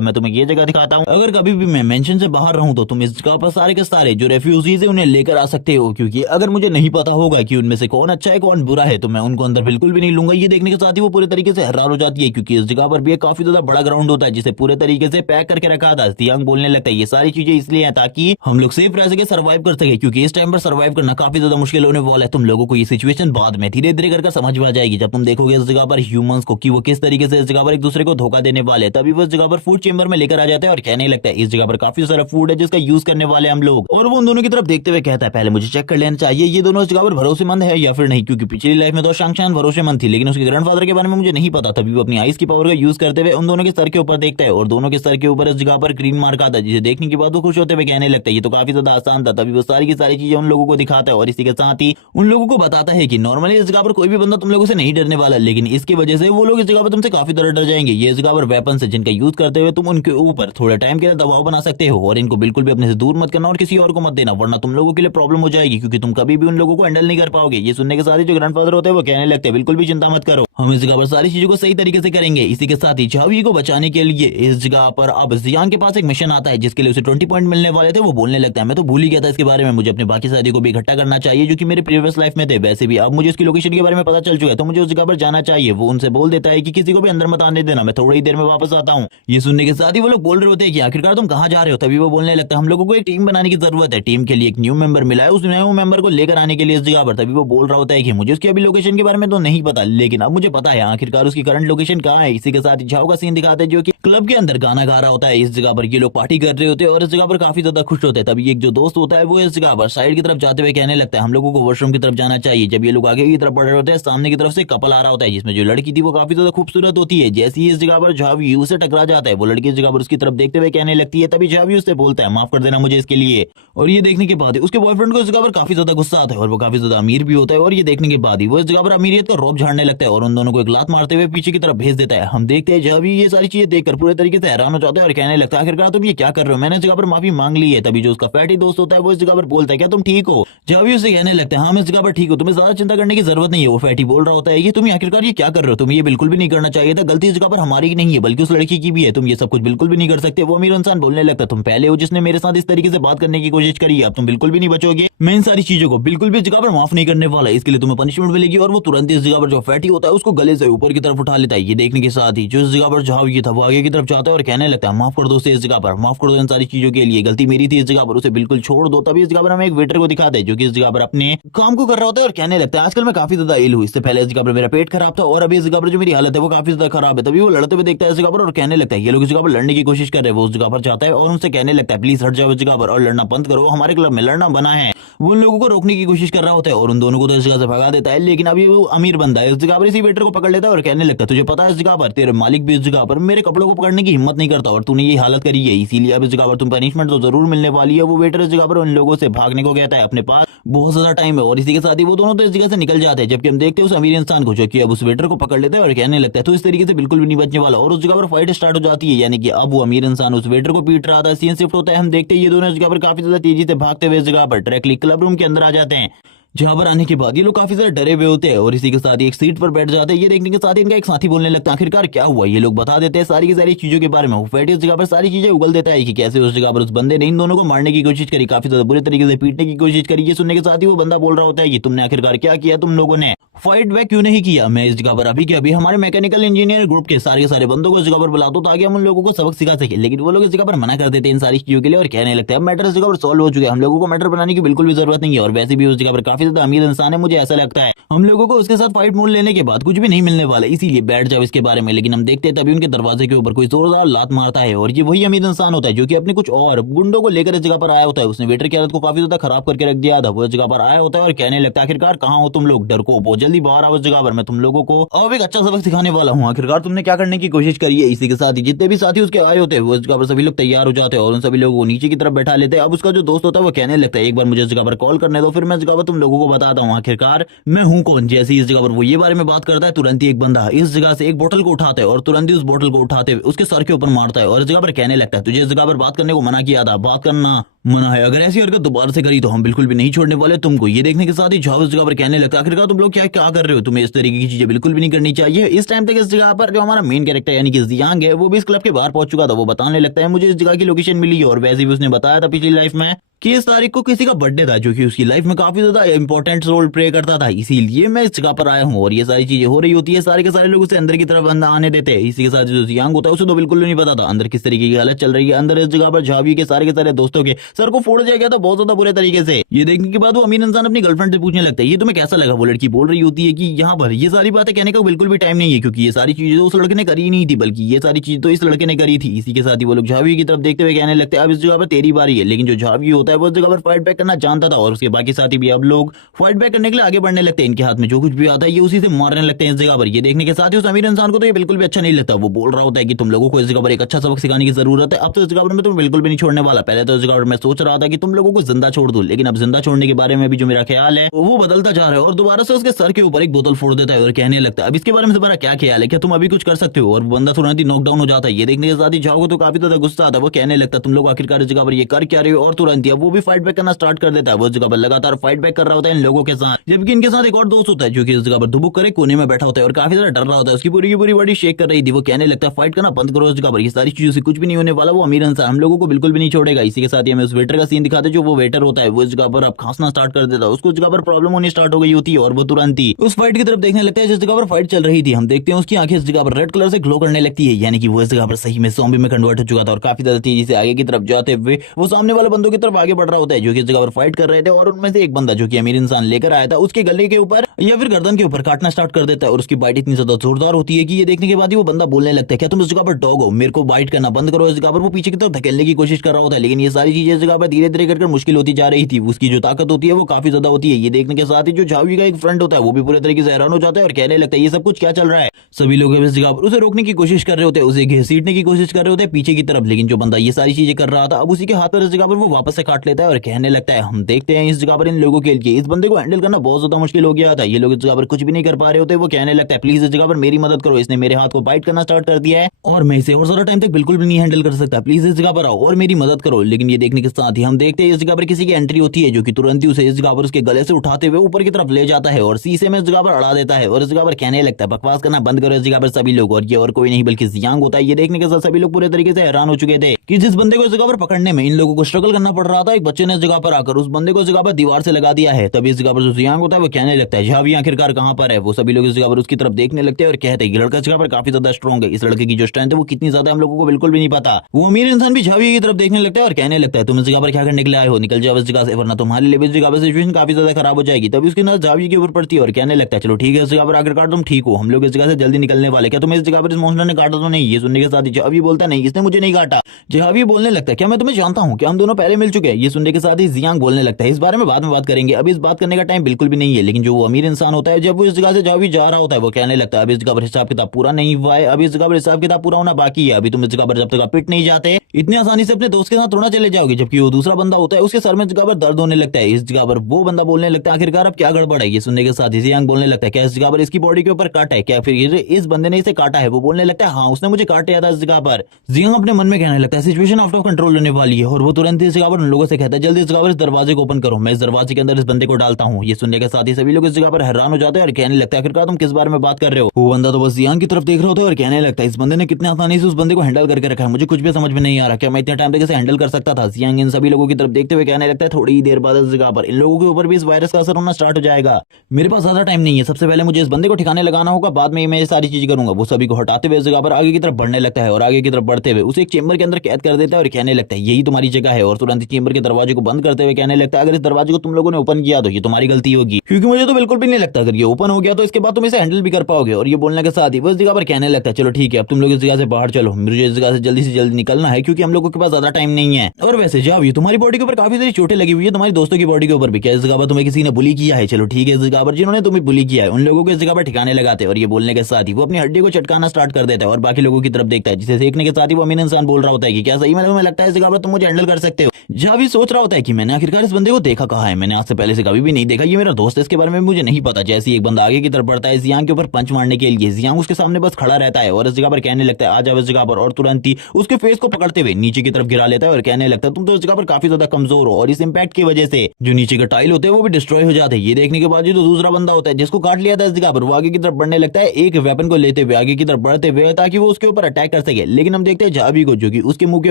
मैं तुम्हें ये जगह दिखाता हूँ, अगर कभी भी मैं मेंशन से बाहर रहूं तो तुम इस जगह पर सारे के सारे जो रेफ्यूजीज है उन्हें लेकर आ सकते हो, क्योंकि अगर मुझे नहीं पता होगा कि उनमें से कौन अच्छा है कौन बुरा है तो मैं उनको अंदर बिल्कुल भी नहीं लूंगा। ये देखने के साथ ही वो पूरे तरीके से हैरान हो जाती है, क्योंकि इस जगह पर भी काफी ज्यादा बड़ा ग्राउंड होता है जिसे पूरे तरीके से पैक करके रखा था। जियांग बोलने लगता है ये सारी चीजें इसलिए हैं ताकि हम लोग सेफ रह सके, सर्वाइव कर सके, क्योंकि इस टाइम पर सर्वाइव करना काफी ज्यादा मुश्किल होने वाला है। तुम लोगों को ये सिचुएशन बाद में धीरे धीरे करके समझ में आ जाएगी जब तुम देखोगे इस जगह पर ह्यूमंस को कि वो किस तरीके से इस जगह पर एक दूसरे को धोखा देने वाले हैं। तभी वो इस जगह पर फूड चेंबर में लेकर आ जाता है और कहने लगता है इस जगह पर काफी सारा फूड है जिसका यूज करने वाले हम लोग, और वो उन दोनों की तरफ देखते हुए कहता है पहले मुझे चेक कर लेना चाहिए ये दोनों इस जगह पर भरोसेमंद है या फिर नहीं, क्योंकि पिछली लाइफ में तो शांग शांग भरोसेमंद थी लेकिन उसके ग्रैंडफादर के बारे में मुझे नहीं पता। तभी वो अपनी आइस की पावर का यूज करते हुए उन दोनों के सर के ऊपर देखता है और दोनों के सर के ऊपर इस जगह पर ग्रीन मार्क आता है, जिसे देखने के बाद वो खुश होते हुए कहने लगता है ये तो काफी ज्यादा आसान था। तभी वो सारी की सारी चीजें उन लोगों को दिखाता है और इसी के साथ ही उन लोगों को बताता है कि नॉर्मली इस जगह पर कोई भी बंदा तुम लोगों से नहीं डरने वाला, लेकिन इसकी वजह से वो लोग इस जगह पर तुमसे काफी तरह डर जाएंगे। ये इस जगह पर वेपन है जिनका यूज करते हुए तुम उनके ऊपर थोड़े टाइम के लिए दबाव बना सकते हो, और इनको बिल्कुल भी अपने से दूर मत करना और किसी और को मत देना, वरना तुम लोगों के लिए प्रॉब्लम हो जाएगी, क्योंकि तुम कभी भी उन लोगों को हैंडल नहीं कर पाओगे। ये सुनने के साथ ही जो ग्रैंडफादर होते हैं वो कहने लगते हैं बिल्कुल भी चिंता मत करो, हम इस जगह पर सारी चीजों को सही तरीके से करेंगे। इसी के साथ ही झावी को बचाने के लिए इस जगह पर अब जियांग के पास एक मिशन आता है जिसके लिए उसे 20 पॉइंट मिलने वाले थे। वो बोलने लगता है मैं तो भूल ही गया था इसके बारे में, मुझे अपने बाकी साथियों को भी इकट्ठा करना चाहिए जो कि मेरे प्रीवियस लाइफ में थे। वैसे भी अब मुझे उसकी लोकेशन के बारे में पता चल चुका है तो मुझे उस जगह पर जाना चाहिए। वो उनसे बोल देता है कि किसी को भी अंदर मत आने देना, मैं थोड़ी देर में वापस आता हूँ। ये सुनने के साथ ही वो लोग बोल रहे होते हैं कि आखिरकार तुम कहाँ जा रहे हो। तभी वो बोलने लगता है हम लोगों को एक टीम बनाने की जरूरत है, टीम के लिए एक न्यू मेंबर मिला है, उस न्यू मेंबर को लेकर आने के लिए इस जगह पर। तभी वो बोल रहा होता है कि मुझे उसकी अभी लोकेशन के बारे में तो नहीं पता, लेकिन अब मुझे पता है आखिरकार उसकी करंट लोकेशन कहाँ है। इसी के साथ ही झाओ का सीन दिखाते हैं जो कि क्लब के अंदर गाना गा रहा होता है। इस जगह पर ये लोग पार्टी कर रहे होते हैं और इस जगह पर काफी ज्यादा खुश होते हैं। तभी एक जो दोस्त होता है वो इस जगह पर साइड की तरफ जाते हुए कहने लगता है हम लोगों को वॉशरूम की तरफ जाना चाहिए। जब ये लोग आगे की तरफ बढ़ रहे होते हैं सामने की तरफ से कपल आ रहा होता है जिसमें जो लड़की थी वो काफी ज्यादा खूबसूरत होती है। जैसे ही इस जगह पर झावी उससे टकरा जाता है वो लड़की इस जगह पर उसकी तरफ देखते हुए कहने लगती है। तभी झावी उससे बोलता है माफ कर देना मुझे इसके लिए, और ये देखने के बाद उसके बॉयफ्रेंड को इस जगह पर काफी ज्यादा गुस्सा आता है और वो काफी ज्यादा अमीर भी होता है और ये देखने के बाद ही वो इस जगह पर अमीरियत का रौब झाड़ने लगता है और उन दोनों को एक लात मारते हुए पीछे की तरफ भेज देता है। हम देखते हैं जब ये सारी चीजें देखकर पूरे तरीके से हैरान हो जाता है और कहने लगता है आखिरकार तुम ये क्या कर रहे हो, मैंने इस जगह पर माफी मांग ली है। तभी जो उसका फैटी दोस्त होता है वो इस जगह पर बोलता है क्या तुम ठीक हो। जब भी उसे कहने लगता है हाँ मैं इस जगह पर ठीक हूँ, तुम्हें ज्यादा चिंता करने की जरूरत नहीं है। वो फैटी बोल रहा होता है ये तुम आखिरकार ये क्या कर रहे हो, तुम ये बिल्कुल भी नहीं करना चाहिए था, गलती इस जगह पर हमारी ही नहीं है बल्कि उस लड़की की भी है, तुम ये सब कुछ बिल्कुल भी नहीं कर सकते। वो अमीर इंसान बोलने लगता तुम पहले हो जिसने मेरे साथ इस तरीके से बात करने की कोशिश करी है, अब तुम बिल्कुल भी नहीं बचोगे। मैं इन सारी चीजों को बिल्कुल भी इस जगह पर माफ नहीं करने वाला, इसके लिए तुम्हें पनिशमेंट मिलेगी। और वो तुरंत इस जगह पर जो फैटी होता है उसको गले से ऊपर की तरफ उठा लेता है। ये देखने के साथ ही जो इस जगह पर झावी था वो आगे की तरफ जाता है और कहने लगता है माफ कर दो उसे, इस जगह पर माफ कर दो, इन सारी चीजों के लिए गलती मेरी थी, इस जगह पर उसे बिल्कुल छोड़ दो। तभी इस जगह पर हमें एक वेटर को दिखाते हैं जो कि इस जगह पर अपने काम को कर रहा होता है और कहने लगता है आजकल मैं काफी ज्यादा इल हूँ, इससे पहले इस जगह पर मेरा पेट खराब था और अभी इस जगह पर जो मेरी हालत है वो काफी ज्यादा खराब है। तभी वो लड़ते हुए देखता है इस जगह पर और कहने लगता है ये लोग इस जगह पर लड़ने की कोशिश कर रहे हैं। वो उस जगह पर जाता है और उनसे कहने लगता है प्लीज हट जाओ इस जगह पर और लड़ना बंद करो, हमारे क्लब में लड़ना बना है। वो उन लोगों को रोकने की कोशिश कर रहा होता है और उन दोनों को तो इस जगह से भगा देता है। लेकिन अभी वो अमीर बंदा है इस जगह पर इसी वेटर को पकड़ लेता है और कहने लगता है तुझे पता है इस जगह पर तेरे मालिक भी इस जगह पर मेरे कपड़ों को पकड़ने की हिम्मत नहीं करता और तूने ये हालत करी है, इसीलिए अब इस जगह पर तुम पनिशमेंट तो जरूर मिलने वाली है। वो वेटर इस जगह पर उन लोगों से भागने को कहता है, अपने पास बहुत ज्यादा टाइम है और इसी के साथ ही वो दोनों तो इस जगह से निकल जाते हैं। जबकि हम देखते हैं उस अमीर इंसान को जो कि अब उस वेटर को पकड़ लेता है और कहने लगता है तो इस तरीके से बिल्कुल भी नहीं बचने वाला और उस जगह पर फाइट स्टार्ट हो जाती है। यानी कि अब वो अमीर इंसान उस वेटर को पीट रहा था, सीन शिफ्ट होता है, हम देखते हैं ये दोनों इस जगह पर काफी ज्यादा तेजी से भागते हुए इस जगह पर डायरेक्टली क्लब रूम के अंदर आ जाते हैं। जहां पर आने के बाद ये लोग काफी ज्यादा डरे हुए होते हैं और इसी के साथ ही एक सीट पर बैठ जाते हैं। ये देखने के साथ ही इनका एक साथी बोलने लगता है आखिरकार क्या हुआ, ये लोग बता देते हैं सारी की सारी चीजों के बारे में। वो फैटी इस जगह पर सारी चीजें उगल देता है कि कैसे उस जगह पर उस बंदे ने इन दोनों को मारने की कोशिश करी, काफी ज्यादा बुरे तरीके से पीटने की कोशिश करी। ये सुनने के साथ ही वो बंदा बोल रहा होता है कि तुमने आखिरकार क्या किया, तुम लोगों ने फाइट बैक क्यों नहीं किया। मैं इस जगह पर अभी के अभी हमारे मैकेनिकल इंजीनियर ग्रुप के सारे बंदों को इस जगह पर बुला दो ताकि हम उन लोगों को सबक सिखा सके। लेकिन वो लोग इस जगह पर मना कर देते हैं इन सारी चीजों के लिए और कहने लगते हैं मैटर इस जगह पर सॉल्व हो चुका है, हम लोगों को मैटर बनाने की बिल्कुल भी जरूरत नहीं है। और वैसे भी उस जगह पर काफी ज्यादा अमीर इंसान है, मुझे ऐसा लगता है हम लोगों को उसके साथ फाइट मोड लेने के बाद कुछ भी नहीं मिलने वाला, इसीलिए बैठ जाओ इसके बारे में। लेकिन हम देखते हैं तभी उनके दरवाजे के ऊपर कोई जोरदार लात मारता है और ये वही अमीर इंसान होता है जो कि अपने कुछ और गुंडों को लेकर इस जगह पर आया होता है। उसने वेटर की हालत को काफी ज्यादा खराब करके रख दिया था। वो इस जगह पर आया होता है और कहने लगता है आखिरकार कहाँ हो तुम लोग, डर को बहुत जल्दी बाहर आओ इस जगह पर, मैं तुम लोगों को अब एक अच्छा सबक सिखाने वाला हूँ, आखिरकार तुमने क्या करने की कोशिश करी है। इसी के साथ ही जितने भी साथी उसके आए होते हैं वो इस जगह पर सभी लोग तैयार हो जाते हैं और उन सभी लोगों को नीचे की तरफ बैठा लेते हैं। अब उसका जो दोस्त होता है वो कहने लगता है एक बार मुझे इस जगह पर कॉल करने दो, फिर मैं इस जगह पर तुम लोगों को बताता हूँ आखिरकार मैं हूँ कौन। जैसे इस जगह पर वो ये बारे में बात करता है तुरंत ही एक बंदा इस जगह से एक बोतल को उठाता है और तुरंत ही उस बोतल को उठाते हुए उसके सर के ऊपर मारता है और इस जगह पर कहने लगता है तुझे इस जगह पर बात करने को मना किया था, बात करना मना है, अगर ऐसी हरकत दोबारा से करी तो हम बिल्कुल भी नहीं छोड़ने वाले तुमको। ये देखने के साथ ही झाव इस जगह पर कहने लगता है आखिरकार तुम लोग क्या क्या कर रहे हो, तुम्हें इस तरीके की चीजें बिल्कुल भी नहीं करनी चाहिए। इस टाइम तक इस जगह पर जो हमारा मेन कैरेक्टर यानी कि जियांग है वो भी इस क्लब के बाहर पहुंच चुका था। वो बताने लगता है मुझे इस जगह की लोकेशन मिली है और वैसे भी उसने बताया था पिछली लाइफ में कि इस तारीख को किसी का बर्थडे था जो कि उसकी लाइफ में काफी ज्यादा इंपॉर्टेंट रोल प्ले करता था, इसीलिए मैं इस जगह पर आया हूँ। और ये सारी चीजें हो रही होती है, सारे के सारे लोग उसे अंदर की तरफ आने देते हैं। इसी के साथ जो जियांग होता है उसे तो बिल्कुल नहीं पता था अंदर किस तरीके की हालत चल रही है। अंदर इस जगह पर झावी के सारे दोस्तों के सर को फोड़ दिया गया था बहुत ज्यादा बुरे तरीके से। ये देखने के बाद वो अमीर इंसान अपनी गर्लफ्रेंड से पूछने लगता है ये तुम्हें कैसा लगा। वो लड़की बोल रही होती है कि यहाँ पर ये सारी बातें कहने का बिल्कुल भी टाइम नहीं है क्योंकि ये सारी चीजें तो उस लड़के ने करी नहीं थी बल्कि ये सारी चीज तो इस लड़के ने करी थी। इसी के साथ ही वो लोग झावी की तरफ देखते हुए कहने लगते हैं अब इस जगह पर तेरी बारी है। लेकिन जो झावी होता है वो इस जगह पर फाइट बैक करना जानता था और उसके बाकी साथी भी अब लोग फाइट बैक करने के लिए आगे बढ़ने लगते हैं। इनके हाथ में जो कुछ भी आता है ये उसी से मारने लगते हैं इस जगह पर। ये देखने के साथ ही उस अमीर इंसान को तो ये बिल्कुल भी अच्छा नहीं लगता। वो बोल रहा होता है कि तुम लोगों को इस जगह पर एक अच्छा सबक सिखाने की जरूरत है, अब तो इस जगह पर मैं तुम्हें बिल्कुल भी नहीं छोड़ने वाला। पहले तो इस जगह पर मैं सोच रहा था कि तुम लोगों को जिंदा छोड़ दूं, लेकिन अब जिंदा छोड़ने के बारे में भी जो मेरा ख्याल है वो बदलता जा रहा है। और दोबारा से उसके सर के ऊपर एक बोतल फोड़ देता है और कहने लगता है अब इसके बारे में तुम्हारा क्या ख्याल है, क्या तुम अभी कुछ कर सकते हो। और बंदा तुरंत ही नॉकडाउन हो जाता है। ये देखने के साथ ही झाओ को तो काफी ज्यादा गुस्सा आता है। वो कहने लगता है तुम लोग आखिरकार इस जगह पर ये कर क्या रहे हो। और तुरंत ही अब वो भी फाइट बैक करना स्टार्ट कर देता है। वो जगह पर लगातार फाइट बैक कर रहा होता है इन लोगों के साथ, जबकि इनके साथ एक और दोस्त होता है जो कि इस जगह पर दुबुक करे कोने में बैठा होता है और काफी ज्यादा डर रहा होता है। उसकी पूरी की पूरी बॉडी शेक कर रही थी। वो कहने लगता है फाइट करना बंद करो इस जगह पर, ये सारी चीजों से कुछ भी नहीं होने वाला। वो अमीर इंसान हम लोगों को बिल्कुल भी नहीं छोड़ेगा। इसी के साथ ही हमें उस वेटर का सीन दिखाते जो वो वेटर होता है वो इस जगह पर अब खांसना स्टार्ट कर देता है। उसको इस जगह पर प्रॉब्लम होनी स्टार्ट हो गई होती है और वो तुरंत ही उस फाइट की तरफ देखने लगता है जिस जगह पर फाइट चल रही थी। हम देखते हैं उसकी आंखें इस जगह पर रेड कलर से ग्लो करने लगती है, यानी कि वो इस जगह पर सही में ज़ॉम्बी में कन्वर्ट हो चुका था और काफी ज्यादा तेजी से आगे की तरफ जाते हुए वो सामने वाले बंदों की तरफ आगे बढ़ रहा होता है जो कि इस जगह पर फाइट कर रहे थे। और उनमें से एक बंदा जो कि अमीर इंसान लेकर आया था उसके गले के ऊपर या फिर गर्दन के ऊपर काटना स्टार्ट कर देता है और उसकी बाइट इतनी ज्यादा जोरदार होती है कि ये देखने के बाद ही वो बंदा बोलने लगता है क्या तुम इस जगह पर डॉग हो, मेरे को बाइट करना बंद करो इस जगह पर। वो पीछे की तरफ धकेलने की कोशिश कर रहा होता है लेकिन ये सारी चीजें इस जगह पर धीरे धीरे करके मुश्किल होती जा रही थी। उसकी जो ताकत होती है वो काफी ज्यादा होती है। ये देखने के साथ ही जो झावी का एक फ्रेंड होता है वो भी पूरे तरीके से हैरान हो जाता है और कहने लगता है ये सब कुछ क्या चल रहा है। सभी लोग इस जगह पर उसे रोकने की कोशिश कर रहे होते हैं, उसे घसीटने की कोशिश कर रहे होते हैं पीछे की तरफ, लेकिन जो बंदा ये सारी चीजें कर रहा था अब उसी के हाथ पर इस जगह पर वो वापस से काट लेता है और कहने लगता है हम देखते हैं इस जगह पर इन लोगों के लिए इस बंदे को हैंडल करना बहुत ज्यादा मुश्किल हो गया था। ये लोग इस जगह पर कुछ भी नहीं कर पा रहे होते। वो कहने लगता है प्लीज इस जगह पर मेरी मदद करो, इसने मेरे हाथ को बाइट करना स्टार्ट कर दिया है और मैं इसे और ज्यादा टाइम तक बिल्कुल भी नहीं हैंडल कर सकता, प्लीज इस जगह पर आओ और मेरी मदद करो। लेकिन ये देखने के साथ ही हम देखते हैं इस जगह पर किसी की एंट्री होती है जो कि तुरंत ही उसे इस जगह पर उसके गले से उठाते हुए ऊपर की तरफ ले जाता है और शीशे में इस जगह पर अड़ा देता है और इस जगह पर कहने लगता है बकवास करना बंद करो इस जगह पर सभी लोग। और ये और कोई नहीं बल्कि जियांग होता है। ये देखने के साथ सभी लोग पूरे तरीके से हैरान हो चुके थे कि जिस बंदे को इस जगह पर पकड़ने में इन लोगों को स्ट्रगल करना पड़ रहा था, एक बच्चे ने इस जगह पर आकर उस बंदे को इस जगह पर दीवार से लगा दिया है। तभी इस जगह पर जो जियांग होता है वो कहने लगता है झावी आखिरकार कहां पर है। वो सभी लोग इस जगह पर उसकी तरफ देखने लगते हैं और कहते हैं ये लड़का इस जगह पर काफी ज्यादा स्ट्रॉन्ग है, इस लड़के की जो स्ट्रेंथ है वो कितनी ज्यादा हम लोगों को बिल्कुल भी नहीं पता। वो अमीर इंसान भी झावी की तरफ देखने लगता है और कहने लगता है तुम इस जगह पर क्या करने के लिए आए हो, निकल जाओ इस जगह से वरना तुम्हारे लिए भी इस जगह पर सिचुएशन काफी ज्यादा खराब हो जाएगी। तभी उसकी नजर झावी के ऊपर पड़ती है और कहने लगता है चलो ठीक है इस जगह पर आखिरकार तुम ठीक हो, हम लोग इस जगह से जल्दी निकलने वाले, क्या तुम्हें इस जगह पर इस मॉन्स्टर ने काटा तो नहीं। ये सुनने के साथ ही झावी बोलता नहीं इसने मुझे नहीं काटा। झावी बोलने लगता है क्या मैं तुम्हें जानता हूँ, क्या हम दोनों पहले मिल चुके हैं। ये सुनने के साथ ही जियांग बोलने लगता है इस बारे में बाद में बात करेंगे, अभी इस बात करने का टाइम बिल्कुल भी नहीं है। लेकिन जो वो अमीर इंसान होता है जब वो इस जगह से झावी जा रहा होता है वो कहने लगता है अभी इस जगह पर हिसाब किताब पूरा नहीं हुआ है, अभी इस जगह पर हिसाब किताब पूरा होना बाकी है। अभी तुम इस जगह पर जब तक पिट नहीं जाते इतनी आसानी से अपने दोस्त के साथ थोड़ा चले जाओगे। जबकि वो दूसरा बंदा होता है उसके सर में इस जगह पर दर्द होने लगता है। इस जगह पर वो बंदा बोलने लगता है आखिरकार अब क्या गड़बड़ है। ये सुनने के साथ ही जियांग बोलने लगता है क्या इस जगह पर इसकी बॉडी के ऊपर काट है, क्या फिर इस बंदे ने इसे काटा है। वो बोलने लगता है हाँ उसने मुझे काट लिया था इस जगह पर। जियांग अपने मन में कहने लगता है सिचुएशन आउट ऑफ कंट्रोल होने वाली है और वो तुरंत इस जगह पर उन लोगों से कहता है जल्दी इस जगह पर इस दरवाजे को ओपन करो, मैं इस दरवाजे के अंदर इस बंदे को डालता हूँ। ये सुनने के साथ ही सभी लोग इस जगह पर हैरान हो जाते हैं और कहने लगता है आखिरकार तुम किस बारे में बात कर रहे हो। वो बंदा तो बस जियांग की तरफ देख रहा होता है और कहने लगता है इस बंदे ने कितने आसानी से उस बंदे को हैंडल करके रखा है, मुझे कुछ भी समझ में नहीं आ रहा, क्या मैं इतने टाइम तक इसे हैंडल कर सकता था। जियांग इन सभी लोगों की तरफ देखते हुए कहने लगता है थोड़ी ही देर बाद इस जगह पर इन लोगों के ऊपर भी इस वायरस का असर होना स्टार्ट हो जाएगा, मेरे पास ज्यादा टाइम नहीं है, सबसे पहले मुझे इस बंदे को ठिकाने लगाना होगा, बाद में मैं ये सारी चीजें करूंगा। वो सभी को हटाते हुए इस जगह पर आगे की तरफ बढ़ने लगता है और आगे की तरफ बढ़ते हुए उसे एक चेंबर के अंदर कैद कर देता है और कहने लगता है यही तुम्हारी जगह है। और तुरंत चेंबर के दरवाजे को बंद करते हुए कहने लगता है अगर इस दरवाजे को तुम लोगों ने ओपन किया तो ये तुम्हारी गलती होगी, क्योंकि मुझे तो बिल्कुल भी नहीं लगता अगर ये ओपन हो गया तो इसके बाद तुम इसे हैंडल भी कर पाओगे। और ये बोलने के साथ ही वो इस जगह पर कहने लगता है चलो ठीक है अब तुम लोग इस जगह से बाहर चलो, मुझे इस जगह से जल्दी निकलना है क्योंकि हम लोगों के पास ज्यादा टाइम नहीं है। और वैसे जाओ तुम्हारी बॉडी के ऊपर काफी सारी चोटें लगी हुई है, तुम्हारी दोस्तों की बॉडी के ऊपर भी, क्या इस जगह पर तुम्हें किसी ने बुली किया है। चलो ठीक है इस जगह पर जिन्होंने तुम्हें बुली किया है उन लोगों को इस जगह पर ठिकाने लगाते हैं। और ये बोलने के साथ ही वो अपनी हड्डी को चटकाना स्टार्ट कर देता है और बाकी लोगों की तरफ देखता है, जिसे देखने के साथ ही वो अमीर इंसान बोल रहा होता है कि क्या सही में तुम्हें लगता है इस जगह पर तुम मुझे हैंडल कर सकते हो। जावी सोच रहा होता है कि मैंने आखिरकार इस बंदे को देखा कहाँ है, मैंने आज से पहले से कभी भी नहीं देखा, ये मेरा दोस्त है, इसके बारे में मुझे नहीं पता। जैसे ही एक बंदा आगे की तरफ बढ़ता है जियांग के ऊपर पंच मारने के लिए, जियांग उसके सामने बस खड़ा रहता है और इस जगह पर कहने लगता है आ जाओ इस जगह पर, और तुरंत ही उसके फेस को पकड़ते हुए नीचे की तरफ गिरा लेता है और कहने लगता है तुम तो इस जगह पर काफी ज्यादा कमजोर हो और इस इंपैक्ट की वजह से जो नीचे के टाइल होते हैं वो भी डिस्ट्रॉय हो जाते हैं। ये देखने के बाद जो दूसरा बंदा होता है जिसको काट लिया था इस जगह पर, वो आगे की तरफ बढ़ने लगता है एक वेपन को लेते हुए आगे की तरफ बढ़ते हुए ताकि वो उसके ऊपर अटैक कर सके। लेकिन हम देखते हैं जावी को जो कि उसके मुंह के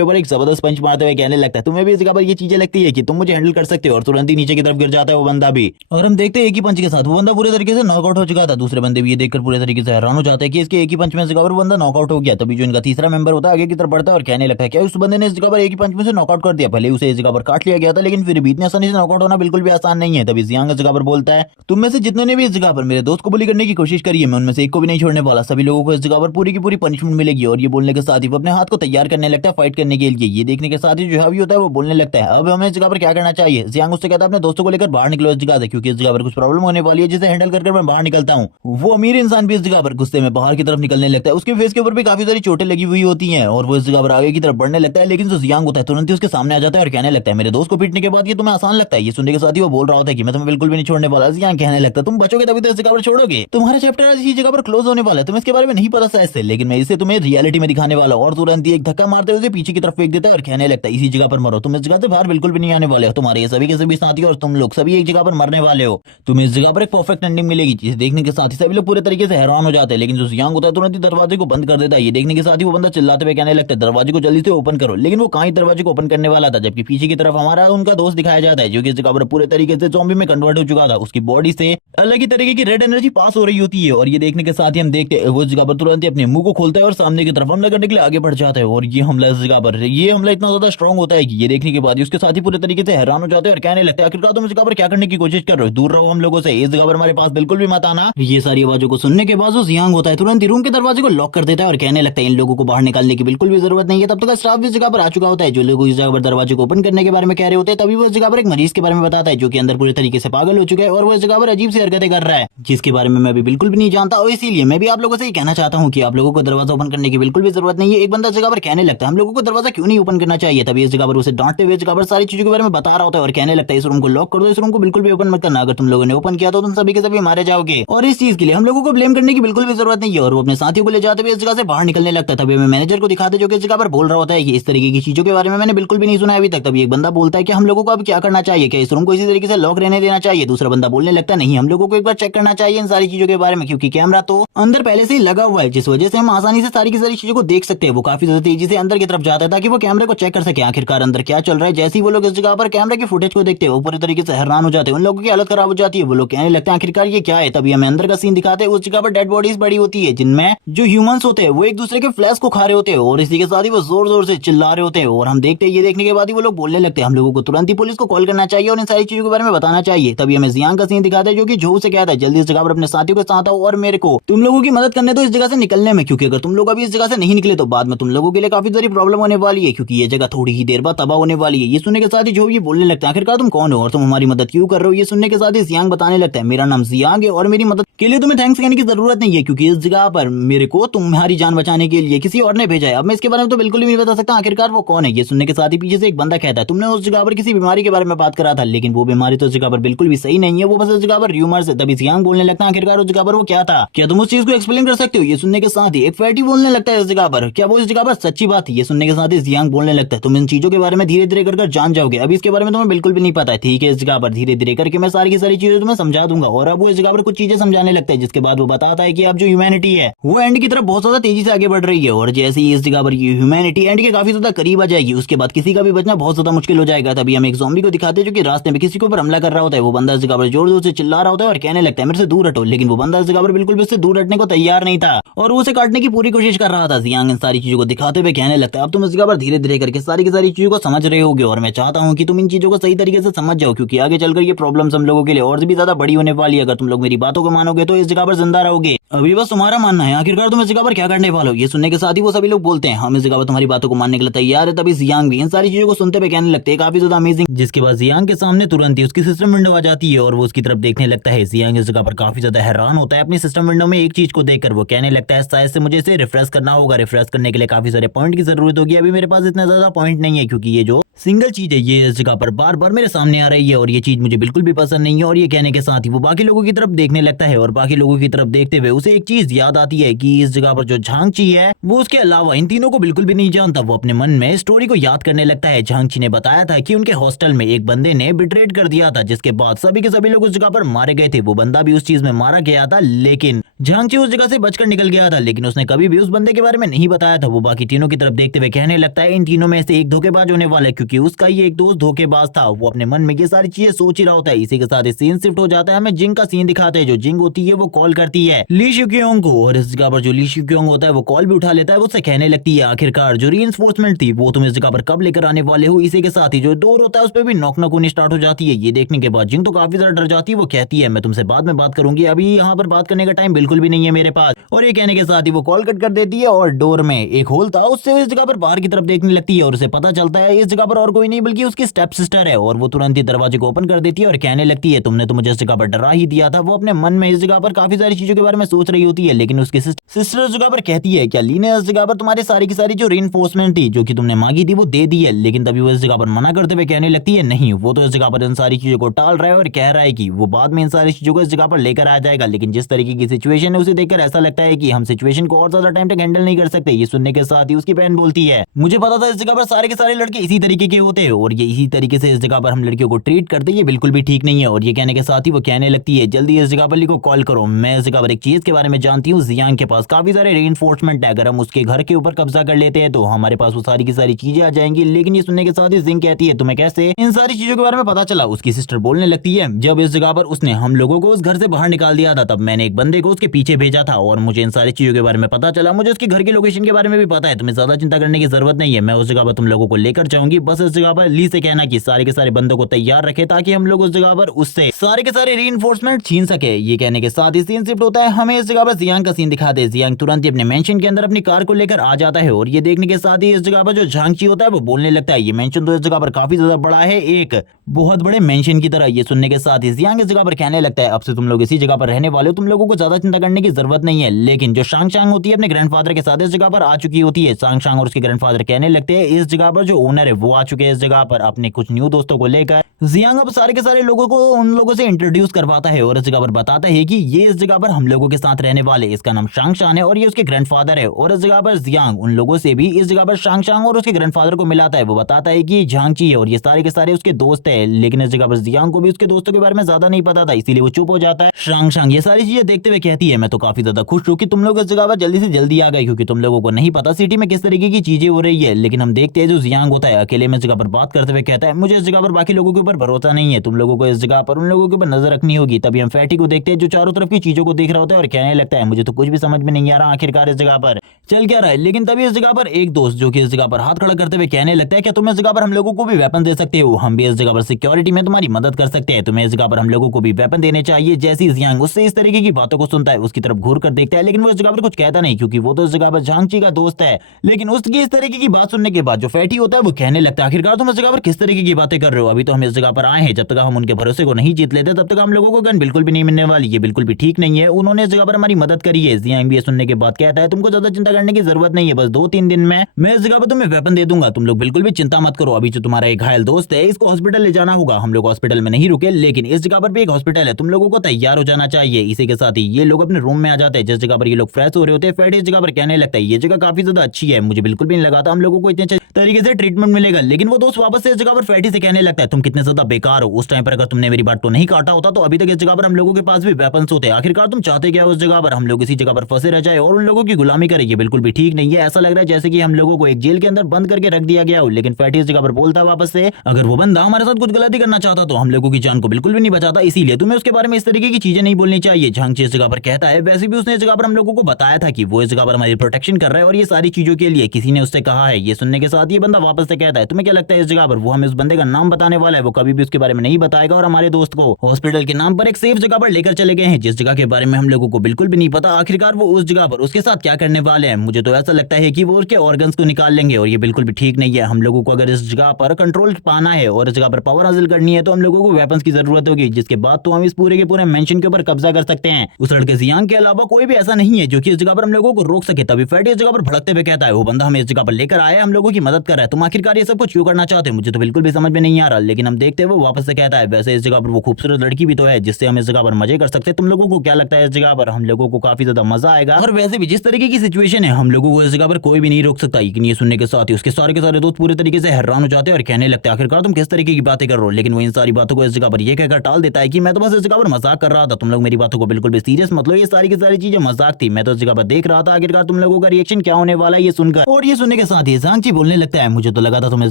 ऊपर एक जबरदस्त पंच मारते हुए कहने लगता है तुम्हें भी इस जगह पर ये चीजें लगती है कि तुम मुझे हैंडल कर सकते हो। और तुरंत ही नीचे की तरफ गिर जाता है वो बंदा भी और हम देखते हैं एक ही पंच के साथ वो बंदा पूरे तरीके से नॉकआउट हो चुका था। दूसरे बंदे भी ये देखकर पूरे तरीके से हैरान हो जाते हैं कि इसके एक ही पंच में इस जगह पर बंदा नॉकआउट हो गया। तभी जो इनका तीसरा मेंबर होता है आगे की तरफ बढ़ता है और कहने लगता है क्या उस बंदे ने इस जगह पर एक ही पंच में से नॉकआउट कर दिया, भले उसे इस जगह पर काट लिया गया था लेकिन फिर भी इतनी आसानी से नॉकआउट होना बिल्कुल भी आसान नहीं है। तभी जियांग इस जगह पर बोलता है तुम में से जितने ने भी इस जगह पर मेरे दोस्त को बुली करने की कोशिश करी है मैं उनमें से एक को भी नहीं छोड़ने वाला, सभी लोगों को इस जगह पर पूरी की पूरी पनिशमेंट मिलेगी। और ये बोलने के साथ ही वो अपने हाथ को तैयार करने लगता है फाइट करने के लिए। ये देखने के साथ ही जो हावी होता है वो बोलने लगता है अब हमें इस जगह पर क्या करना चाहिए। जियांग उससे कहता है अपने दोस्तों को लेकर बाहर निकलो इस जगह से, क्योंकि इस जगह पर कुछ प्रॉब्लम होने वाली है जिसे हैंडल करके मैं बाहर निकलता हूँ। वो अमीर इंसान भी इस जगह पर गुस्से में बाहर की तरफ निकलने लगता है, उसके फेस के ऊपर भी काफी सारी चोटें लगी हुई होती हैं और वो इस जगह पर आगे की तरफ बढ़ने लगता है। लेकिन जो जियांग होता है तुरंत ही उसके सामने आ जाता है और कहने लगता है मेरे दोस्त को पीटने के बाद ये तुम्हें आसान लगता है। ये सुनने के साथ ही वो बोल रहा होता है कि मैं तुम्हें बिल्कुल भी नहीं छोड़ने वाला। जियांग कहने लगता है तुम बचोगे तभी तो इस जगह पर छोड़ोगे, तुम्हारा चैप्टर आज इसी जगह पर क्लोज होने वाला है, तुम्हें इसके बारे में नहीं पता शायद से, लेकिन मैं इसे तुम्हें रियलिटी में दिखाने वाला हूं। और तुरंत ही एक धक्का मारते हुए पीछे की तरफ फेंक देता है और कहने लगता है इसी जगह पर मरो, तुम इस जगह से बाहर बिल्कुल भी नहीं आने वाले हो, तुम्हारे ये सभी के सभी साथी और तुम लोग सभी एक जगह पर मरने वाले हो, तुम्हें इस जगह पर एक परफेक्ट एंडिंग मिलेगी। जिसे देखने के साथ ही सभी लोग पूरे तरीके से हैरान हो जाते हैं। लेकिन जो जियांग होता है तुरंत ही दरवाजे को बंद कर देता है। ये देखने के साथ ही वो बंदा चिल्लाते हुए कहने लगता है दरवाजे को जल्दी से ओपन करो। लेकिन वो कहीं दरवाजे को ओपन करने वाला था जबकि पीछे की तरफ हमारा उनका दोस्त दिखाया जाता है जो कि इस जगह पर पूरे तरीके से ज़ॉम्बी में कन्वर्ट हो चुका था, उसकी बॉडी से अलग ही तरीके की रेड एनर्जी पास हो रही होती है। और ये देखने के साथ ही हम देखते हैं वो इस जगह पर तुरंत ही अपने मुंह को खोलता है और सामने की तरफ हमला करने के लिए आगे बढ़ जाता है। और ये हमला इस जगह पर ये हमला इतना ज्यादा स्ट्रॉन्ग होता है कि ये देखने के बाद उसके साथ ही पूरे तरीके से हैरान हो जाते हैं और कहने लगता है आखिरकार तुम इस जगह पर क्या करने की कोशिश कर रहे हो, दूर रहो हम लोगों से, इस जगह पर हमारे पास बिल्कुल भी मत आना। ये सारी आवाजों को सुनने के बाद जो जियांग होता है तुरंत ही रूम के दरवाजे को लॉक कर देता है और कहने लगता है इन लोगों को बाहर निकालने की बिल्कुल भी जरूरत नहीं है। तब तक स्टाफ इस जगह पर आ चुका होता है, जो लोग इस जगह पर दरवाजे को ओपन करने के बारे में कह रहे होते हैं। तभी वो इस जगह पर एक मरीज के बारे में बताता है जो कि अंदर पूरे तरीके से पागल हो चुका है और वो इस जगह पर अजीब से हरकतें कर रहा है जिसके बारे में मैं भी बिल्कुल भी नहीं जानता। और इसीलिए मैं भी आप लोगों से ये कहना चाहता हूँ कि आप लोगों को दरवाजा ओपन करने की बिल्कुल भी जरूरत नहीं है। एक बंदा जगह पर कहने लगता है हम लोगों को दरवाजा क्यों नहीं ओपन करना चाहिए, तभी इस जगह पर उसे डांटते हुए जगह पर सारी चीजों के बारे में बता रहा होता है और कहने लगता है इस रूम को लॉक कर दो, इस रूम को बिल्कुल भी ओपन मत करना, अगर तुम लोगों ने ओपन किया तो तुम सभी के सभी मारे जाओगे। और इस चीज के लिए हम लोगों को ब्लेम करने की बिल्कुल भी जरूरत नहीं है। और वो अपने साथियों को ले जाते हुए इस जगह से बाहर निकलने लगता है। तभी हमें मैनेजर को दिखाते जो कि इस जगह पर बोल रहा होता है कि इस तरीके की चीजों के बारे में मैंने बिल्कुल भी नहीं सुना अभी तक। तभी एक बंदा बोलता है कि हम लोगों को अब क्या करना चाहिए, क्या इस रूम को इसी तरीके से लॉक रहने देना चाहिए। दूसरा बंदा बोलने लगता है नहीं, हम लोगों को एक बार चेक करना चाहिए इन सारी चीजों के बारे में, क्योंकि कैमरा तो अंदर पहले से ही लगा हुआ है जिस वजह से हम आसानी से सारी की सारी चीजों को देख सकते हैं। वो काफी ज्यादा तेजी से अंदर की तरफ जाता है ताकि वो कैमरे को चेक कर सके आखिरकार अंदर क्या चल रहा है। जैसे ही वो लोग इस जगह पर कैमरे की फुटेज को देखते हैं वो पूरी तरीके से हैरान हो जाते हैं, उन लोगों की हालत खराब हो जाती है। वो लोग कहने लगते हैं आखिरकार ये क्या है। तभी हमें अंदर का सीन दिखाते हैं, उस जगह पर डेड बॉडीज पड़ी होती है जिनमें जो ह्यूमंस होते हैं वो एक दूसरे के फ्लैश को खा रहे होते हैं और इसी के साथ ही वो जोर जोर से चिल्ला रहे होते हैं। और हम देखते हैं ये देखने के बाद ही वो लोग बोलने लगते हैं हम लोगों को तुरंत ही पुलिस को कॉल करना चाहिए और इन सारी चीजों के बारे में बताना चाहिए। तभी हमें जियांग का सीन दिखाते हैं जो कि जोहू से कहता है जल्दी इस जगह पर अपने साथियों के साथ आओ और मेरे को तुम लोगों की मदद करने दो इस जगह से निकलने में, क्योंकि अगर तुम लोग अभी इस जगह से नहीं निकले तो बाद में तुम लोगों के लिए काफी सारी प्रॉब्लम होने वाली है, क्योंकि ये जगह थोड़ी ही देर बाद तबाह होने वाली है। ये सुनने के साथ ही जो ये बोलने लगता है आखिरकार तुम कौन हो और तुम हमारी मदद क्यों कर रहे हो। ये सुनने के साथ ही जियांग बताने लगता है मेरा नाम जियांग है और मेरी मदद के लिए तुम्हें थैंक्स कहने की जरूरत नहीं है, क्योंकि इस जगह पर मेरे को तुम्हारी जान बचाने के लिए किसी और ने भेजा है। अब मैं इसके बारे में तो बिल्कुल भी नहीं बता सकता आखिरकार वो कौन है। ये सुनने के साथ ही पीछे से एक बंदा कहता है तुमने उस जगह पर किसी बीमारी के बारे में बात करा था, लेकिन वो बीमारी तो उस जगह पर बिल्कुल भी सही नहीं है, वो बस उस जगह पर र्यूमर्स है। तभी जियांग बोलने लगता है आखिरकार उस जगह पर वो क्या था, क्या तुम उस चीज को एक्सप्लेन कर सकते हो। ये सुनने के साथ ही एक फैटी बोलने लगता है इस जगह पर क्या वो इस जगह पर सच्ची बात है। ये सुनने के साथ ही जियांग बोलने लगता है तुम इन चीजों के बारे में धीरे धीरे कर जान जाओगे, अभी इसके बारे में तुम्हें बिल्कुल भी नहीं पता है। ठीक है, इस जगह पर धीरे धीरे करके मैं सारी की सारी चीजें तुम्हें समझा दूंगा। और अब वो इस जगह पर कुछ चीजें समझाने लगता है जिसके बाद वो बताता है कि अब जो ह्यूमैनिटी है वो एंड की तरफ बहुत ज्यादा तेजी से आगे बढ़ रही है और जैसे ही इस जगह पर ये ह्यूमैनिटी एंड के काफी ज्यादा करीब आ जाएगी उसके बाद किसी का भी बचना बहुत ज्यादा मुश्किल हो जाएगा। तभी हम एक ज़ॉम्बी को दिखाते हैं जो कि रास्ते में किसी के ऊपर हमला कर रहा होता है। वो बंदा इस जगह पर जोर जोर से चिल्ला रहा होता है और कहने लगता है मेरे से दूर हटो, लेकिन वो बंदा इस जगह पर बिल्कुल भी उससे दूर हटने को तैयार नहीं था और वो उसे काटने की पूरी कोशिश कर रहा था। जियांग इन सारी चीजों को दिखाते हुए कहने लगता है अब तुम इस जगह पर धीरे धीरे करके सारी की सारी चीजों को समझ रहे होगे और मैं चाहता हूँ कि तुम इन चीजों को सही तरीके से समझ जाओ, क्योंकि आगे चलकर ये प्रॉब्लम्स हम लोगों के लिए और भी ज्यादा बड़ी होने वाली है। अगर तुम लोग मेरी बातों को मानोगे तो इस जगह पर जिंदा रहोगे, अभी बस तुम्हारा मानना है आखिरकार तुम इस जगह पर क्या करने वाले हो। ये सुनने के साथ ही वो सभी लोग बोलते हैं हम इस जगह पर तुम्हारी बातों को मानने के लिए तैयार है। तभी जियांग भी इन सारी चीजों को सुनते हुए कहने लगते हैं काफी ज्यादा अमेजिंग, जिसके बाद जियांग के सामने तुरंत ही उसकी सिस्टम विंडो आ जाती है और वो उसकी तरफ देखने लगता है। जियांग इस जगह पर काफी ज्यादा हैरान होता है अपनी सिस्टम विंडो में एक चीज को देखकर। वो कहने लगता है शायद से मुझे इसे रिफ्रेश करना होगा, रिफ्रेश करने के लिए काफी सारे पॉइंट की जरूरत होगी, अभी मेरे पास इतना ज्यादा पॉइंट नहीं है, क्योंकि ये जो सिंगल चीज है ये इस जगह पर बार बार मेरे सामने आ रही है और ये चीज मुझे बिल्कुल भी पसंद नहीं है। और ये कहने के साथ ही वो बाकी लोगों की तरफ देखने लगता है और बाकी लोगों की तरफ देखते हुए उसे एक चीज याद आती है कि इस जगह पर जो झांगची है वो उसके अलावा इन तीनों को बिल्कुल भी नहीं जानता। वो अपने मन में स्टोरी को याद करने लगता है। झांगची ने बताया था कि उनके हॉस्टल में एक बंदे ने बिट्रेड कर दिया था जिसके बाद सभी के सभी लोग उस जगह पर मारे गए थे। वो बंदा भी उस चीज में मारा गया था, लेकिन झांगची उस जगह से बचकर निकल गया था, लेकिन उसने कभी भी उस बंदे के बारे में नहीं बताया था। वो बाकी तीनों की तरफ देखते हुए कहने लगता है इन तीनों में से एक धोखेबाज होने वाला है, क्योंकि उसका ये एक दोस्त धोखेबाज था। वो अपने मन में ये सारी चीजें सोच ही रहा होता है। इसी के साथ सीन शिफ्ट हो जाता है, हमें जिंग का सीन दिखाते हैं। जो जिंग होती है वो कॉल करती है ली शुक्योंग को और इस जगह पर जो ली शुक्योंग होता है वो कॉल भी उठा लेता है। वो उससे कहने लगती है आखिरकार जो रीइंफोर्समेंट थी वो तुम इस जगह पर कब लेकर आने वाले हो। इसी के साथ ही जो डोर होता है उस पर भी नॉक नॉक होनी स्टार्ट हो जाती है। ये देखने के बाद जिंग तो काफी ज्यादा डर जाती है। वो कहती है मैं तुमसे बाद में बात करूंगी, अभी यहाँ पर बात करने का टाइम बिल्कुल भी नहीं है मेरे पास। और ये कहने के साथ ही वो कॉल कट कर देती है और डोर में एक होल था उससे इस जगह पर बाहर की तरफ देखने लगती है और उसे पता चलता है इस जगह पर और कोई नहीं बल्कि उसकी स्टेप सिस्टर है। और वो तुरंत ही दरवाजे को ओपन कर देती है और कहने लगती है तुमने तो मुझे इस जगह पर डरा ही दिया था। वो अपने मन में इस जगह पर काफी सारी चीजों के बारे में सोच रही होती है, लेकिन उसकी सिस्टर इस जगह पर कहती है क्या ली ने इस जगह पर तुम्हारी सारी की सारी जो रीइंफोर्समेंट थी जो कि तुमने मांगी थी वो दे दी है। लेकिन तभी वो इस जगह पर मना करते हुए कहने लगती है नहीं, वो तो इस जगह पर इन सारी चीजों को टाल रहा है और कह रहा है कि वो बाद में इन सारी चीजों को इस जगह पर लेकर आ जाएगा। लेकिन जिस तरीके की सिचुएशन है उसे देखकर ऐसा लगता है कि हम सिचुएशन को और ज्यादा टाइम तक हैंडल नहीं कर सकते। ये सुनने के साथ ही उसकी बहन बोलती है मुझे पता था इस जगह पर सारे के सारे लड़के इसी तरीके के होते हैं और ये इसी तरीके से इस जगह पर हम लड़कियों को ट्रीट करते, ये बिल्कुल भी ठीक नहीं है। और ये कहने के साथ ही वो कहने लगती है जल्दी इस जगह पर को कॉल करो, मैं इस जगह पर एक चीज के बारे में जानती हूँ, जियांग के पास काफी सारे रीइंफोर्समेंट है, अगर हम उसके घर के ऊपर कब्जा कर लेते हैं तो हमारे पास वो सारी की सारी चीजें आ जाएंगी। लेकिन ये सुनने के साथ ही जिंग कहती है तुम्हें कैसे इन सारी चीजों के बारे में पता चला। उसकी सिस्टर बोलने लगती है जब इस जगह पर उसने हम लोगों को उस घर से बाहर निकाल दिया था तब मैंने एक बंदे को उसके पीछे भेजा था और मुझे इन सारी चीजों के बारे में पता चला, मुझे उसके घर के लोकेशन के बारे में भी पता है, तुम्हें ज्यादा चिंता करने की जरूरत नहीं है, मैं उस जगह पर तुम लोगों को लेकर जाऊंगी, बस इस जगह पर ली से कहना कि सारे के सारे बंदों को तैयार रखे ताकि हम लोग उस जगह पर उससे सारे के सारे रीइंफोर्समेंट छीन सके। ये कहने के साथ ही सीन शिफ्ट होता है, हमें इस जगह पर जियांग का सीन दिखाते हैं। जियांग तुरंत ही अपने मेंशन के अंदर अपनी कार को लेकर आ जाता है और ये देखने के साथ ही इस जगह पर जो झांगची होता है वो बोलने लगता है। ये मेंशन तो इस जगह पर काफी ज्यादा बड़ा है, एक बहुत बड़े मेंशन की तरह। ये सुनने के साथ ही जियांग इस जगह पर कहने लगता है, अब से तुम लोग इसी जगह पर रहने वाले हो, तुम लोगों को ज्यादा चिंता करने की जरूरत नहीं है। लेकिन जो शांग शांग होती है अपने ग्रैंडफादर के साथ इस जगह पर आ चुकी होती है। शांग शांग और उसके ग्रैंडफादर कहने लगते हैं इस जगह पर जो ओनर है वो आ चुके हैं इस जगह पर अपने कुछ न्यू दोस्तों को लेकर। जियांग अब सारे के सारे लोगों को उन लोगों से इंट्रोड्यूस करवाता है और इस जगह पर बताता है कि ये इस जगह पर हम लोगों के साथ रहने वाले, इसका नाम शांग शान है और ये उसके ग्रैंडफादर है। और इस जगह पर जियांग उन लोगों से भी इस जगह पर शांग शांग और उसके ग्रैंडफादर को मिलाता है। वो बताता है कि झांगची है और ये सारे के सारे उसके दोस्त है। लेकिन इस जगह पर जियांग को भी उसके दोस्तों के बारे में ज्यादा नहीं पता था, इसीलिए वो चुप हो जाता है। शांग शांग ये सारी चीजें देखते हुए कहती है, मैं तो काफी ज्यादा खुश हूँ कि तुम लोग इस जगह पर जल्दी से जल्दी आ गए, क्योंकि तुम लोगों को नहीं पता सिटी में किस तरीके की चीजें हो रही है। लेकिन हम देखते हैं जो जियांग होता है अकेले में इस जगह पर बात करते हुए कहता है, मुझे इस जगह पर बाकी लोगों के ऊपर भरोसा नहीं है, तुम लोगों को इस जगह पर उन लोगों के ऊपर नजर रखनी होगी। तभी हम फैटी को देखते हैं जो चारों तरफ की चीजों को देख रहा होता है और कहने लगता है, मुझे तो कुछ भी समझ में नहीं आ रहा आखिरकार इस जगह पर चल क्या रहा है। लेकिन तभी इस जगह पर एक दोस्त जो कि इस जगह पर हाथ खड़ा करते हुए कहने लगता है, क्या तुम इस जगह पर हम लोगों को भी वेपन दे सकते हो, हम भी इस जगह पर सिक्योरिटी में तुम्हारी मदद कर सकते हैं, तुम्हें इस जगह पर हम लोगों को भी वेपन देने चाहिए। जैसी जियांग उससे इस तरीके की बातों को सुनता है उसकी तरफ घूर कर देखता है, लेकिन वो इस जगह पर कुछ कहता नहीं, क्योंकि वो तो इस जगह पर झांगची का दोस्त है। लेकिन उसकी इस तरीके की बात सुनने के बाद जो फैटी होता है वो कहने लगता है, आखिरकार तुम इस जगह पर किस तरीके की बातें कर रहे हो, अभी तो हम इस जगह पर आए हैं, जब तक हम उनके भरोसे को नहीं जीत लेते तब तक हम लोगों को गन बिल्कुल भी नहीं मिलने वाली, ये बिल्कुल भी ठीक नहीं है, उन्होंने इस जगह पर हमारी मदद करी है। जियांग भी सुनने के बाद कहता है, तुमको ज्यादा चिंता करने की जरूरत नहीं है, बस 2-3 दिन में मैं इस जगह पर तुम्हें वेपन दे दूंगा, तुम लोग बिल्कुल भी चिंता मत करो। अभी जो तुम्हारा एक घायल दोस्त है इसको हॉस्पिटल ले जाना होगा, हम लोग हॉस्पिटल में नहीं रुके, लेकिन इस जगह पर भी एक हॉस्पिटल है, तुम लोगों को तैयार हो जाना चाहिए। इसी के साथ ही ये लोग अपने रूम में आ जाते हैं जिस जगह पर ये लोग फ्रेश हो रहे होते हैं। फैट इस जगह पर कहने लगता है, ये जगह काफी ज्यादा अच्छी है, मुझे बिल्कुल भी नहीं लगा था हम लोगों को इतने अच्छे तरीके से ट्रीटमेंट मिलेगा। लेकिन वो दोस्त वापस से इस जगह पर फैटी से कहने लगता है, तुम कितने ज्यादा बेकार हो, उस टाइम पर अगर तुमने मेरी बात को नहीं काटा होता तो अभी तक इस जगह पर हम लोगों के पास भी वेपन्स होते। आखिरकार तुम चाहते क्या उस जगह पर, हम लोग इसी जगह पर फंसे रह जाए और उन लोगों की गुलामी करें, ये बिल्कुल भी ठीक नहीं है। ऐसा लग रहा है जैसे कि हम लोगों को एक जेल के अंदर बंद करके रख दिया गया हो। लेकिन फैटी इस जगह पर बोलता है वापस से, अगर वो बंदा हमारे साथ कुछ गलती करना चाहता तो हम लोगों की जान को बिल्कुल भी नहीं बचाता, इसीलिए तुम्हें उसके बारे में इस तरीके की चीजें नहीं बोलनी चाहिए। झांगची इस जगह पर कहता है, वैसे भी उसने इस जगह पर हम लोगों को बताया था कि वो इस जगह पर हमारी प्रोटेक्शन कर रहा है और ये सारी चीजों के लिए किसी ने उससे कहा है। ये सुनने के साथ ये बंदा वापस से कहता है, तुम्हें क्या लगता है इस जगह पर वो हमें उस बंदे का नाम बताने वाला है, वो कभी भी उसके बारे में नहीं बताएगा और हमारे दोस्त को हॉस्पिटल के नाम पर एक सेफ जगह पर लेकर चले गए हैं जिस जगह के बारे में हम लोगों को बिल्कुल भी नहीं पता। आखिरकार वो उस जगह पर उसके साथ क्या करने वाले हैं, मुझे तो ऐसा लगता है कि वो उसके ऑर्गन्स को निकाल लेंगे और ये बिल्कुल भी ठीक नहीं है। हम लोगों को अगर इस जगह पर कंट्रोल पाना है और इस जगह पर पावर हासिल करनी है तो हम लोगों को वेपन्स की जरूरत होगी, जिसके बाद तो हम इस पूरे के पूरे मेंशन के ऊपर कब्जा कर सकते हैं। उस लड़के जियांग के अलावा कोई भी ऐसा नहीं है जो कि इस जगह पर हम लोगों को रोक सके। तभी फैटी इस जगह पर भड़कते हुए कहता है, वो बंदा हमें इस जगह पर लेकर आया है, हम लोगों की मदद कर रहा है, तुम आखिरकार ये सब कुछ क्यों करना चाहते हो, मुझे तो बिल्कुल भी समझ में नहीं आ रहा। लेकिन हम देखते हुए वो वापस से कहता है, वैसे इस जगह पर वो खूबसूरत लड़की भी तो है जिससे हम इस जगह पर मजे कर सकते हैं, तुम लोगों को क्या लगता है इस जगह पर हम लोगों को काफी ज्यादा मजा आएगा। और वैसे भी जिस तरीके की सिचुएशन है हम लोगों को इस जगह पर कोई भी नहीं रोक सकता। लेकिन ये सुनने के साथ ही उसके सारे के सारे दोस्त पूरे तरीके से हैरान हो जाते हैं और कहने लगते हैं, आखिरकार तुम किस तरीके की बातें कर रहे हो। लेकिन वो इन सारी बातों को इस जगह पर ये कहकर टाल देता है कि मैं तो बस इस जगह पर मजाक कर रहा था, तुम लोग मेरी बातों को बिल्कुल भी सीरियस मत लो, ये सारी की सारी चीजें मजाक थी, मैं तो इस जगह पर देख रहा था आखिरकार तुम लोगों का रिएक्शन क्या होने वाला है ये सुनकर। और ये सुनने के साथ ही झांगची बोलने लगता है, मुझे तो लगा था तुम इस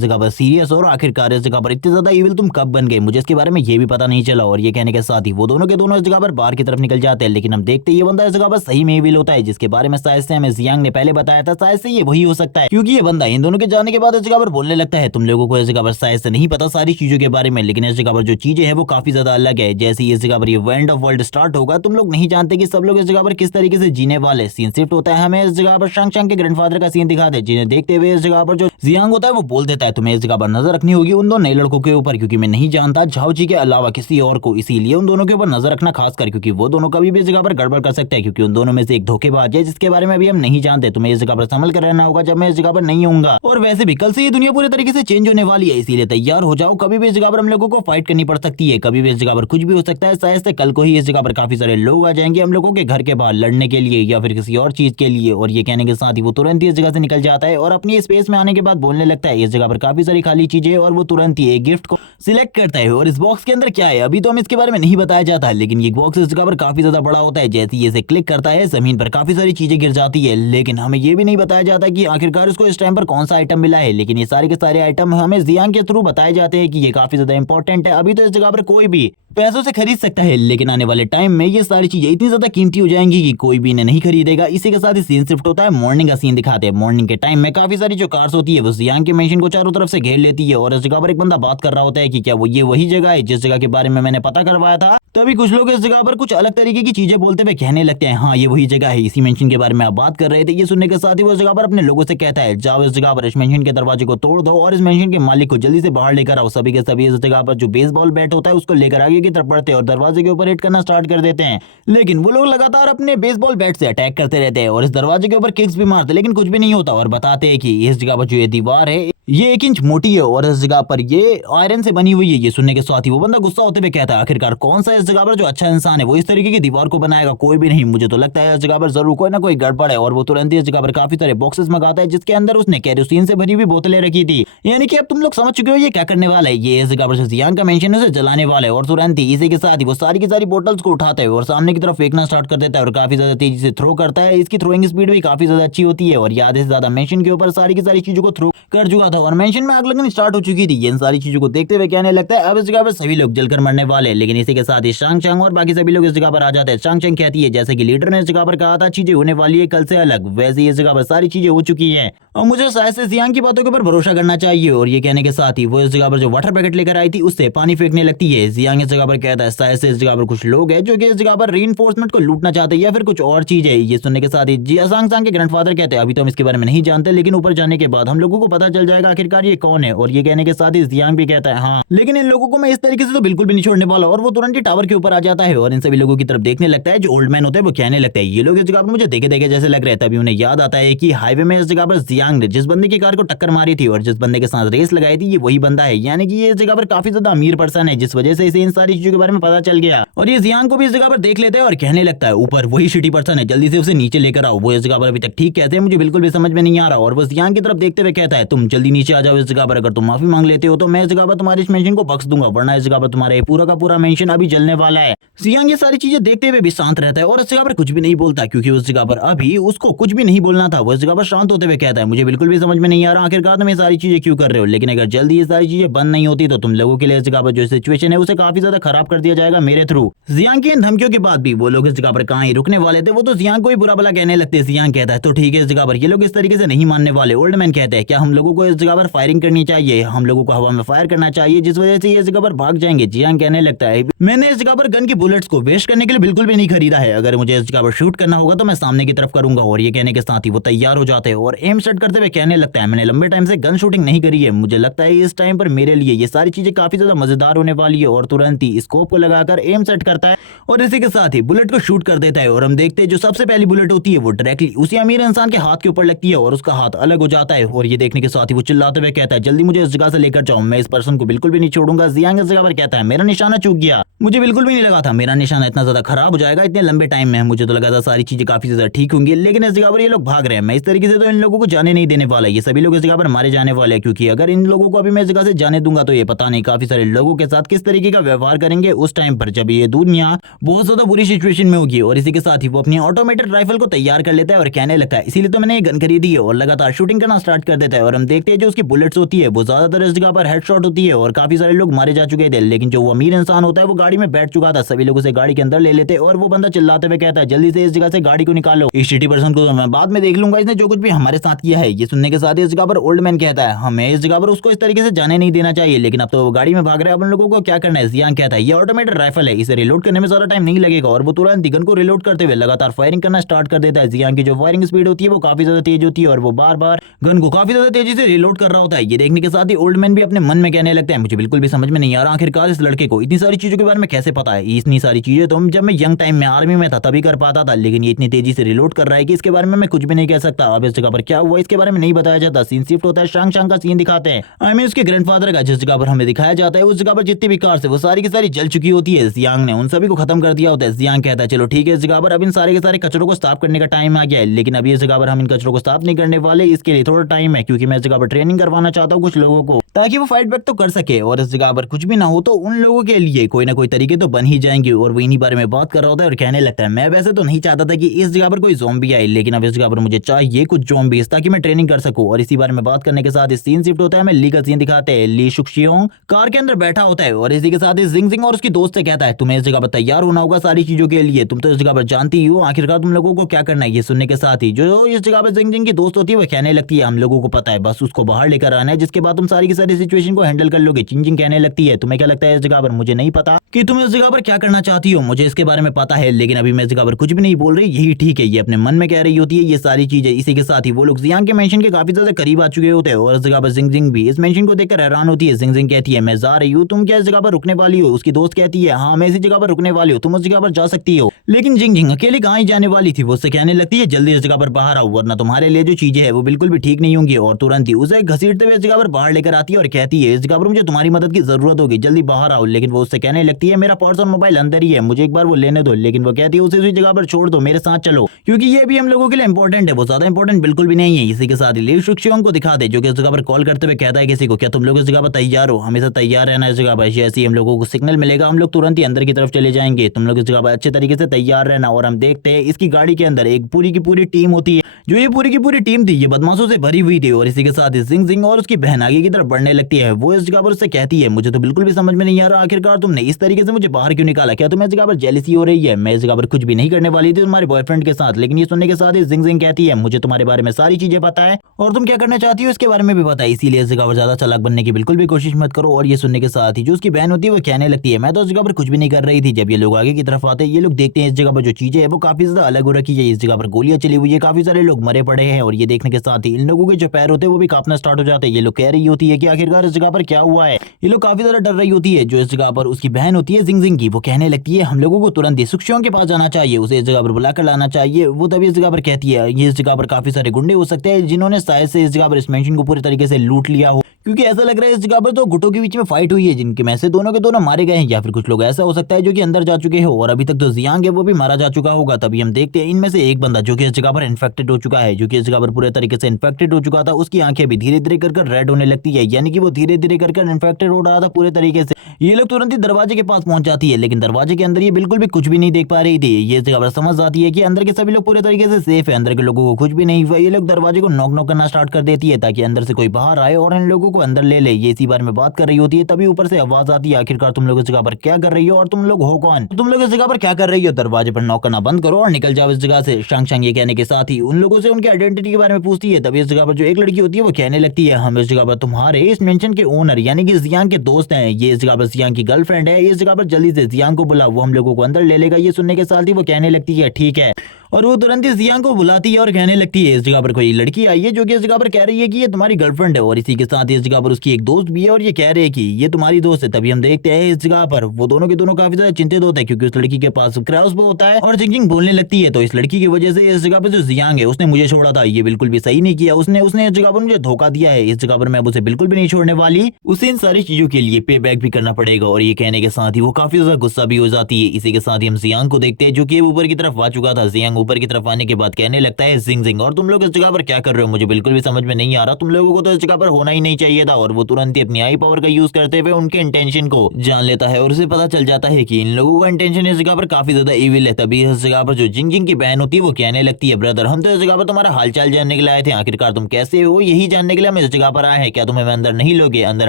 जगह पर सीरियस हो और आखिरकार इस जगह पर इतने ज्यादा इविल तुम कब बन गए, मुझे इसके बारे में ये भी पता नहीं चला। और ये कहने के साथ ही वो दोनों के दोनों इस जगह पर बाहर की तरफ निकल जाते हैं। लेकिन हम देखते हैं ये बंदा इस जगह पर सही में इविल होता है, जिसके बारे में शायद से हमें जियांग ने पहले बताया था, शायद से ये वही हो सकता है, क्योंकि ये बंदा इन दोनों के जाने के बाद इस जगह पर बोलने लगता है, तुम लोगों को इस जगह पर शायद से नहीं पता सारी चीजों के बारे में, लेकिन इस जगह पर जो चीजें हैं वो काफी ज्यादा अलग है। जैसे इस जगह पर ये एंड ऑफ वर्ल्ड स्टार्ट होगा, तुम लोग नहीं जानते कि सब लोग इस जगह पर किस तरीके से जीने वाले। सीन शिफ्ट होता है, हमें इस जगह पर शांग शांग के ग्रैंडफादर का सीन दिखाते हैं, जिन्हें देखते हुए इस जगह पर जो जियांग होता है वो बोल देता है, तुम्हें इस जगह पर नजर रखनी होगी उन दो नए लड़कों के ऊपर, क्योंकि मैं नहीं जानता झाओजी के अलावा किसी और को, इसीलिए उन दोनों के ऊपर नजर रखना खासकर, क्योंकि वो दोनों कभी भी इस जगह पर गड़बड़ कर सकते हैं, क्योंकि उन दोनों में से एक धोखेबाज है जिसके बारे में अभी हम नहीं जानते। तुम्हें इस जगह पर संभल कर रहना होगा जब मैं इस जगह पर नहीं होऊंगा। और वैसे भी कल से ये दुनिया पूरी तरीके से चेंज होने वाली है, इसीलिए तैयार हो जाओ, कभी भी इस जगह पर हम लोगों को फाइट करनी पड़ सकती है, कभी भी इस जगह पर कुछ भी हो सकता है। शायद से कल को ही इस जगह पर काफी सारे लोग आ जाएंगे हम लोगों के घर के बाहर लड़ने के लिए या फिर किसी और चीज के लिए। और ये कहने के साथ ही वो तुरंत ही इस जगह से निकल जाता है और अपनी स्पेस में आने के बाद बोलने लगता है, इस जगह पर काफी सारी खाली चीजें है, और वो तुरंत ही एक गिफ्ट को सिलेक्ट करता है। और इस बॉक्स के अंदर क्या है अभी तो हमें इसके बारे में नहीं बताया जाता है, लेकिन ये बॉक्स इस जगह पर काफी ज्यादा बड़ा होता है। जैसे ही इसे क्लिक करता है जमीन पर काफी सारी चीजें गिर जाती है, लेकिन हमें ये भी नहीं बताया जाता कि आखिरकार उसको इस टाइम पर कौन सा आइटम मिला है। लेकिन ये सारे के सारे आइटम हमें जियांग के थ्रू बताए जाते हैं कि ये काफी ज्यादा इंपॉर्टेंट है। अभी तो इस जगह पर कोई भी पैसों से खरीद सकता है, लेकिन आने वाले टाइम में ये सारी चीजें इतनी ज्यादा कीमती हो जाएंगी कि कोई भी इन्हें नहीं खरीदेगा। इसी के साथ ही सीन शिफ्ट होता है, मॉर्निंग का सीन दिखाते हैं। मॉर्निंग के टाइम में काफी सारी जो कार्स होती है वो जियांग के मेंशन को चारों तरफ से घेर लेती है और इस जगह पर एक बंदा बात कर रहा होता है कि क्या वो ये वही जगह है जिस जगह के बारे में मैंने पता करवाया था। तभी कुछ लोग इस जगह पर कुछ अलग तरीके की चीजें बोलते हुए कहने लगते हैं, हाँ ये वही जगह है, इसी मेंशन के बारे में आप बात कर रहे थे। ये सुनने के साथ ही वो इस जगह पर अपने लोगों से कहता है, जाओ इस जगह पर इस मेंशन के दरवाजे को तोड़ दो और इस मेंशन के मालिक को जल्दी से बाहर लेकर आओ। सभी के सभी इस जगह पर जो बेसबॉल बैट होता है उसको लेकर आगे की तरफ बढ़ते हैं और दरवाजे के ऊपर हिट करना स्टार्ट कर देते हैं। लेकिन वो लोग लगातार अपने बेसबॉल बैट से अटैक करते रहते हैं और इस दरवाजे के ऊपर किक्स भी मारते, लेकिन कुछ भी नहीं होता। और बताते हैं कि इस जगह पर जो ये दीवार है ये 1 इंच मोटी है और इस जगह पर ये आयरन से बनी हुई है। ये सुनने के साथ ही वो बंदा गुस्सा होते हुए कहता है, आखिरकार कौन सा इस जगह पर जो अच्छा इंसान है वो इस तरीके की दीवार को बनाएगा? कोई भी नहीं, मुझे तो लगता है इस जगह पर जरूर कोई ना कोई गड़बड़ है। और वो तुरंत ही इस जगह पर काफी सारे बॉक्सेस मंगाता है जिसके अंदर उसने केरोसिन से भरी हुई बोतलें रखी थी। यानी कि अब तुम लोग समझ चुके हो ये क्या करने वाला है। ये इस जगह पर जियांग का मेंशन उसे जलाने वाला है और तुरंत ही इसी के साथ ही वो सारी की सारी बोतल्स को उठाता है और सामने की तरफ फेंकना स्टार्ट कर देता है और काफी ज्यादा तेजी से थ्रो करता है। इसकी थ्रोइंग स्पीड भी काफी ज्यादा अच्छी होती है और ये आधे से ज्यादा मेंशन के ऊपर सारी की सारी चीजों को थ्रो कर चुका था और मेंशन में आग लगनी स्टार्ट हो चुकी थी। इन सारी चीजों को देखते हुए कहने लगता है, अब इस जगह पर सभी लोग जलकर मरने वाले हैं। लेकिन इसी के साथ ही शांग चांग और बाकी सभी लोग इस जगह पर आ जाते हैं। शांग चांग कहती है, जैसे कि लीडर ने इस जगह पर कहा था चीजें होने वाली है कल से अलग, वैसे ही इस जगह पर सारी चीजें हो चुकी हैं और मुझे शायद से जियांग की बातों के ऊपर भरोसा करना चाहिए। और ये कहने के साथ ही वो इस जगह पर जो वाटर पैकेट लेकर आई थी उससे पानी फेंकने लगती है। जियांग इस जगह पर कहता है, शायद से इस जगह पर कुछ लोग हैं जो कि इस जगह पर रीइंफोर्समेंट को लूटना चाहते हैं या फिर कुछ और चीज है। ये सुनने के साथ ही जियांग सांग के ग्रैंडफादर कहते हैं, अभी तो हम इसके बारे में नहीं जानते, लेकिन ऊपर जाने के बाद हम लोगों को पता चल जाएगा आखिरकार ये कौन है। और ये कहने के साथ ही जियांग भी कहता है, हाँ लेकिन इन लोगों को मैं इस तरीके से तो बिल्कुल भी नहीं छोड़ने वाला। और वो तुरंत ही टावर के ऊपर आ जाता है और इन सभी लोगों की तरफ देखने लगता है। जो ओल्ड मैन होते हैं वो कहने लगता है, ये लोग इस जगह पर मुझे देखे देखे जैसे लग रहे हैं। तभी उन्हें याद आता है कि हाईवे में इस जगह पर जियांग ने जिस बंदे की कार को टक्कर मारी थी और जिस बंदे के साथ रेस लगाई थी ये वही बंदा है। यानी कि ये इस जगह पर काफी ज्यादा अमीर पर्सन है जिस वजह से इसे इन सारी चीजों के बारे में पता चल गया। और ये जियांग को भी इस जगह पर देख लेता है और कहने लगता है, ऊपर वही शिटी पर्सन है, जल्दी से उसे नीचे लेकर आओ। वो इस जगह पर अभी तक ठीक कहते हैं, मुझे बिल्कुल भी समझ में नहीं आ रहा। और वो जियांग की तरफ देखते हुए कहता है, तुम जल्दी नीचे आ जाओ इस जगह पर, अगर तुम माफी मांग लेते हो तो मैं इस जगह पर तुम्हारे इस मेंशन को बख्श दूंगा, वरना इस जगह पर तुम्हारे पूरा का पूरा मेंशन अभी जलने वाला है। जियांग ये सारी चीजें देखते हुए भी शांत रहता है और इस जगह पर कुछ भी नहीं बोलता, क्योंकि उस जगह पर अभी उसको कुछ भी नहीं बोलना था। वो इस जगह पर शांत होते हुए कहता है, मुझे बिल्कुल भी समझ में नहीं आ रहा आखिरकार तुम ये सारी चीजें क्यों कर रहे हो, लेकिन अगर जल्दी ये सारी चीजें बंद नहीं होती तो तुम लोगों के लिए इस जगह पर जो सिचुएशन है उसे काफी ज्यादा खराब कर दिया जाएगा मेरे थ्रू। जियांग की इन धमकियों के बाद भी वो लोग इस जगह पर कहां ही रुकने वाले थे, वो तो जियांग को ही बुरा भला कहने लगते। जियांग कहता है, तो ठीक है इस जगह पर ये लोग इस तरीके से नहीं मानने वाले। ओल्ड मैन कहते हैं, क्या हम लोगों को इस जगह पर फायरिंग करनी चाहिए, हम लोगों को हवा में फायर करना चाहिए जिस वजह से ये इस जगह पर भाग जाएंगे। जियांग कहने लगता है, मैंने इस जगह पर गन की बुलेट्स को वेस्ट करने के लिए बिल्कुल भी नहीं खरीदा है, अगर मुझे इस जगह पर शूट करना होगा तो मैं सामने की तरफ करूंगा। और ये कहने के साथ ही वो तैयार हो जाते हैं और एम सेट करते हुए कहने लगता है, मैंने लंबे टाइम से गन शूटिंग नहीं करी है, मुझे लगता है इस टाइम पर मेरे लिए ये सारी चीजें काफी ज्यादा मजेदार होने वाली है। और तुरंत ही स्कोप को लगाकर एम सेट करता है और इसी के साथ ही बुलेट को शूट कर देता है। और हम देखते हैं जो सबसे पहली बुलेट होती है वो डायरेक्टली उसी अमीर इंसान के हाथ के ऊपर लगती है और उसका हाथ अलग हो जाता है। और ये देखने के साथ ही वो चिल्लाते हुए कहता है, जल्दी मुझे इस जगह से लेकर जाओ, मैं इस पर्सन को बिल्कुल भी नहीं छोड़ूंगा। जियांग इस जगह पर कहता है, मेरा निशाना चूक गया, मुझे बिल्कुल भी नहीं लगा था मेरा निशाना इतना ज्यादा खराब हो जाएगा इतने लंबे टाइम में, मुझे तो लगा था सारी चीजें काफी ज्यादा ठीक होंगी, लेकिन इस जगह पर ये लोग भाग रहे हैं। मैं इस तरीके से तो इन लोगों को जाने नहीं देने वाला, ये सभी लोग इस जगह पर मारे जाने वाले हैं, क्योंकि अगर इन लोगों को अभी मैं इस जगह से जाने दूंगा तो ये पता नहीं काफी सारे लोगों के साथ किस तरीके का व्यवहार करेंगे उस टाइम पर जब ये दुनिया बहुत ज्यादा बुरी सिचुएशन में होगी। और इसी के साथ ही वो अपनी ऑटोमेटेड राइफल को तैयार कर लेता है और कहने लगता है, इसीलिए तो मैंने ये गन खरीदी है, और लगातार शूटिंग करना स्टार्ट कर देता है। और हम देखते हैं जो उसकी बुलेट्स होती है वो ज्यादातर इस जगह पर हेडशॉट होती है और काफी सारे लोग मारे जा चुके थे, लेकिन जो वो अमीर इंसान होता है वो गाड़ी में बैठ चुका था। सभी लोग उसे गाड़ी के अंदर ले लेते और वो बंदा चिल्लाते हुए कहता है, जल्दी से इस जगह से गाड़ी को निकालो, इस शिटी पर्सन को मैं बाद में देख लूंगा, इसने जो कुछ भी हमारे साथ किया है। ये सुनने के साथ ही इस जगह पर ओल्ड मैन कहता है, हमें इस जगह पर उसको इस तरीके से जाने नहीं देना चाहिए, लेकिन अब तो वो गाड़ी में भाग रहा है, अब उन लोगों को क्या करना है। जियांग कहता है, ये ऑटोमेटेड राइफल है, इसे रिलोड करने में ज्यादा टाइम नहीं लगेगा। और वो तुरंत गन को रिलोड करते हुए लगातार फायरिंग करना स्टार्ट कर देता है। जियांग की जो फायरिंग स्पीड होती है वो काफी ज्यादा तेज होती है और वो बार बार गन को काफी ज्यादा तेजी से रिलोड कर रहा होता है। ये देखने के साथ ही ओल्ड मैन भी अपने मन में कहने लगता है, मुझे बिल्कुल भी समझ में नहीं आ रहा आखिरकार इस लड़के को इतनी सारी चीजों के बारे में कैसे पता है। इतनी सारी चीजें तो जब मैं यंग टाइम में आर्मी में था तभी कर पाता था, लेकिन ये इतनी तेजी से रिलोड कर रहा है कि इसके बारे में मैं कुछ भी नहीं कह सकता। अब इस जगह पर क्या हुआ इसके बारे में नहीं बताया जाता। सीन शिफ्ट होता है, शांग शांग का सीन दिखाते हैं, आई मीन उसके ग्रैंडफादर का। जिस जगह पर हमें दिखाया जाता है उस जगह पर जितनी भी कार्स है वो सारी की सारी जल चुकी होती है। जियांग ने उन सभी को खत्म कर दिया होता है। जियांग कहता है, चलो ठीक है इस जगह पर अब इन सारे के सारे कचरों को साफ करने का टाइम आ गया है, लेकिन अभी इस जगह पर हम इन कचरों को साफ नहीं करने वाले, इसके लिए थोड़ा टाइम है, क्योंकि मैं इस जगह पर ट्रेनिंग करवाना चाहता हूँ कुछ लोगों को, ताकि वो फाइट बैक तो कर सके। और इस जगह पर कुछ भी ना हो तो उन लोगों के लिए कोई ना कोई तरीके के तो बन ही जाएंगे। और वो इन्हीं बारे में बात कर रहा होता है और कहने लगता है मैं वैसे तो नहीं चाहता था कि इस जगह पर कोई ज़ॉम्बी आए, लेकिन अब इस जगह पर मुझे चाहिए कुछ ज़ॉम्बीज ताकि मैं ट्रेनिंग कर सकूं। और इसी बारे में बात करने के साथ इस सीन शिफ्ट होता है, हमें ली का सीन दिखाते हैं। ली शुक्शियोंग कार के अंदर बैठा होता है और इसी के साथ जिंग जिंग और उसकी दोस्त से कहता है तुम्हें इस जगह पर तैयार होना होगा सारी चीजों के लिए, तुम तो इस जगह पर जानती ही हो आखिरकार तुम लोगों को क्या करना है। ये सुनने के साथ ही जो इस जगह पर जिंग जिंग की दोस्त होती है वो कहने लगती है हम लोगों को पता है, बस उसको बाहर लेकर आना है, जिसके बाद तुम सारी की सारी सिचुएशन को हैंडल कर लोगे। जिंग जिंग कहने लगती है तुम्हें क्या लगता है इस जगह पर, मुझे नहीं पता कि तुम इस जगह पर क्या करना चाहती हो, मुझे इसके बारे में पता है, लेकिन अभी मैं इस जगह पर कुछ भी नहीं बोल रही, यही ठीक है। ये अपने मन में कह रही होती है ये सारी चीजें। इसी के साथ ही वो लोग जियांग के मेंशन के काफी ज्यादा करीब आ चुके होते हैं और इस जगह पर जिंग जिंग भी इस मेंशन को देखकर हैरान होती है। जिंग जिंग कहती है मैं जा रही हूँ, तुम क्या इस जगह पर रुकने वाली हो? उसकी दोस्त कहती है हाँ मैं इसी जगह पर रुकने वाली हूँ, तुम उस जगह पर जा सकती हो। लेकिन जिंग जिंग अकेले कहाँ ही जाने वाली थी, वो उससे कहने लगती है जल्दी इस जगह पर बाहर आओ वरना तुम्हारे लिए जो चीजें है वो बिल्कुल भी ठीक नहीं होंगी। और तुरंत ही उसे घसीटते हुए इस जगह पर बाहर लेकर आती है और कहती है इस जगह पर मुझे तुम्हारी मदद की जरूरत होगी, जल्दी बाहर आओ। लेकिन वो उससे कहने लगती है मेरा पर्स और मोबाइल अंदर ही है, मुझे एक बार वो लेने दो। लेकिन वो कहती है उसे उसी जगह पर छोड़ दो, मेरे साथ चलो, क्योंकि ये भी हम लोगों के लिए इंपॉर्टेंट है। वो ज्यादा इंपॉर्टेंट बिल्कुल भी नहीं है। इसी के साथ ही ली शुक्शियोंग को दिखा दे जो कि इस जगह पर कॉल करते हुए कहता है किसी को क्या तुम लोग इस जगह पर तैयार हो, हमेशा तैयार रहना इस जगह पर, जैसे ही हम लोगों को सिग्नल मिलेगा हम लोग तुरंत ही अंदर की तरफ चले जाएंगे, तुम लोग इस जगह पर अच्छे तरीके से तैयार रहना। और हम देखते हैं इसकी गाड़ी के अंदर एक पूरी की पूरी टीम होती है, जो ये पूरी की पूरी टीम थी ये बदमाशों से भरी हुई थी। और इसी के साथ जिंग जिंग और उसकी बहन आगे की तरफ बढ़ने लगती है। वो इस जगह पर उससे कहती है मुझे तो बिल्कुल भी समझ में नहीं आ रहा आखिरकार तुमने इस तरीके से मुझे बाहर क्यों निकाला, क्या तुम्हें इस जगह पर जेलसी हो रही है? मैं इस जगह पर कुछ भी नहीं करने वाली थी तुम्हारे बॉयफ्रेंड के साथ। लेकिन ये सुनने के साथ ही जिंग जिंग कहती है मुझे तुम्हारे बारे में सारी चीजें पता है और तुम क्या करना चाहती हो इसके बारे में भी पता है, इसीलिए इस जगह पर ज्यादा चालाक बनने की बिल्कुल भी कोशिश मत करो। और ये सुनने के साथ ही जो उसकी बहन होती है वो कहने लगती है मैं तो इस जगह पर कुछ भी नहीं कर रही थी। जब ये लोग आगे की तरफ आते हैं ये लोग देखते हैं इस जगह पर जो चीजें है वो काफी ज्यादा अलग हो रखी है, इस जगह पर गोलियां चली हुई है, काफी सारे लोग मरे पड़े हैं। और ये देखने के साथ ही इन लोगों के जो पैर होते हैं वो भी कांपना स्टार्ट हो जाते हैं। ये लोग कह रही होती है कि आखिरकार इस जगह पर क्या हुआ है, ये लोग काफी ज्यादा डर रही होती है। जो इस जगह पर उसकी बहन होती है जिंग जिंग की वो कहने लगती है हम लोगों को तुरंत ही शुक्शियोंग के पास जाना चाहिए, उसे इस जगह पर बुलाकर लाना चाहिए। वो तभी इस जगह पर कहती है ये इस जगह पर काफी सारे गुंडे हो सकते हैं जिन्होंने शायद से इस जगह पर इस मेंशन को पूरी तरीके से लूट लिया हो, क्योंकि ऐसा लग रहा है इस जगह पर तो गुटों के बीच में फाइट हुई है जिनके में से दोनों के दोनों मारे गए हैं, या फिर कुछ लोग ऐसा हो सकता है जो कि अंदर जा चुके हो और अभी तक जो जियांग है वो भी मारा जा चुका होगा। तभी हम देखते हैं इनमें से एक बंदा जो कि इस जगह पर इन्फेक्टेड हो चुका है, जो कि इस जगह पर पूरे तरीके से इन्फेक्टेड हो चुका था, उसकी आंखें भी धीरे धीरे कर रेड होने लगती है, यानी कि वो धीरे धीरे कर इन्फेक्टेड हो रहा था पूरे तरीके से। ये लोग तुरंत ही दरवाजे के पास पहुंच जाती है, लेकिन दरवाजे के अंदर ये बिल्कुल भी कुछ भी नहीं देख पा रही थी। ये इस जगह पर समझ जाती है कि अंदर के सभी लोग पूरे तरीके से सेफ है, अंदर के लोगों को कुछ भी नहीं हुआ। ये लोग दरवाजे को नॉक नॉक करना स्टार्ट कर देती है ताकि अंदर से कोई बाहर आए और इन लोगों को अंदर ले ले। ये इसी बारे में बात कर रही होती है, तभी ऊपर से आवाज आती है आखिरकार तुम लोग इस जगह पर क्या कर रही हो और तुम लोग हो कौन, तुम लोग इस जगह पर क्या कर रही हो, दरवाजे पर नॉक करना बंद करो और निकल जाओ इस जगह से। शांग शांग ये कहने के साथ ही उन लोगों से उनकी आइडेंटिटी के बारे में पूछती है। तभी इस जगह पर जो एक लड़की होती है वो कहने लगती है हम इस जगह पर तुम्हारे इस मेंशन के ओनर यानी कि जियांग के दोस्त हैं, ये इस जगह पर जियांग की गर्लफ्रेंड है, इस जगह पर जल्दी से जियांग को बुला, वो हम लोगों को अंदर ले लेगा। ये सुनने के साथ ही वो कहने लगती है ठीक है, और वो तुरंत ही जियांग को बुलाती है और कहने लगती है इस जगह पर कोई लड़की आई है जो कि इस जगह पर कह रही है कि ये तुम्हारी गर्लफ्रेंड है, और इसी के साथ इस जगह पर उसकी एक दोस्त भी है और ये कह रहे हैं कि ये तुम्हारी दोस्त है। तभी हम देखते हैं इस जगह पर वो दोनों के दोनों काफी ज्यादा चिंतित होते हैं क्योंकि उस लड़की के पास क्रॉसबो होता है और जिंग बोलने लगती है तो इस लड़की की वजह से इस जगह पर जो जियांग है उसने मुझे छोड़ा था, ये बिल्कुल भी सही नहीं किया, उसने इस जगह पर मुझे धोखा दिया है, इस जगह पर मैं उसे बिल्कुल भी नहीं छोड़ने वाली, उसे इन सारी चीजों के लिए पे बैक भी करना पड़ेगा। और ये कहने के साथ ही वो काफी ज्यादा गुस्सा भी हो जाती है। इसी के साथ ही हम जियांग को देखते हैं जो कि ऊपर की तरफ आ चुका था। जियांग ऊपर की तरफ आने के बाद कहने लगता है जिंग जिंग और तुम लोग इस जगह पर क्या कर रहे हो, मुझे बिल्कुल भी समझ में नहीं आ रहा, तुम लोगों को तो इस जगह पर होना ही नहीं चाहिए था। और वो तुरंत ही अपनी आई पावर का यूज करते हुए उनके इंटेंशन को जान लेता है और उसे पता चल जाता है कि इन लोगों का इंटेंशन इस जगह पर काफी ज्यादा इविल है। तभी इस जगह पर जो जिंग जिंग की बहन होती है वो कहने लगती है ब्रदर हम तो इस जगह पर तुम्हारा हालचाल जानने के लिए आए थे, आखिरकार तुम कैसे हो यही जानने के लिए हम इस जगह पर आए हैं, क्या तुम्हें अंदर नहीं लोगे, अंदर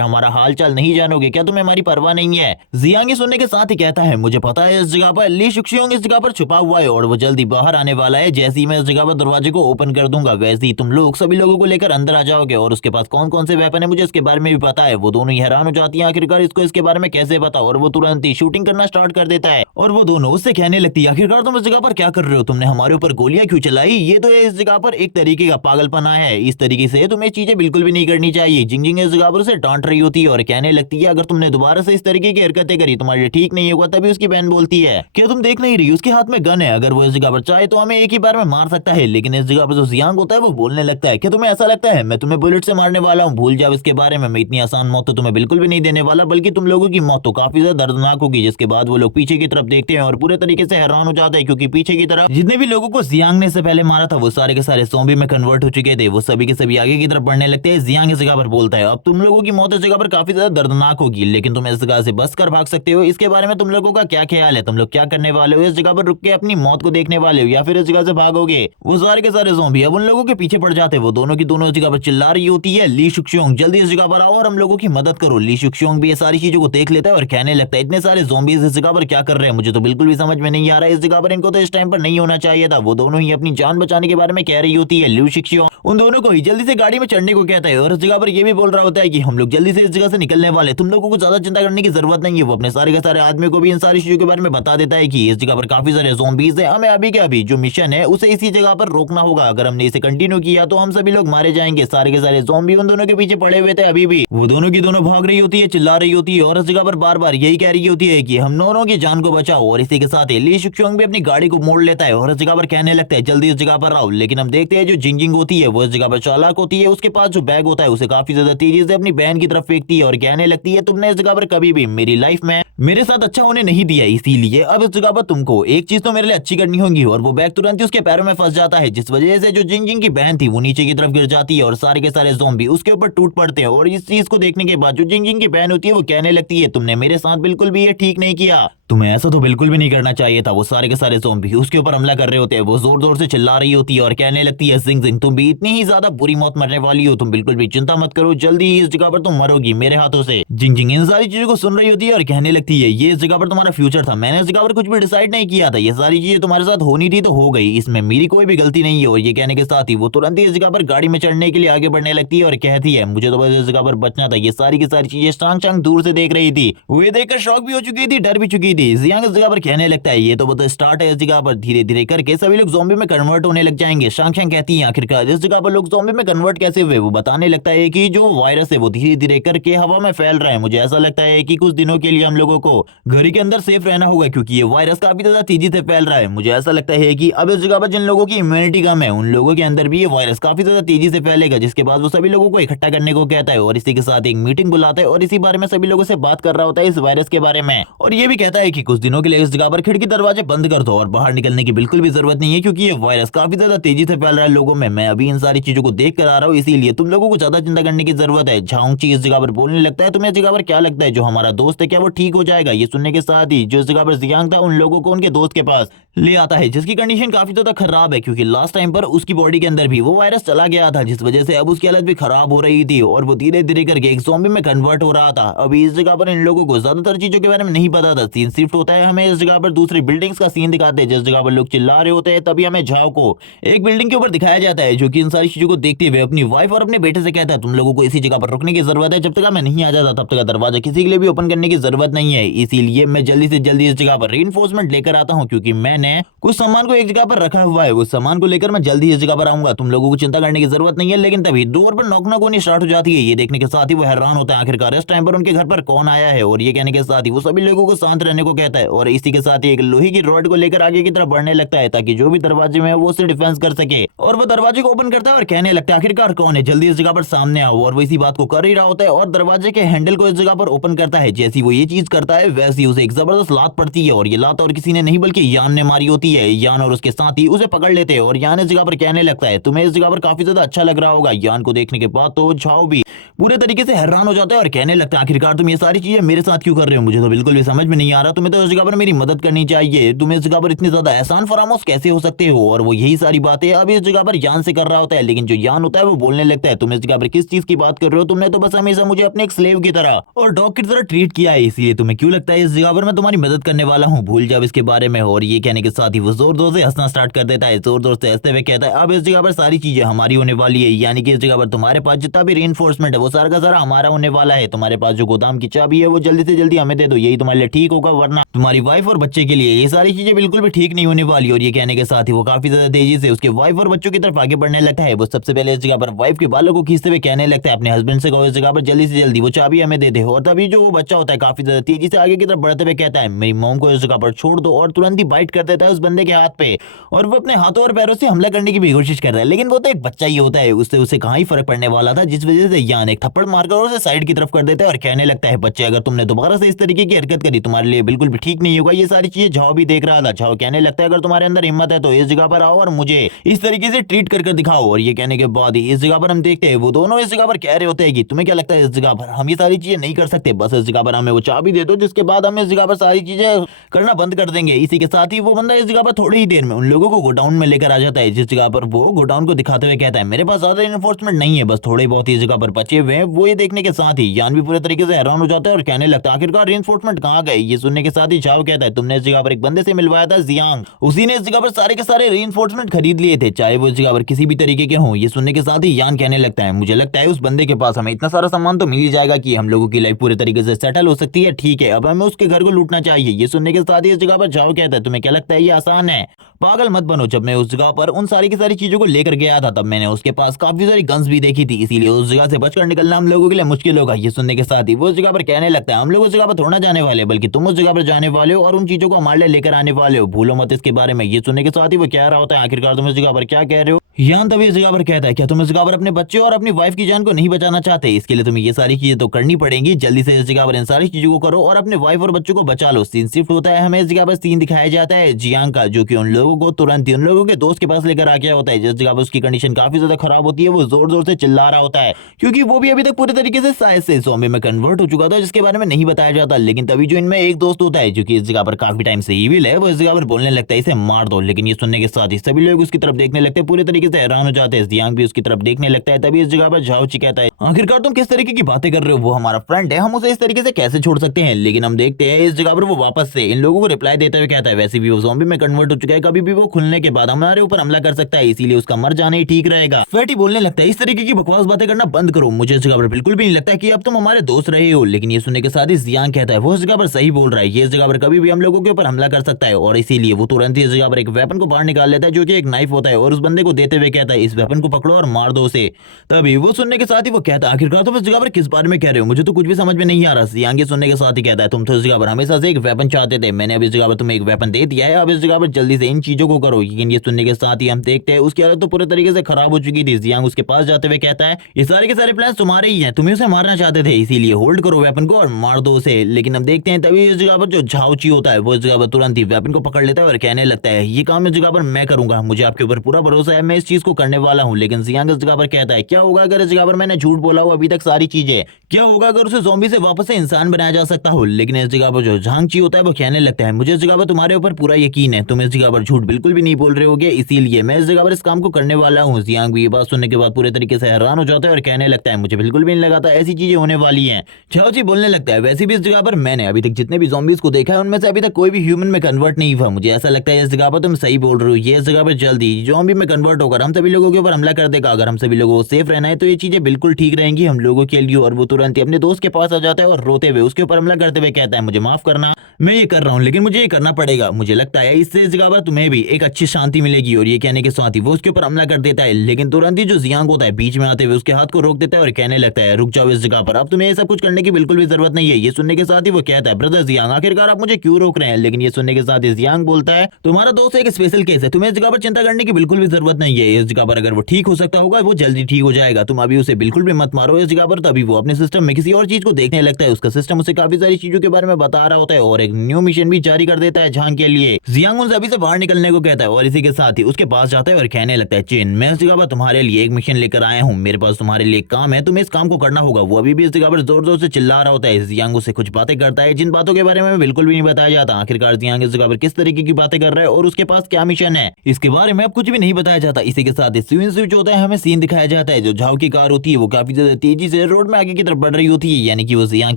हमारा हालचाल नहीं जानोगे, क्या तुम्हें हमारी परवाह नहीं है। जियांग सुनने के साथ ही कहता है मुझे पता है इस जगह पर ली शुक्शियोंग इस जगह पर छुपा हुआ है और वो जल्दी बाहर आने वाला है, जैसे ही मैं इस जगह पर दरवाजे को ओपन कर दूंगा वैसे ही तुम लोग सभी लोगों को लेकर अंदर आ जाओगे और उसके पास कौन कौन से वेपन है मुझे इसके बारे में भी पता है। वो दोनों ही हैरान हो जाती हैं आखिरकार इसको इसके बारे में कैसे पता, और वो तुरंत ही शूटिंग करना स्टार्ट कर देता है और वो दोनों उससे कहने लगती है आखिरकार तुम इस जगह पर क्या कर रहे हो, तुमने हमारे ऊपर गोलियां क्यों चलाई, ये तो इस जगह पर एक तरीके का पागलपना है, इस तरीके से तुम्हें चीजें बिल्कुल भी नहीं करनी चाहिए। जिंग जिंग इस जगह पर उसे डांट रही होती है और कहने लगती है अगर तुमने दोबारा से इस तरीके की हरकतें करी तुम्हारे लिए ठीक नहीं होगा। तभी उसकी बहन बोलती है क्या तुम देख नहीं रही उसके हाथ में गन है, अगर वो इस जगह पर चाहे तो हमें एक ही बार में मार सकता है। लेकिन इस जगह पर जो जियांग होता है वो बोलने लगता है क्या तुम्हें ऐसा लगता है मैं तुम्हें बुलेट से मारने वाला हूँ, भूल जाओ इसके बारे में, मैं इतनी आसान मौत तो तुम्हें बिल्कुल भी नहीं देने वाला, बल्कि तुम लोगों की मौत तो काफी ज्यादा दर्दनाक होगी। जिसके बाद वो लोग पीछे की तरफ देखते हैं और पूरे तरीके से हैरान हो जाते हैं क्योंकि पीछे की तरफ जितने भी लोगों को जियांग ने से पहले मारा था वो सारे के सारे ज़ॉम्बी में कन्वर्ट हो चुके थे। वो सभी के सभी आगे की तरफ बढ़ने लगते हैं। जियांग इस जगह पर बोलता है अब तुम लोगों की मौत इस जगह पर काफी ज्यादा दर्दनाक होगी, लेकिन तुम इस इस जगह से बस कर भाग सकते हो। इसके बारे में तुम लोगों का क्या ख्याल है? तुम लोग क्या करने वाले हो? इस जगह पर रुक के अपनी मौत को देखने वाले हो या फिर इस जगह से भागोगे? वो सारे के सारे ज़ॉम्बी अब उन लोगों के पीछे पड़ जाते हैं। वो दोनों की दोनों इस जगह पर चिल्ला रही होती है, ली शुक्शोंग जल्दी इस जगह पर आओ और हम लोगों की मदद करो। ली शुक्शोंग भी ये सारी चीजों को देख लेता है और कहने लगता है, इतने सारे ज़ॉम्बीज इस जगह पर क्या कर रहे हैं? मुझे तो बिल्कुल भी समझ में नहीं आ रहा है। इस जगह पर इनको तो इस टाइम पर नहीं होना चाहिए था। वो दोनों ही अपनी जान बचाने के बारे में कह रही होती है। ली शुक्शोंग उन दोनों को ही जल्दी से गाड़ी में चढ़ने को कहता है और इस जगह पर ये भी बोल रहा होता है कि हम लोग जल्दी से इस जगह से निकलने वाले, तुम लोगों को ज्यादा चिंता करने की जरूरत नहीं है। वो अपने सारे के सारे आदमी को भी इन सारी चीजों के बारे में बता देता है कि इस जगह पर काफी सारे ज़ॉम्बीज हैं, हमें अभी के अभी जो मिशन है उसे इसी जगह पर रोकना होगा। अगर हमने इसे कंटिन्यू किया तो हम सभी लोग मारे जाएंगे। सारे के सारे ज़ॉम्बी उन दोनों के पीछे पड़े हुए थे। अभी भी वो दोनों की दोनों भाग रही होती है, चिल्ला रही होती है और इस जगह पर बार बार यही कह रही होती है कि हम दोनों की जान को बचाओ। और इसी के साथ ली शुक्शोंग भी अपनी गाड़ी को मोड़ लेता है और इस जगह पर कहने लगता है, जल्दी इस जगह पर आओ। लेकिन हम देखते हैं जो जिंजिंग होती है वो इस जगह पर चालाक होती है। उसके पास जो बैग होता है उसे काफी ज्यादा तेजी से अपनी बहन की तरफ फेंकती है और कहने लगती है, तुमने इस जगह पर कभी भी मेरी लाइफ में मेरे साथ अच्छा होने नहीं दिया, इसीलिए अब इस जगह पर तुमको एक चीज तो मेरे लिए अच्छी करनी होगी। और वो बैग तुरंत ही उसके पैरों में फंस जाता है, जिस वजह से जो जिंजिंग की बहन थी वो नीचे की तरफ गिर जाती है और सारे के सारे ज़ॉम्बी उसके ऊपर टूट पड़ते हैं। और इस चीज को देखने के बाद जो जिंजिंग की बहन होती है वो कहने लगती है, तुमने मेरे साथ बिल्कुल भी ये ठीक नहीं किया, तुम्हें ऐसा तो बिल्कुल भी नहीं करना चाहिए था। वो सारे के सारे ज़ॉम्बी उसके ऊपर हमला कर रहे होते हैं। वो जोर जोर से चिल्ला रही होती है और कहने लगती है, जिंग जिंग तुम भी इतनी ही ज्यादा बुरी मौत मरने वाली हो, तुम बिल्कुल भी चिंता मत करो, जल्दी ही इस जगह पर तुम मरोगी मेरे हाथों से। जिंग जिंग इन सारी चीजों को सुन रही होती है और कहने लगती है, ये इस जगह पर तुम्हारा फ्यूचर था, मैंने इस जगह पर कुछ भी डिसाइड नहीं किया था, ये सारी चीजें तुम्हारे साथ होनी थी तो हो गई, इसमें मेरी कोई भी गलती नहीं है। और ये कहने के साथ ही वो तुरंत ही इस जगह पर गाड़ी में चढ़ने के लिए आगे बढ़ने लगती है और कहती है, मुझे तो बस इस जगह पर बचना था। ये सारी की सारी चीजें शांग शांग दूर से देख रही थी। वो ये देखकर शॉक भी हो चुकी थी, डर भी चुकी थी। जियांग इस जगह पर कहने लगता है, ये तो बस स्टार्ट है, इस जगह पर धीरे धीरे करके सभी लोग ज़ॉम्बी में कन्वर्ट होने लग जाएंगे। शांग शांग कहती है, आखिरकार इस जगह पर लोग ज़ॉम्बी में कन्वर्ट कैसे हुए? वो बताने लगता है कि जो वायरस है वो धीरे धीरे करके हवा में फैल रहा है। मुझे ऐसा लगता है कि कुछ दिनों के लिए हम लोगों को घर के अंदर सेफ रहना होगा, क्योंकि ये वायरस काफी ज्यादा तेजी से फैल रहा है। मुझे ऐसा लगता है कि अब इस जगह पर जिन लोगों की इम्यूनिटी कम है उन लोगों के अंदर भी ये वायरस काफी ज्यादा तेजी से फैलेगा, जिसके बाद वो सभी लोगों को इकट्ठा करने को कहता है और इसी के साथ एक मीटिंग बुलाता है और इसी बारे में सभी लोगों से बात कर रहा होता है, इस वायरस के बारे में। और ये भी कहता है कि कुछ दिनों के लिए इस जगह पर खिड़की दरवाजे बंद कर दो और बाहर निकलने की बिल्कुल भी जरूरत नहीं है, क्योंकि ये वायरस काफी ज्यादा तेजी से फैल रहा है लोगों में। मैं अभी इन सारी चीजों को देख कर आ रहा हूँ, इसीलिए तुम लोगों को ज्यादा चिंता करने की जरूरत है। झाओंगची इस जगह पर बोलने लगता है, तुम्हें इस जगह पर क्या लगता है जो हमारा दोस्त है क्या वो ठीक हो जाएगा? ये सुनने के साथ ही जो इस जगह पर जियांग था उन लोगों को उनके दोस्त के पास ले आता है, जिसकी कंडीशन काफी ज्यादा खराब है, क्योंकि लास्ट टाइम पर उसकी बॉडी के अंदर भी वो वायरस चला गया था, जिस वजह से अब उसकी हालत भी खराब हो रही थी और वो धीरे धीरे करके एक ज़ॉम्बी में कन्वर्ट हो रहा था। अभी इस जगह पर इन लोगों को ज्यादातर चीजों के बारे में नहीं पता था। सीन शिफ्ट होता है, हमें इस जगह पर दूसरी बिल्डिंग्स का सीन दिखाते हैं, जिस जगह पर लोग चिल्ला रहे होते हैं। तभी हमें झाओ को एक बिल्डिंग के ऊपर दिखाया जाता है, जो कि इन सारी चीजों को देखते हुए अपनी वाइफ और अपने बेटे से कहता है, तुम लोगों को इसी जगह पर रुकने की जरूरत है, जब तक मैं नहीं आ जाता तब तक दरवाजा किसी के लिए भी ओपन करने की जरूरत नहीं है। इसीलिए मैं जल्दी से जल्दी इस जगह पर रीइंफोर्समेंट लेकर आता हूँ, क्योंकि मैंने कुछ सामान को एक जगह पर रखा हुआ है, उस सामान को लेकर मैं जल्दी इस जगह पर आऊंगा, तुम लोगों को चिंता करने की जरूरत नहीं है। लेकिन तभी डोर पर नॉक नॉक होनी स्टार्ट हो जाती है। ये देखने के साथ ही वो हैरान होता है, आखिरकार इस टाइम पर उनके घर पर कौन आया है। और ये कहने के साथ ही वो सभी लोगों को शांत रहने को कहता है और इसी के साथ ही एक लोहे की रॉड को लेकर आगे की तरफ बढ़ने लगता है, ताकि जो भी दरवाजे में वो उससे डिफेंस कर सके। और वो दरवाजे को ओपन करता है और कहने लगता है, आखिरकार कौन है, जल्दी इस जगह पर सामने आओ। और वो इसी बात को कर ही रहा होता है और दरवाजे के हैंडल को इस जगह पर ओपन करता है। जैसी वो ये चीज करता है वैसी उसे एक जबरदस्त लात पड़ती है और ये लात और किसी ने नहीं बल्कि यान ने मारी होती है। यान और उसके साथ ही उसे पकड़ लेते हैं और यान इस जगह पर कहने लगता है, तुम्हें इस जगह पर काफी ज्यादा अच्छा लग रहा होगा। यान को देखने के बाद तो झाओ भी पूरे तरीके से हैरान हो जाता है और कहने लगता है, आखिरकार तुम ये सारी चीजें मेरे साथ क्यों कर रहे हो? मुझे तो बिल्कुल भी समझ में नहीं आ रहा, तुम्हें तो इस जगह पर मेरी मदद करनी चाहिए, तुम्हें इस जगह पर इतनी ज्यादा एहसान फरामोश कैसे हो सकते हो? और वो यही सारी बातें अब इस जगह पर यान से कर रहा होता है। लेकिन जो यान होता है वो बोलने लगता है, तुम इस जगह पर किस चीज की बात कर रहे हो? तुमने तो बस हमेशा मुझे अपने एक स्लेव की तरह और डॉग की तरह ट्रीट किया है, इसलिए तुम्हें क्यों लगता है इस जगह पर मैं तुम्हारी मदद करने वाला हूँ? भूल जाओ इसके बारे में। और ये कहने के साथ ही वो जोर जोर से हंसना स्टार्ट कर देता है। जोर जोर से हंसते हुए कहता है, अब इस जगह पर सारी चीजें हमारी होने वाली है, यानी कि इस जगह पर तुम्हारे पास जितना भी रीइंफोर्समेंट है वो सारा का सारा हमारा होने वाला है। तुम्हारे पास जो गोदाम की चाबी है वो जल्दी से जल्दी हमें दे दो, यही तुम्हारे लिए ठीक होगा, वरना तुम्हारी वाइफ और बच्चे के लिए ये सारी चीजें बिल्कुल भी ठीक नहीं होने वाली। और ये कहने के साथ ही वो काफी ज्यादा तेजी से उसके वाइफ और बच्चों की तरफ आगे बढ़ने लगता है। वो सबसे पहले इस जगह पर वाइफ के बालों को खींचते हुए कहने लगता है, अपने हस्बैंड से कहो इस जगह पर जल्दी से जल्दी वो चाबी हमें दे दे। और तभी जो वो बच्चा होता है काफी ज्यादा तेजी से आगे की तरफ बढ़ते हुए कहता है, मेरी मॉम को इस जगह पर छोड़ दो, और तुरंत ही बाइट कर देता है उस बंदे के हाथ पे और वो अपने हाथों और पैरों से हमला करने की भी कोशिश कर रहा है। लेकिन वो तो एक बच्चा ही होता है, उससे उसे कहाँ ही फर्क पड़ने वाला था, जिस वजह से यान एक थप्पड़ मारकर और उसे साइड की तरफ कर देता है और कहने लगता है, बच्चे अगर तुमने दोबारा से इस तरीके की हरकत करी तुम्हारे लिए बिल्कुल भी ठीक नहीं होगा। ये सारी चीजें झाओ भी देख रहा था। झाओ कहने लगता है, अगर तुम्हारे अंदर हिम्मत है तो इस जगह पर आओ और मुझे इस तरीके से ट्रीट कर दिखाओ। और ये कहने के बाद इस जगह पर हम देखते हैं वो दोनों इस जगह पर कह रहे होते हैं कि तुम्हें क्या लगता है इस जगह पर हम ये सारी चीजें नहीं कर सकते, बस इस जगह पर हमें वो चाबी दे दो, जिसके बाद हम इस जगह पर सारी चीजें करना बंद कर देंगे। इसी के साथ ही वो बंदा इस जगह पर थोड़ी ही देर में उन लोगों को गोडाउन में लेकर आ जाता है, जिस जगह पर वो गोडाउन को दिखाते हुए कहता है, मेरे पास ज्यादा इन्फोर्समेंट नहीं है, बस थोड़े बहुत ही जगह पर बचे हुए हैं। वो ये देखने के साथ ही यान भी पूरे तरीके से हैरान हो जाता है और कहने लगता है, आखिरकार रीइंफोर्समेंट कहां गए। ये सुनने के साथ ही झाओ कहता है, तुमने इस जगह पर एक बंदे से मिलवाया था जियांग, उसी ने इस जगह पर सारे के सारे रीइंफोर्समेंट खरीद लिए थे, चाहे वो इस जगह पर किसी भी तरीके के हों। ये सुनने के साथ ही यान कहने लगता है, मुझे लगता है उस बंदे के पास हमें इतना सारा सामान तो मिल ही जाएगा कि हम लोगों की लाइफ पूरे तरीके से सेटल हो सकती है। ठीक है, अब हमें उसके घर को लूटना चाहिए। ये सुनने के साथ ही इस जगह पर झाओ कहता है, तुम्हें क्या लगता है ये आसान है? पागल मत बनो, जब मैं उस जगह पर उन सारी की सारी चीजों को लेकर गया था तब मैंने उसके पास काफी सारी गन्स भी देखी थी, इसीलिए उस जगह से बचकर निकलना हम लोगों के लिए मुश्किल होगा। ये सुनने के साथ ही वो उस जगह पर कहने लगता है, हम लोग उस जगह पर थोड़ा जाने वाले बल्कि तुम उस जगह पर जाने वाले हो और उन चीजों को हमारे लिए लेकर आने वाले हो, भूलो मत इसके बारे में। ये सुनने के साथ ही वो कह रहा होता है, आखिरकार तुम इस जगह पर क्या कह रहे हो? यान तभी इस जगह पर कहता है, क्या तुम इस जगह पर अपने बच्चे और अपनी वाइफ की जान को नहीं बचाना चाहते? इसके लिए तुम्हें ये सारी चीजें तो करनी पड़ेंगी, जल्दी से इस जगह पर इन सारी चीजों को करो और अपने वाइफ और बच्चों को बचा लो। सीन शिफ्ट होता है, हमें इस जगह पर सीन दिखाया जाता है जियांग का, जो कि उन लोगों को तुरंत उन लोगों के दोस्त के पास लेकर आ गया होता है, जिस जगह पर उसकी कंडीशन काफी ज्यादा खराब होती है। वो जोर जोर से चिल्ला रहा होता है क्योंकि वो भी अभी तक पूरे तरीके से शायद से ज़ॉम्बी में कन्वर्ट हो चुका था, जिसके बारे में नहीं बताया जाता। लेकिन तभी जो इनमें एक दोस्त होता है जो कि इस जगह पर काफी टाइम से इविल है, वो इस जगह पर बोलने लगता है, इसे मार दो। लेकिन ये सुनने के साथ ही सभी लोग उसकी तरफ देखने लगते हैं, पूरे तरीके से हैरान हो जाते हैं। जियांग भी उसकी तरफ देखने लगता है। तभी इस जगह पर झाओ ची कहता है, आखिरकार तुम किस तरीके की बातें कर रहे हो? वो हमारा फ्रेंड है, हम उसे इस तरीके से कैसे छोड़ सकते हैं? लेकिन हम देखते हैं इस जगह पर वो वापस से इन लोगों को रिप्लाई देते हुए कहता है, वैसे भी वो ज़ॉम्बी में कन्वर्ट हो चुका है, कभी भी वो खुलने के बाद हमारे ऊपर हमला कर सकता है, इसीलिए उसका मर जाना ही ठीक रहेगा। फैटी बोलने लगता है, इस तरीके की बकवास बातें करना बंद करो, मुझे इस जगह पर बिल्कुल भी नहीं लगता है कि अब तुम हमारे दोस्त रहे हो। लेकिन ये सुनने के साथ ही जियांग कहता है, वो इस जगह पर सही बोल रहा है, ये इस जगह पर कभी भी हम लोगों के ऊपर हमला कर सकता है। और इसीलिए वो तुरंत ही इस जगह पर एक वेपन को बाहर निकाल लेता है, जो कि एक नाइफ होता है, और उस बंदे को देते हुए कहता है, इस वेपन को पकड़ो और मार दो उसे। तभी वो सुनने के साथ ही वो कहता है, आखिरकार तुम इस जगह पर किस बारे में कह रहे हो? मुझे तो कुछ भी समझ में नहीं आ रहा। जियांग सुनने के साथ ही कहता है, तुम तो इस जगह पर हमेशा से एक वेपन चाहते थे, मैंने अब इस जगह पर तुम्हें एक वेपन दे दिया है, अब इस जगह पर जल्दी से इन चीजों को करो। लेकिन ये सुनने के साथ ही हम देखते हैं उसकी हालत तो पूरे तरीके से खराब हो चुकी थी। जियांग उसके पास जाते हुए कहता है, ये सारे के सारे प्लान तुम्हारे ही हैं, तुम्हें उसे मारना चाहते थे, इसीलिए होल्ड करो वेपन को और मार दो उसे। लेकिन हम देखते हैं तभी इस जगह पर जो झाओ ची होता है वो इस जगह पर तुरंत ही वेपन को पकड़ लेता है और कहने लगता है, ये काम इस जगह पर मैं करूंगा, मुझे आपके ऊपर पूरा भरोसा है, मैं इस चीज को करने वाला हूँ। लेकिन जियांग इस जगह पर कहता है, क्या होगा अगर इस जगह पर मैंने झूठ बोला हो अभी तक सारी चीजें? क्या होगा अगर उसे ज़ॉम्बी से वापस से इंसान बनाया जा सकता हो? लेकिन इस जगह पर जो झांग ची होता है वो कहने लगता है, मुझे इस जगह पर तुम्हारे ऊपर पूरा यकीन है, तुम इस जगह पर झूठ बिल्कुल भी नहीं बोल रहे होगे, इसीलिए मैं इस जगह पर इस काम को करने वाला हूँ। जियांग भी ये बात सुनने के बाद पूरे तरीके से हैरान हो जाता है और कहने लगता है, मुझे बिल्कुल भी नहीं लगा था ऐसी चीजें होने वाली हैं। झाओ ची बोलने लगता है, वैसे भी इस जगह पर मैंने अभी तक जितने भी ज़ॉम्बीज को देखा है उनमें से अभी तक कोई भी ह्यूमन में कन्वर्ट नहीं हुआ, मुझे ऐसा लगता है इस जगह पर तुम सही बोल रहे हो, ये इस जगह पर जल्दी ज़ॉम्बी में कन्वर्ट होकर हम सभी लोगों के ऊपर हमला कर देगा। अगर हम सभी लोगों को सेफ रहना है तो ये चीजें बिल्कुल ठीक रहेंगी हम लोगों के लिए। और वो तुरंत ही अपने दोस्त के पास आ जाता है और रोते हुए उसके ऊपर हमला करते हुए कहता है, मुझे माफ करना, मैं ये कर रहा हूँ लेकिन मुझे ये करना पड़ेगा, मुझे लगता है इससे इस जगह पर तुम्हें भी एक अच्छी शांति मिलेगी। और ये कहने के साथ ही वो उसके ऊपर हमला कर देता है। लेकिन तुरंत ही जो जियांग होता है बीच में आते हुए उसके हाथ को रोक देता है और कहने लगता है, रुक जाओ इस जगह पर, अब तुम्हें ये सब कुछ करने की बिल्कुल भी जरूरत नहीं है। ये सुनने के साथ ही वो कहता है, ब्रदर जियांग आखिरकार आप मुझे क्यों रोक रहे हैं? लेकिन ये सुनने के साथ ही जियांग बोलता है, तुम्हारा दोस्त एक स्पेशल केस है, तुम्हें इस जगह पर चिंता करने की बिल्कुल भी जरूरत नहीं है, इस जगह पर अगर वो ठीक हो सकता होगा वो जल्दी ठीक हो जाएगा, तुम अभी उसे बिल्कुल भी मत मारो इस जगह पर। तभी वो अपने सिस्टम में किसी और चीज को देखने लगता है, उसका सिस्टम उसे काफी सारी चीजों के बारे में बता रहा होता है और एक न्यू मिशन भी जारी कर देता है झांग के लिए। जियांग उन सभी से बाहर निकलने को कहता है और इसी के साथ ही उसके पास जाता है और कहने लगता है, चेन मैं इस जगह पर तुम्हारे लिए एक मिशन लेकर आया हूँ, मेरे पास तुम्हारे लिए एक काम है, तुम्हें इस काम को करना होगा। वो अभी भी इस जगह पर जोर जोर से चिल्ला रहा होता है। जियांग उससे कुछ बातें करता है जिन बातों के बारे में बिल्कुल भी नहीं बताया जाता। आखिरकार जियांग इस जगह पर किस तरीके की बातें कर रहा है और उसके पास क्या मिशन है इसके बारे में अब कुछ भी नहीं बताया जाता। इसी के साथ स्विच होता है, हमें सीन दिखाया जाता है, जो झाओ की कार होती है वो काफी ज्यादा तेजी से रोड में आगे की तरफ बढ़ रही होती है, यानी कि वो जियांग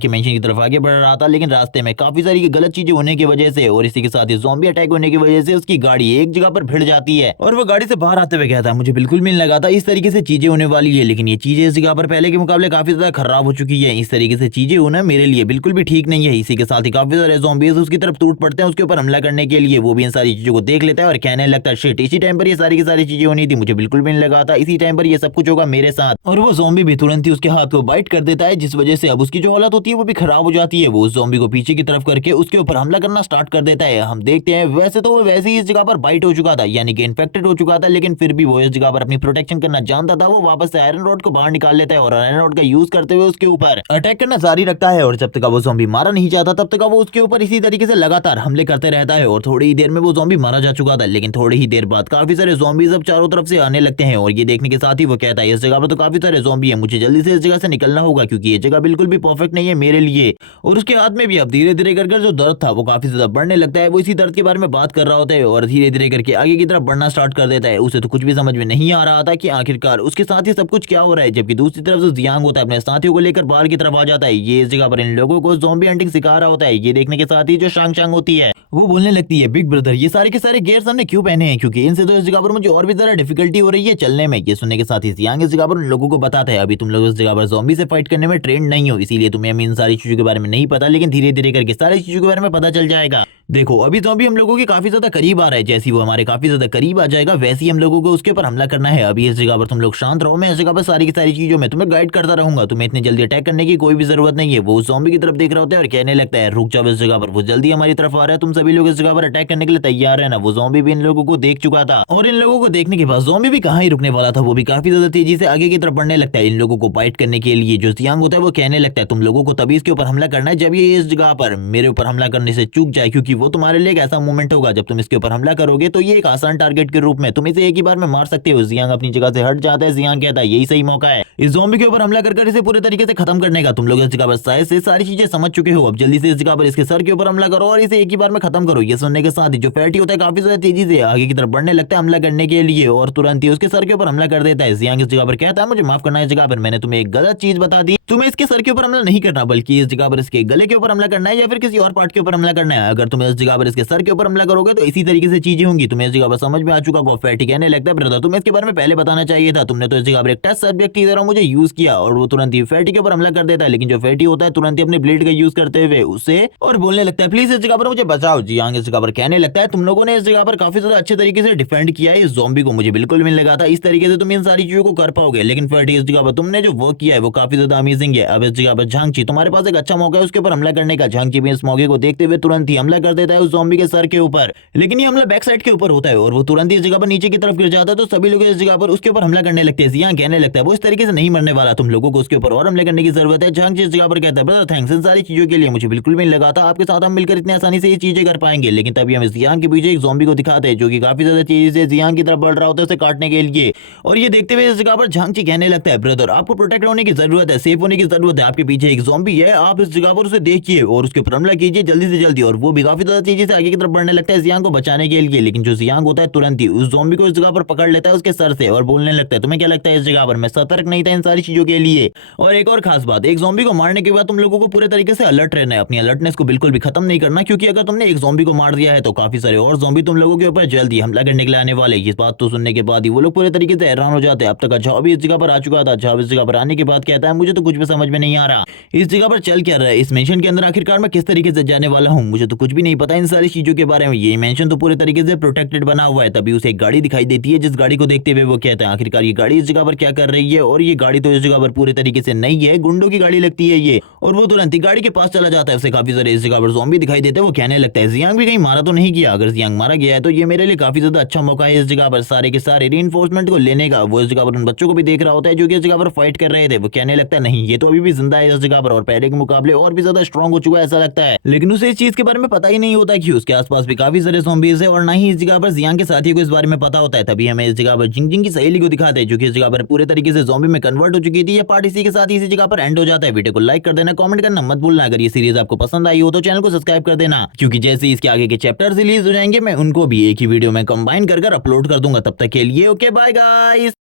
के मेंशन की तरफ आगे बढ़ रहा था। लेकिन रास्ते में काफी सारी गलत चीजें होने की वजह से और इसी के साथ ही ज़ॉम्बी अटैक होने की वजह से उसकी गाड़ी एक जगह पर भिड़ जाती है और वो गाड़ी से बाहर आते हुए कहता है, मुझे बिल्कुल भी नहीं लगा था इस तरीके से चीजें होने वाली है, लेकिन ये चीजें इस जगह पर पहले के मुकाबले काफी ज्यादा खराब हो चुकी है, इस तरीके से चीजें होना मेरे लिए बिल्कुल भी ठीक नहीं है। इसी के साथ ही काफी सारे ज़ॉम्बीज उसकी तरफ टूट पड़ते हैं उसके ऊपर हमला करने के लिए। वो भी इन सारी चीजों को देख लेता है और कहने लगता है, शिट, इसी टाइम पर ये सारी की सारी चीजें होनी नहीं थी, मुझे बिल्कुल भी नहीं लगा था इसी टाइम पर ये सब कुछ होगा मेरे साथ। और वो ज़ॉम्बी भी तुरंत ही उसके हाथ को बाइट कर देता है, जिस वजह से अब उसकी जो हालत होती है वो भी खराब हो जाती है। वो उस ज़ॉम्बी को पीछे की तरफ करके उसके ऊपर हमला करना स्टार्ट कर देता है। हम देखते हैं वैसे तो वो वैसे ही इस जगह पर बाइट हो चुका था, यानी कि इन्फेक्टेड हो चुका था, लेकिन फिर भी वो इस जगह पर अपनी प्रोटेक्शन करना जानता था। वो वापस से आयरन रॉड को बाहर निकाल लेता है और आयरन रॉड का यूज करते हुए उसके ऊपर अटैक करना जारी रखता है। और जब तक वो ज़ॉम्बी मारा नहीं जाता तब तक वो उसके ऊपर इसी तरीके से लगातार हमले करते रहता है। और थोड़ी ही देर में वो ज़ॉम्बी मारा जा चुका था, लेकिन थोड़ी ही देर बाद काफी सारे ज़ॉम्बीज अब चारों तरफ से आने लगते हैं। और ये देखने के साथ ही वो कहता है इस जगह पर तो काफी सारे ज़ॉम्बी है, मुझे जल्दी से इस जगह से निकलना होगा क्योंकि ये जगह बिल्कुल भी परफेक्ट नहीं है मेरे लिए। और उसके हाथ में भी अब धीरे धीरे कर जो दर्द था वो काफी ज्यादा बढ़ने लगता है। वो इसी दर्द के बारे में बात कर रहा होता है और धीरे धीरे करके आगे की तरफ बढ़ना स्टार्ट कर देता है। उसे तो कुछ भी समझ में नहीं आ रहा था कि आखिरकार उसके साथ ही सब कुछ क्या हो रहा है, जबकि दूसरी तरफ जो जियांग होता है अपने साथियों को लेकर बाहर की तरफ आ जाता है। ये इस जगह पर इन लोगों को ज़ॉम्बी हंटिंग सिखा रहा होता है। ये देखने के साथ ही जो शांग शांग होती है वो बोलने लगती है बिग ब्रदर ये सारे के सारे गियर्स हमने क्यों पहने हैं, क्योंकि इनसे तो इस जगह पर मुझे और भी ज्यादा डिफिकल्टी हो रही है चलने में। ये सुनने के साथ ही जियांग इस जगह पर उन लोगों को बताता है अभी तुम लोग इस जगह पर ज़ॉम्बी से फाइट करने में ट्रेंड नहीं हो, इसीलिए तुम्हें इन सारी चीजों के बारे में नहीं पता, लेकिन धीरे धीरे करके सारी चीजों के बारे में पता चल जाएगा। देखो अभी ज़ॉम्बी हम लोगों के काफी ज्यादा करीब आ रहा है, जैसे वो हमारे काफी ज्यादा करीब आ जाएगा वैसे ही हम लोगों को उसके ऊपर हमला करना है। अभी इस जगह पर तुम लोग शांत रहो, मैं इस जगह पर सारी की सारी चीजों में तुम्हें गाइड करता रहूंगा, तुम्हें इतनी जल्दी अटैक करने की कोई भी जरूरत नहीं है। वो उस ज़ॉम्बी की तरफ देख रहा होता है और कहने लगता है रुक जाओ इस जगह पर, वो जल्दी हमारी तरफ आ रहा है, तुम सभी लोग इस जगह पर अटैक करने के लिए तैयार है ना। वो ज़ॉम्बी भी इन लोगों को देख चुका था और इन लोगों को देखने के बाद ज़ॉम्बी भी कहाँ ही रुकने वाला था, वो भी काफी ज्यादा तेजी से आगे की तरफ बढ़ने लगता है इन लोगों को बाइट करने के लिए। जो जियांग होता है वो कहने लगता है तुम लोगों को तभी इसके ऊपर हमला करना है जब ये इस जगह पर मेरे ऊपर हमला करने से चूक जाए, क्योंकि वो तुम्हारे लिए एक ऐसा मोमेंट होगा जब तुम इसके ऊपर हमला करोगे तो ये एक आसान टारगेट के रूप में तुम इसे एक ही बार में मार सकते हो। जियांग अपनी जगह से हट जाता है। जियांग कहता है यही सही मौका है इस ज़ॉम्बी के ऊपर हमला कर इसे पूरे तरीके से खत्म करने का। तुम लोग इस जगह पर शायद से सारी चीजें समझ चुके हो, अब जल्दी से इस जगह पर इसके सर के ऊपर हमला करो और इसे एक ही बार में खत्म करो। ये सुनने के साथ ही जो फैटी होता है काफी ज्यादा तेजी से आगे की तरफ बढ़ने लगता है हमला करने के लिए और तुरंत ही उसके सर के ऊपर हमला कर देता है। जियांग इस जगह पर कहता है मुझे माफ करना, इस जगह पर मैंने तुम्हें एक गलत चीज बता दी, तुम्हें इसके सर के ऊपर हमला नहीं करना बल्कि इस जगह पर इसके गले के ऊपर हमला करना है या फिर किसी और पार्ट के ऊपर हमला करना है। अगर तुम इस जगह पर इसके सर के ऊपर हमला करोगे तो इसी तरीके से चीजें होंगी। तुम्हें इस जगह पर समझ में आ चुका होगा। फैटी कहने लगता है ब्रदर तुम्हें इसके बारे में पहले बताना चाहिए था, तुमने तो इस जगह पर एक टेस्ट सब्जेक्ट की तरह मुझे यूज किया। और वो तुरंत ही फैटी के ऊपर हमला कर देता है, लेकिन जो फैटी होता है तुरंत ही अपने ब्लेड का यूज करते हुए उसे और बोलने लगता है प्लीज इस जगह पर मुझे बचाओ। जियांग इस जगह पर कहने लगता है तुम लोगों ने इस जगह पर काफी ज्यादा अच्छे तरीके से डिफेंड किया है इस ज़ॉम्बी को, मुझे बिल्कुल भी नहीं लगा था इस तरीके से तुम इन सारी चीजों को कर पाओगे, लेकिन फैटी इस जगह पर तुमने जो वर्क किया है वो काफी ज्यादा अमेजिंग है। अब इस जगह पर झांगची तुम्हारे पास एक अच्छा मौका है उसके ऊपर हमला करने का। झांगची भी इस मौके को देखते हुए तुरंत ही हमला कर देता है उस ज़ॉम्बी के सर के ऊपर, लेकिन ये हमला बैक साइड के ऊपर होता है और वो तुरंत ही इस जगह पर नीचे की तरफ गिर जाता है। तो सभी लोग इस जगह पर उसके ऊपर हमला करने लगते हैं। जियांग कहने लगता है वो इस तरीके से नहीं मरने वाला, तुम लोगों को उसके ऊपर और हमले करने की जरूरत है। झांगची इस जगह पर कहता है ब्रदर थैंक्स इन सारी चीजों के लिए, मुझे बिल्कुल भी नहीं लगा था आपके साथ हम मिलकर इतनी आसानी से ये चीजें कर पाएंगे। लेकिन तभी हम जियांग के पीछे एक ज़ॉम्बी को दिखाते हैं जो कि काफी ज्यादा तेजी से जियांग की तरफ बढ़ रहा होता है उसे काटने के लिए। और ये देखते हुए इस जगह पर झांगची कहने लगता है ब्रदर आपको प्रोटेक्ट होने की जरूरत है, सेफ होने की जरूरत है, आपके पीछे एक ज़ॉम्बी है, आप इस जगह पर उसे देखिए और उसके ऊपर हमला कीजिए जल्दी से जल्दी। और वो भी काफी ज्यादा तेजी से आगे की तरफ बढ़ने लगता है जियांग को बचाने के लिए, लेकिन जो जियांग होता है तुरंत ही उस ज़ॉम्बी को इस जगह पर पकड़ लेता है उसके सर से और बोलने लगता है तुम्हें क्या लगता है इस जगह पर मैं सतर्क नहीं था इन सारी चीजों के लिए। और एक और खास बात, एक ज़ॉम्बी को मारने के बाद तुम लोगों को पूरे तरीके से अलर्ट रहना है, अपनी अलर्टनेस को बिल्कुल भी खत्म नहीं करना, क्योंकि अगर तुमने एक ज़ॉम्बी को मार दिया है तो काफी सारे और ज़ॉम्बी तुम लोगों के ऊपर जल्दी हमला करने के लिए आने वाले। इस बात तो सुनने के बाद ही वो लोग पूरे तरीके से हैरान हो जाते हैं। अब तक झाओ भी इस जगह पर आ चुका था। झाओ इस जगह पर आने के बाद कहता है मुझे तो कुछ भी समझ में नहीं आ रहा इस जगह पर चल क्या रहा है, इस मेंशन के अंदर आखिरकार मैं किस तरीके से जाने वाला हूँ, मुझे तो कुछ भी नहीं पता इन सारी चीजों के बारे में। ये मेंशन तो पूरे तरीके से प्रोटेक्टेड बना हुआ है। तभी उसे एक गाड़ी दिखाई देती है जिस गाड़ी को देखते हुए वो कहता है आखिरकार ये गाड़ी इस जगह पर क्या कर रही है, और ये गाड़ी तो इस जगह पर पूरे तरीके से नहीं है, गुंडों की गाड़ी लगती है ये। और वो तुरंत ही गाड़ी के पास चला जाता है। उसे काफी सारे इस जगह पर ज़ॉम्बी दिखाई देते हैं। वो कहने लगता है जियांग भी कहीं मारा तो नहीं किया, अगर जियांग मारा गया है तो ये मेरे लिए काफी ज्यादा अच्छा मौका है इस जगह पर सारे के सारे रीइंफोर्समेंट को लेने का। वो इस जगह पर उन बच्चों को भी देख रहा होता है जो कि इस जगह पर फाइट कर रहे थे। वो कहने लगता है नहीं ये तो अभी भी जिंदा है इस जगह पर और पहले के मुकाबले और भी ज्यादा स्ट्रॉन्ग हो चुका है ऐसा लगता है, लेकिन उसे इस चीज के बारे में पता ही नहीं होता कि उसके आसपास भी काफी सारे ज़ॉम्बीज है और ना ही इस जगह पर जियांग के साथी को इस बारे में पता होता है। तभी हमें इस जगह पर जिंग जिंग की सहेली को दिखाते हैं जो कि इस जगह पर पूरे तरीके से ज़ॉम्बी में कन्वर्ट हो चुकी थी। ये पार्ट इसी के साथ ही इसी जगह पर एंड हो जाता है। वीडियो को लाइक कर देना, कमेंट करना मत भूलना। अगर ये सीरीज आपको पसंद आई हो तो चैनल को सब्सक्राइब कर देना, क्योंकि जैसे ही इसके आगे के चैप्टर रिलीज हो जाएंगे मैं उनको भी एक ही वीडियो में कंबाइन कर अपलोड कर दूंगा। तब तक के लिए ओके बाय गाइस।